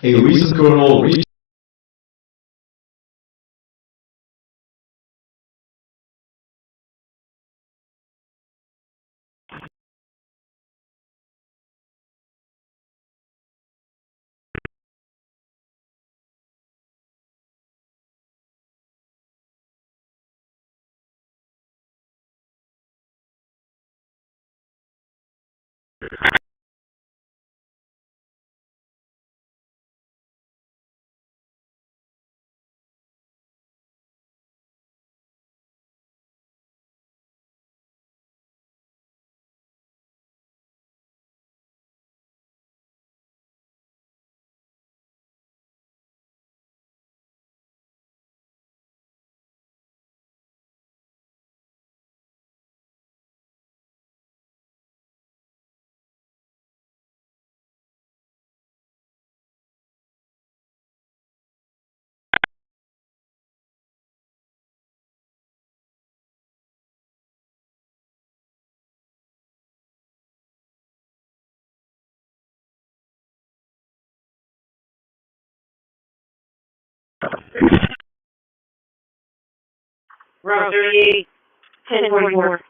A recent kernel, Route 38, 1044.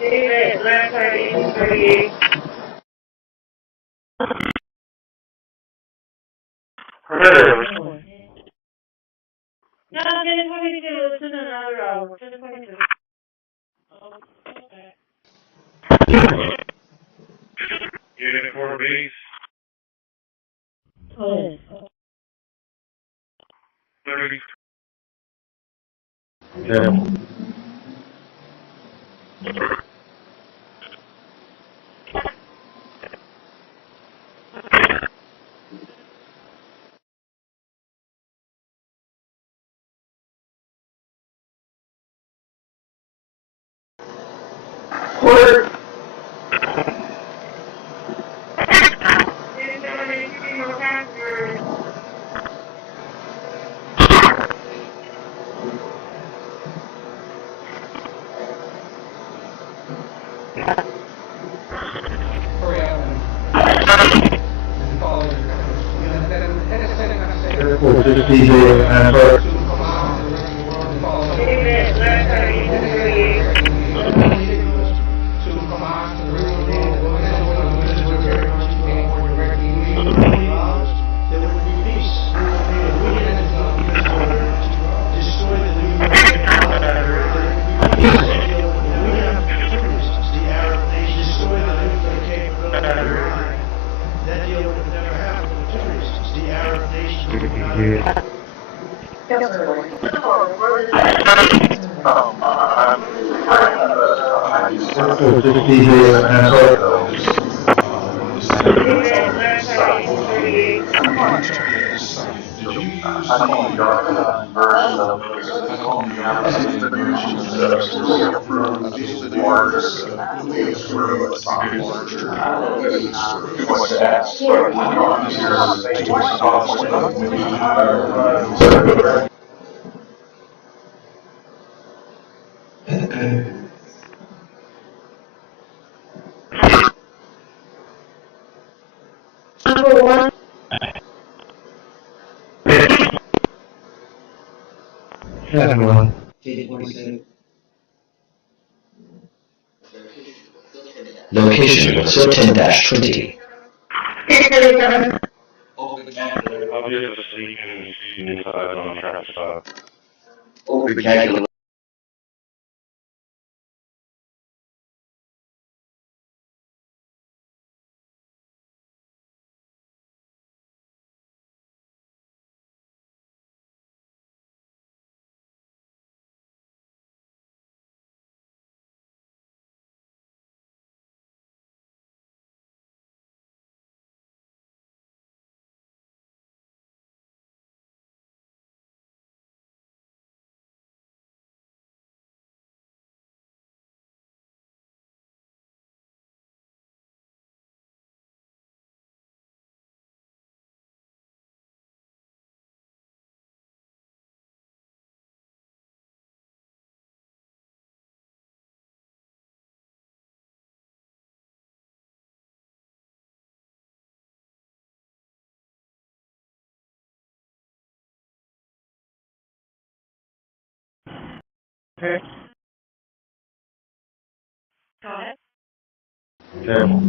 David, last side 1838. No, 1022, it's in another hour. 1022. Unit 4 base. Oh. 30. Quarter. Number 1. Everyone. Location 10-20. I'll be able to sleep inside on traffic stop. Okay. Got it. Terrible.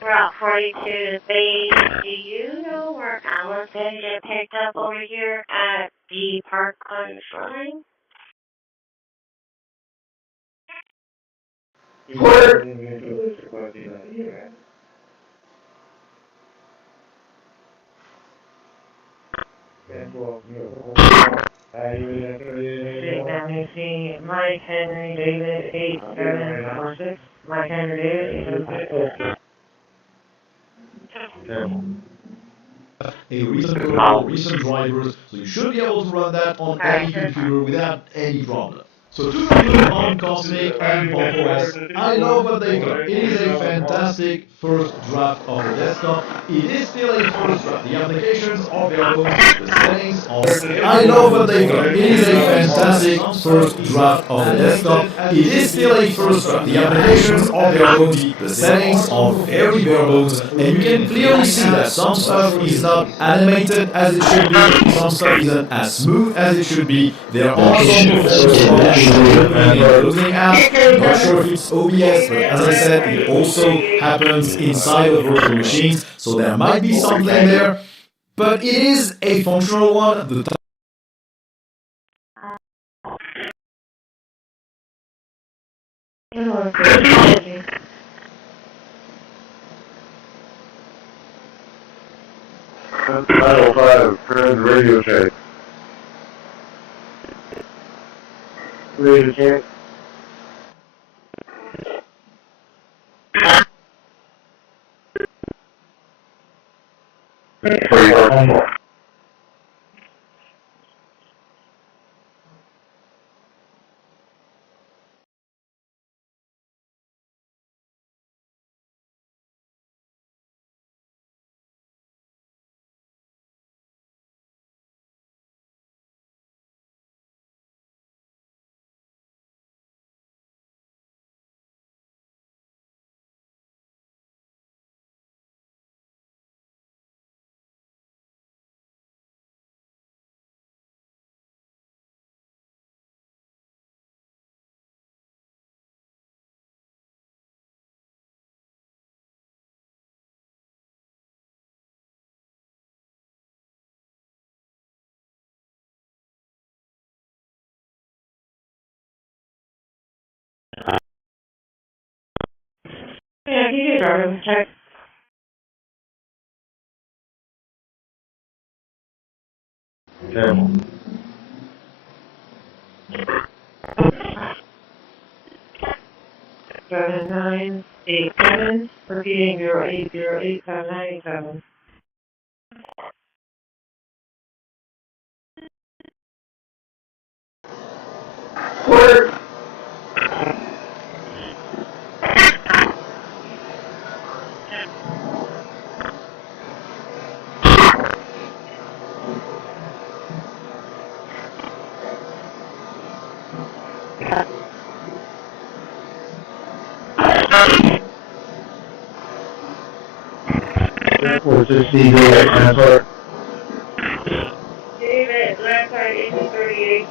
Route 42 to base. Do you know where Alan can get picked up over here at the park on Shrine? Where? Mike Henry David 8746. Mike Henry David 8746. A recent code, recent drivers, so you should be able to run that on any computer without any problem. So to conclude on Cosmic and Pop OS, I love what they've done. It is a fantastic first draft of the desktop. It is still a first draft. The applications are available, the settings are I love what they've done. It is a fantastic first draft of the desktop. It is still a first draft. The applications are available, the settings are very bare bones, and you can clearly see that some stuff is not animated as it should be, some stuff isn't as smooth as it should be. There are some performance problems opening and closing apps. Not sure if it's OBS, but as I said, it also happens inside of virtual machines, so there might be something there. But it is a functional one. The 905, turn radio check. Radio check. Yeah, you do driver's check. Okay. 7987, repeating 08087987. Word. Was this the answer? David, left side 1838.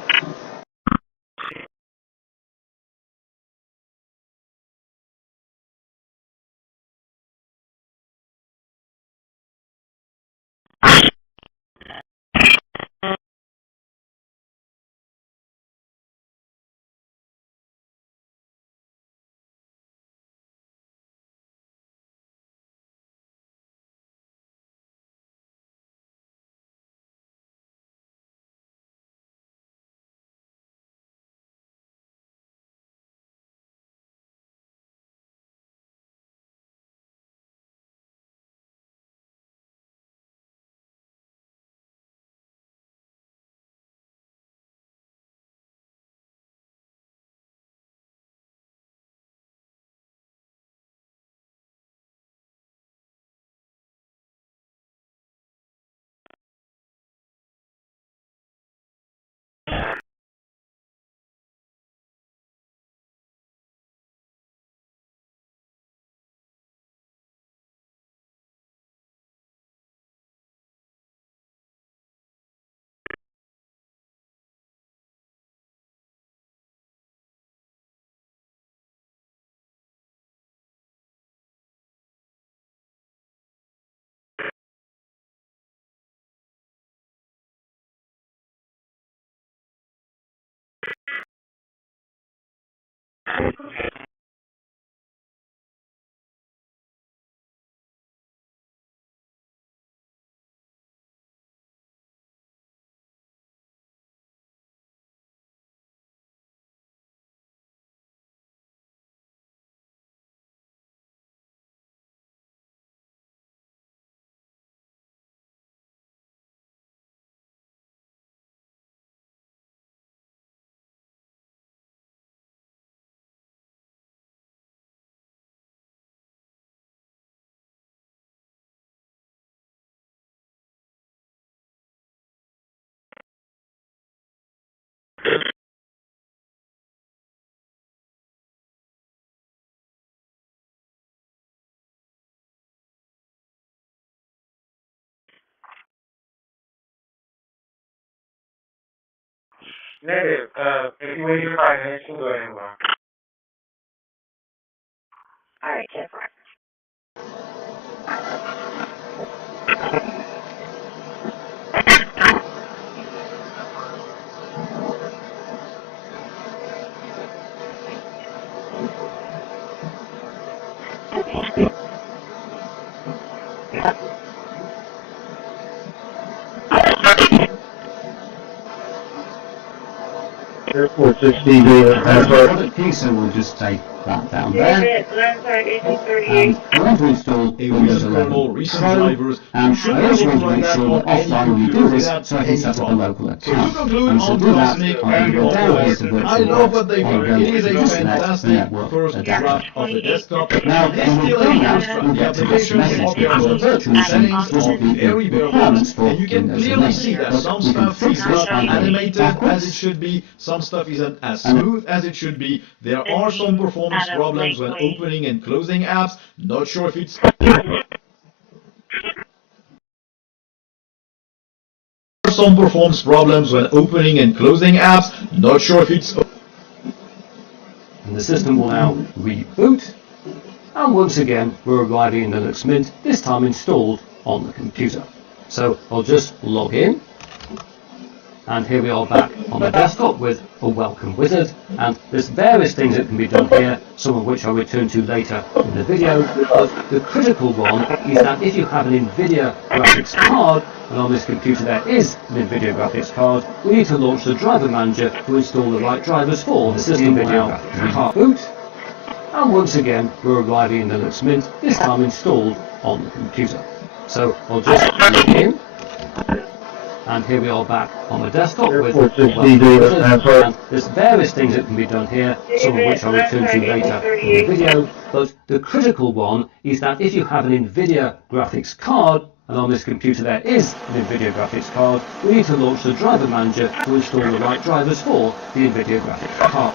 Negative. If you wait your 5 minutes, you can go ahead and walk. Alright, Jeff. Airport 60, Airport. Okay, so we'll just take that down there. And I'm going to install A Windows recent 11 kernel, recent Pro, drivers, and should I be also able want to to run make that sure on that offline when we do this, so I can any set up a problem. local So to account. conclude And to on do that, Cosmic I and can go down here to I virtual love what they've or done. go It is to a Internet, the fantastic network first adapter. draft of the desktop. Now, It is when we've still a done that, bootstrap. we'll The get to this application message because the operations virtual machine settings doesn't are meet very the bare requirements bones, for and you can Windows clearly 11. see that But some we can stuff fix is this not by going animated as it backwards. should be, some stuff isn't as smooth as it should be. There are some performance problems when opening and closing apps. Not sure if it's some performance problems when opening and closing apps. Not sure if it's And the system will now reboot. And once again, we're arriving in Linux Mint, this time installed on the computer. So I'll just log in. And here we are back on the desktop with a welcome wizard. And there's various things that can be done here, some of which I'll return to later in the video. But the critical one is that if you have an NVIDIA graphics card, and on this computer there is an NVIDIA graphics card, we need to launch the driver manager to install the right drivers for the system NVIDIA graphics card. Boot. And once again, we're arriving in Linux Mint, this time installed on the computer. So I'll just log in. And here we are back on the desktop with and there's various things that can be done here, some of which I'll return to later in the video. But the critical one is that if you have an NVIDIA graphics card, and on this computer there is an NVIDIA graphics card, we need to launch the driver manager to install the right drivers for the NVIDIA graphics card.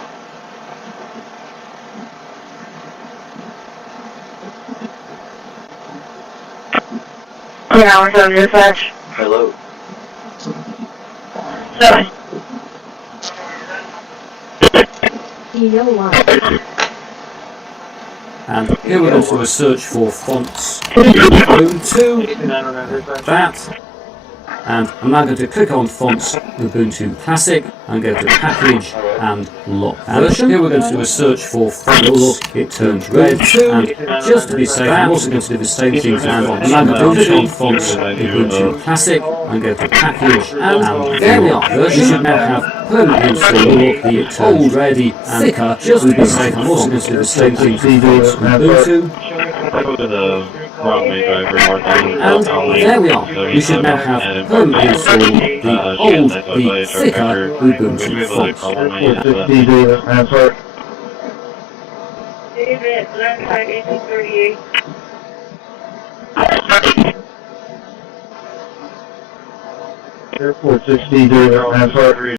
Yeah, we're doing dispatch. Hello. 7. And here we're going to do a search for fonts. Ubuntu, that, and I'm now going to click on fonts Ubuntu Classic and go to package and lock version. Here we're going to do a search for fonts. It turns red, and just to be safe, I'm also going to do the same thing and I'm now going to click on fonts Ubuntu Classic and go to package and there we are. You should now have permanently installed the it turns ready and thicker. Just to be safe, I'm also going to do the same thing for fonts Ubuntu. And there we are. You should now have permanently installed the old, the thicker Ubuntu fonts. David, left side 1838. Airport 60,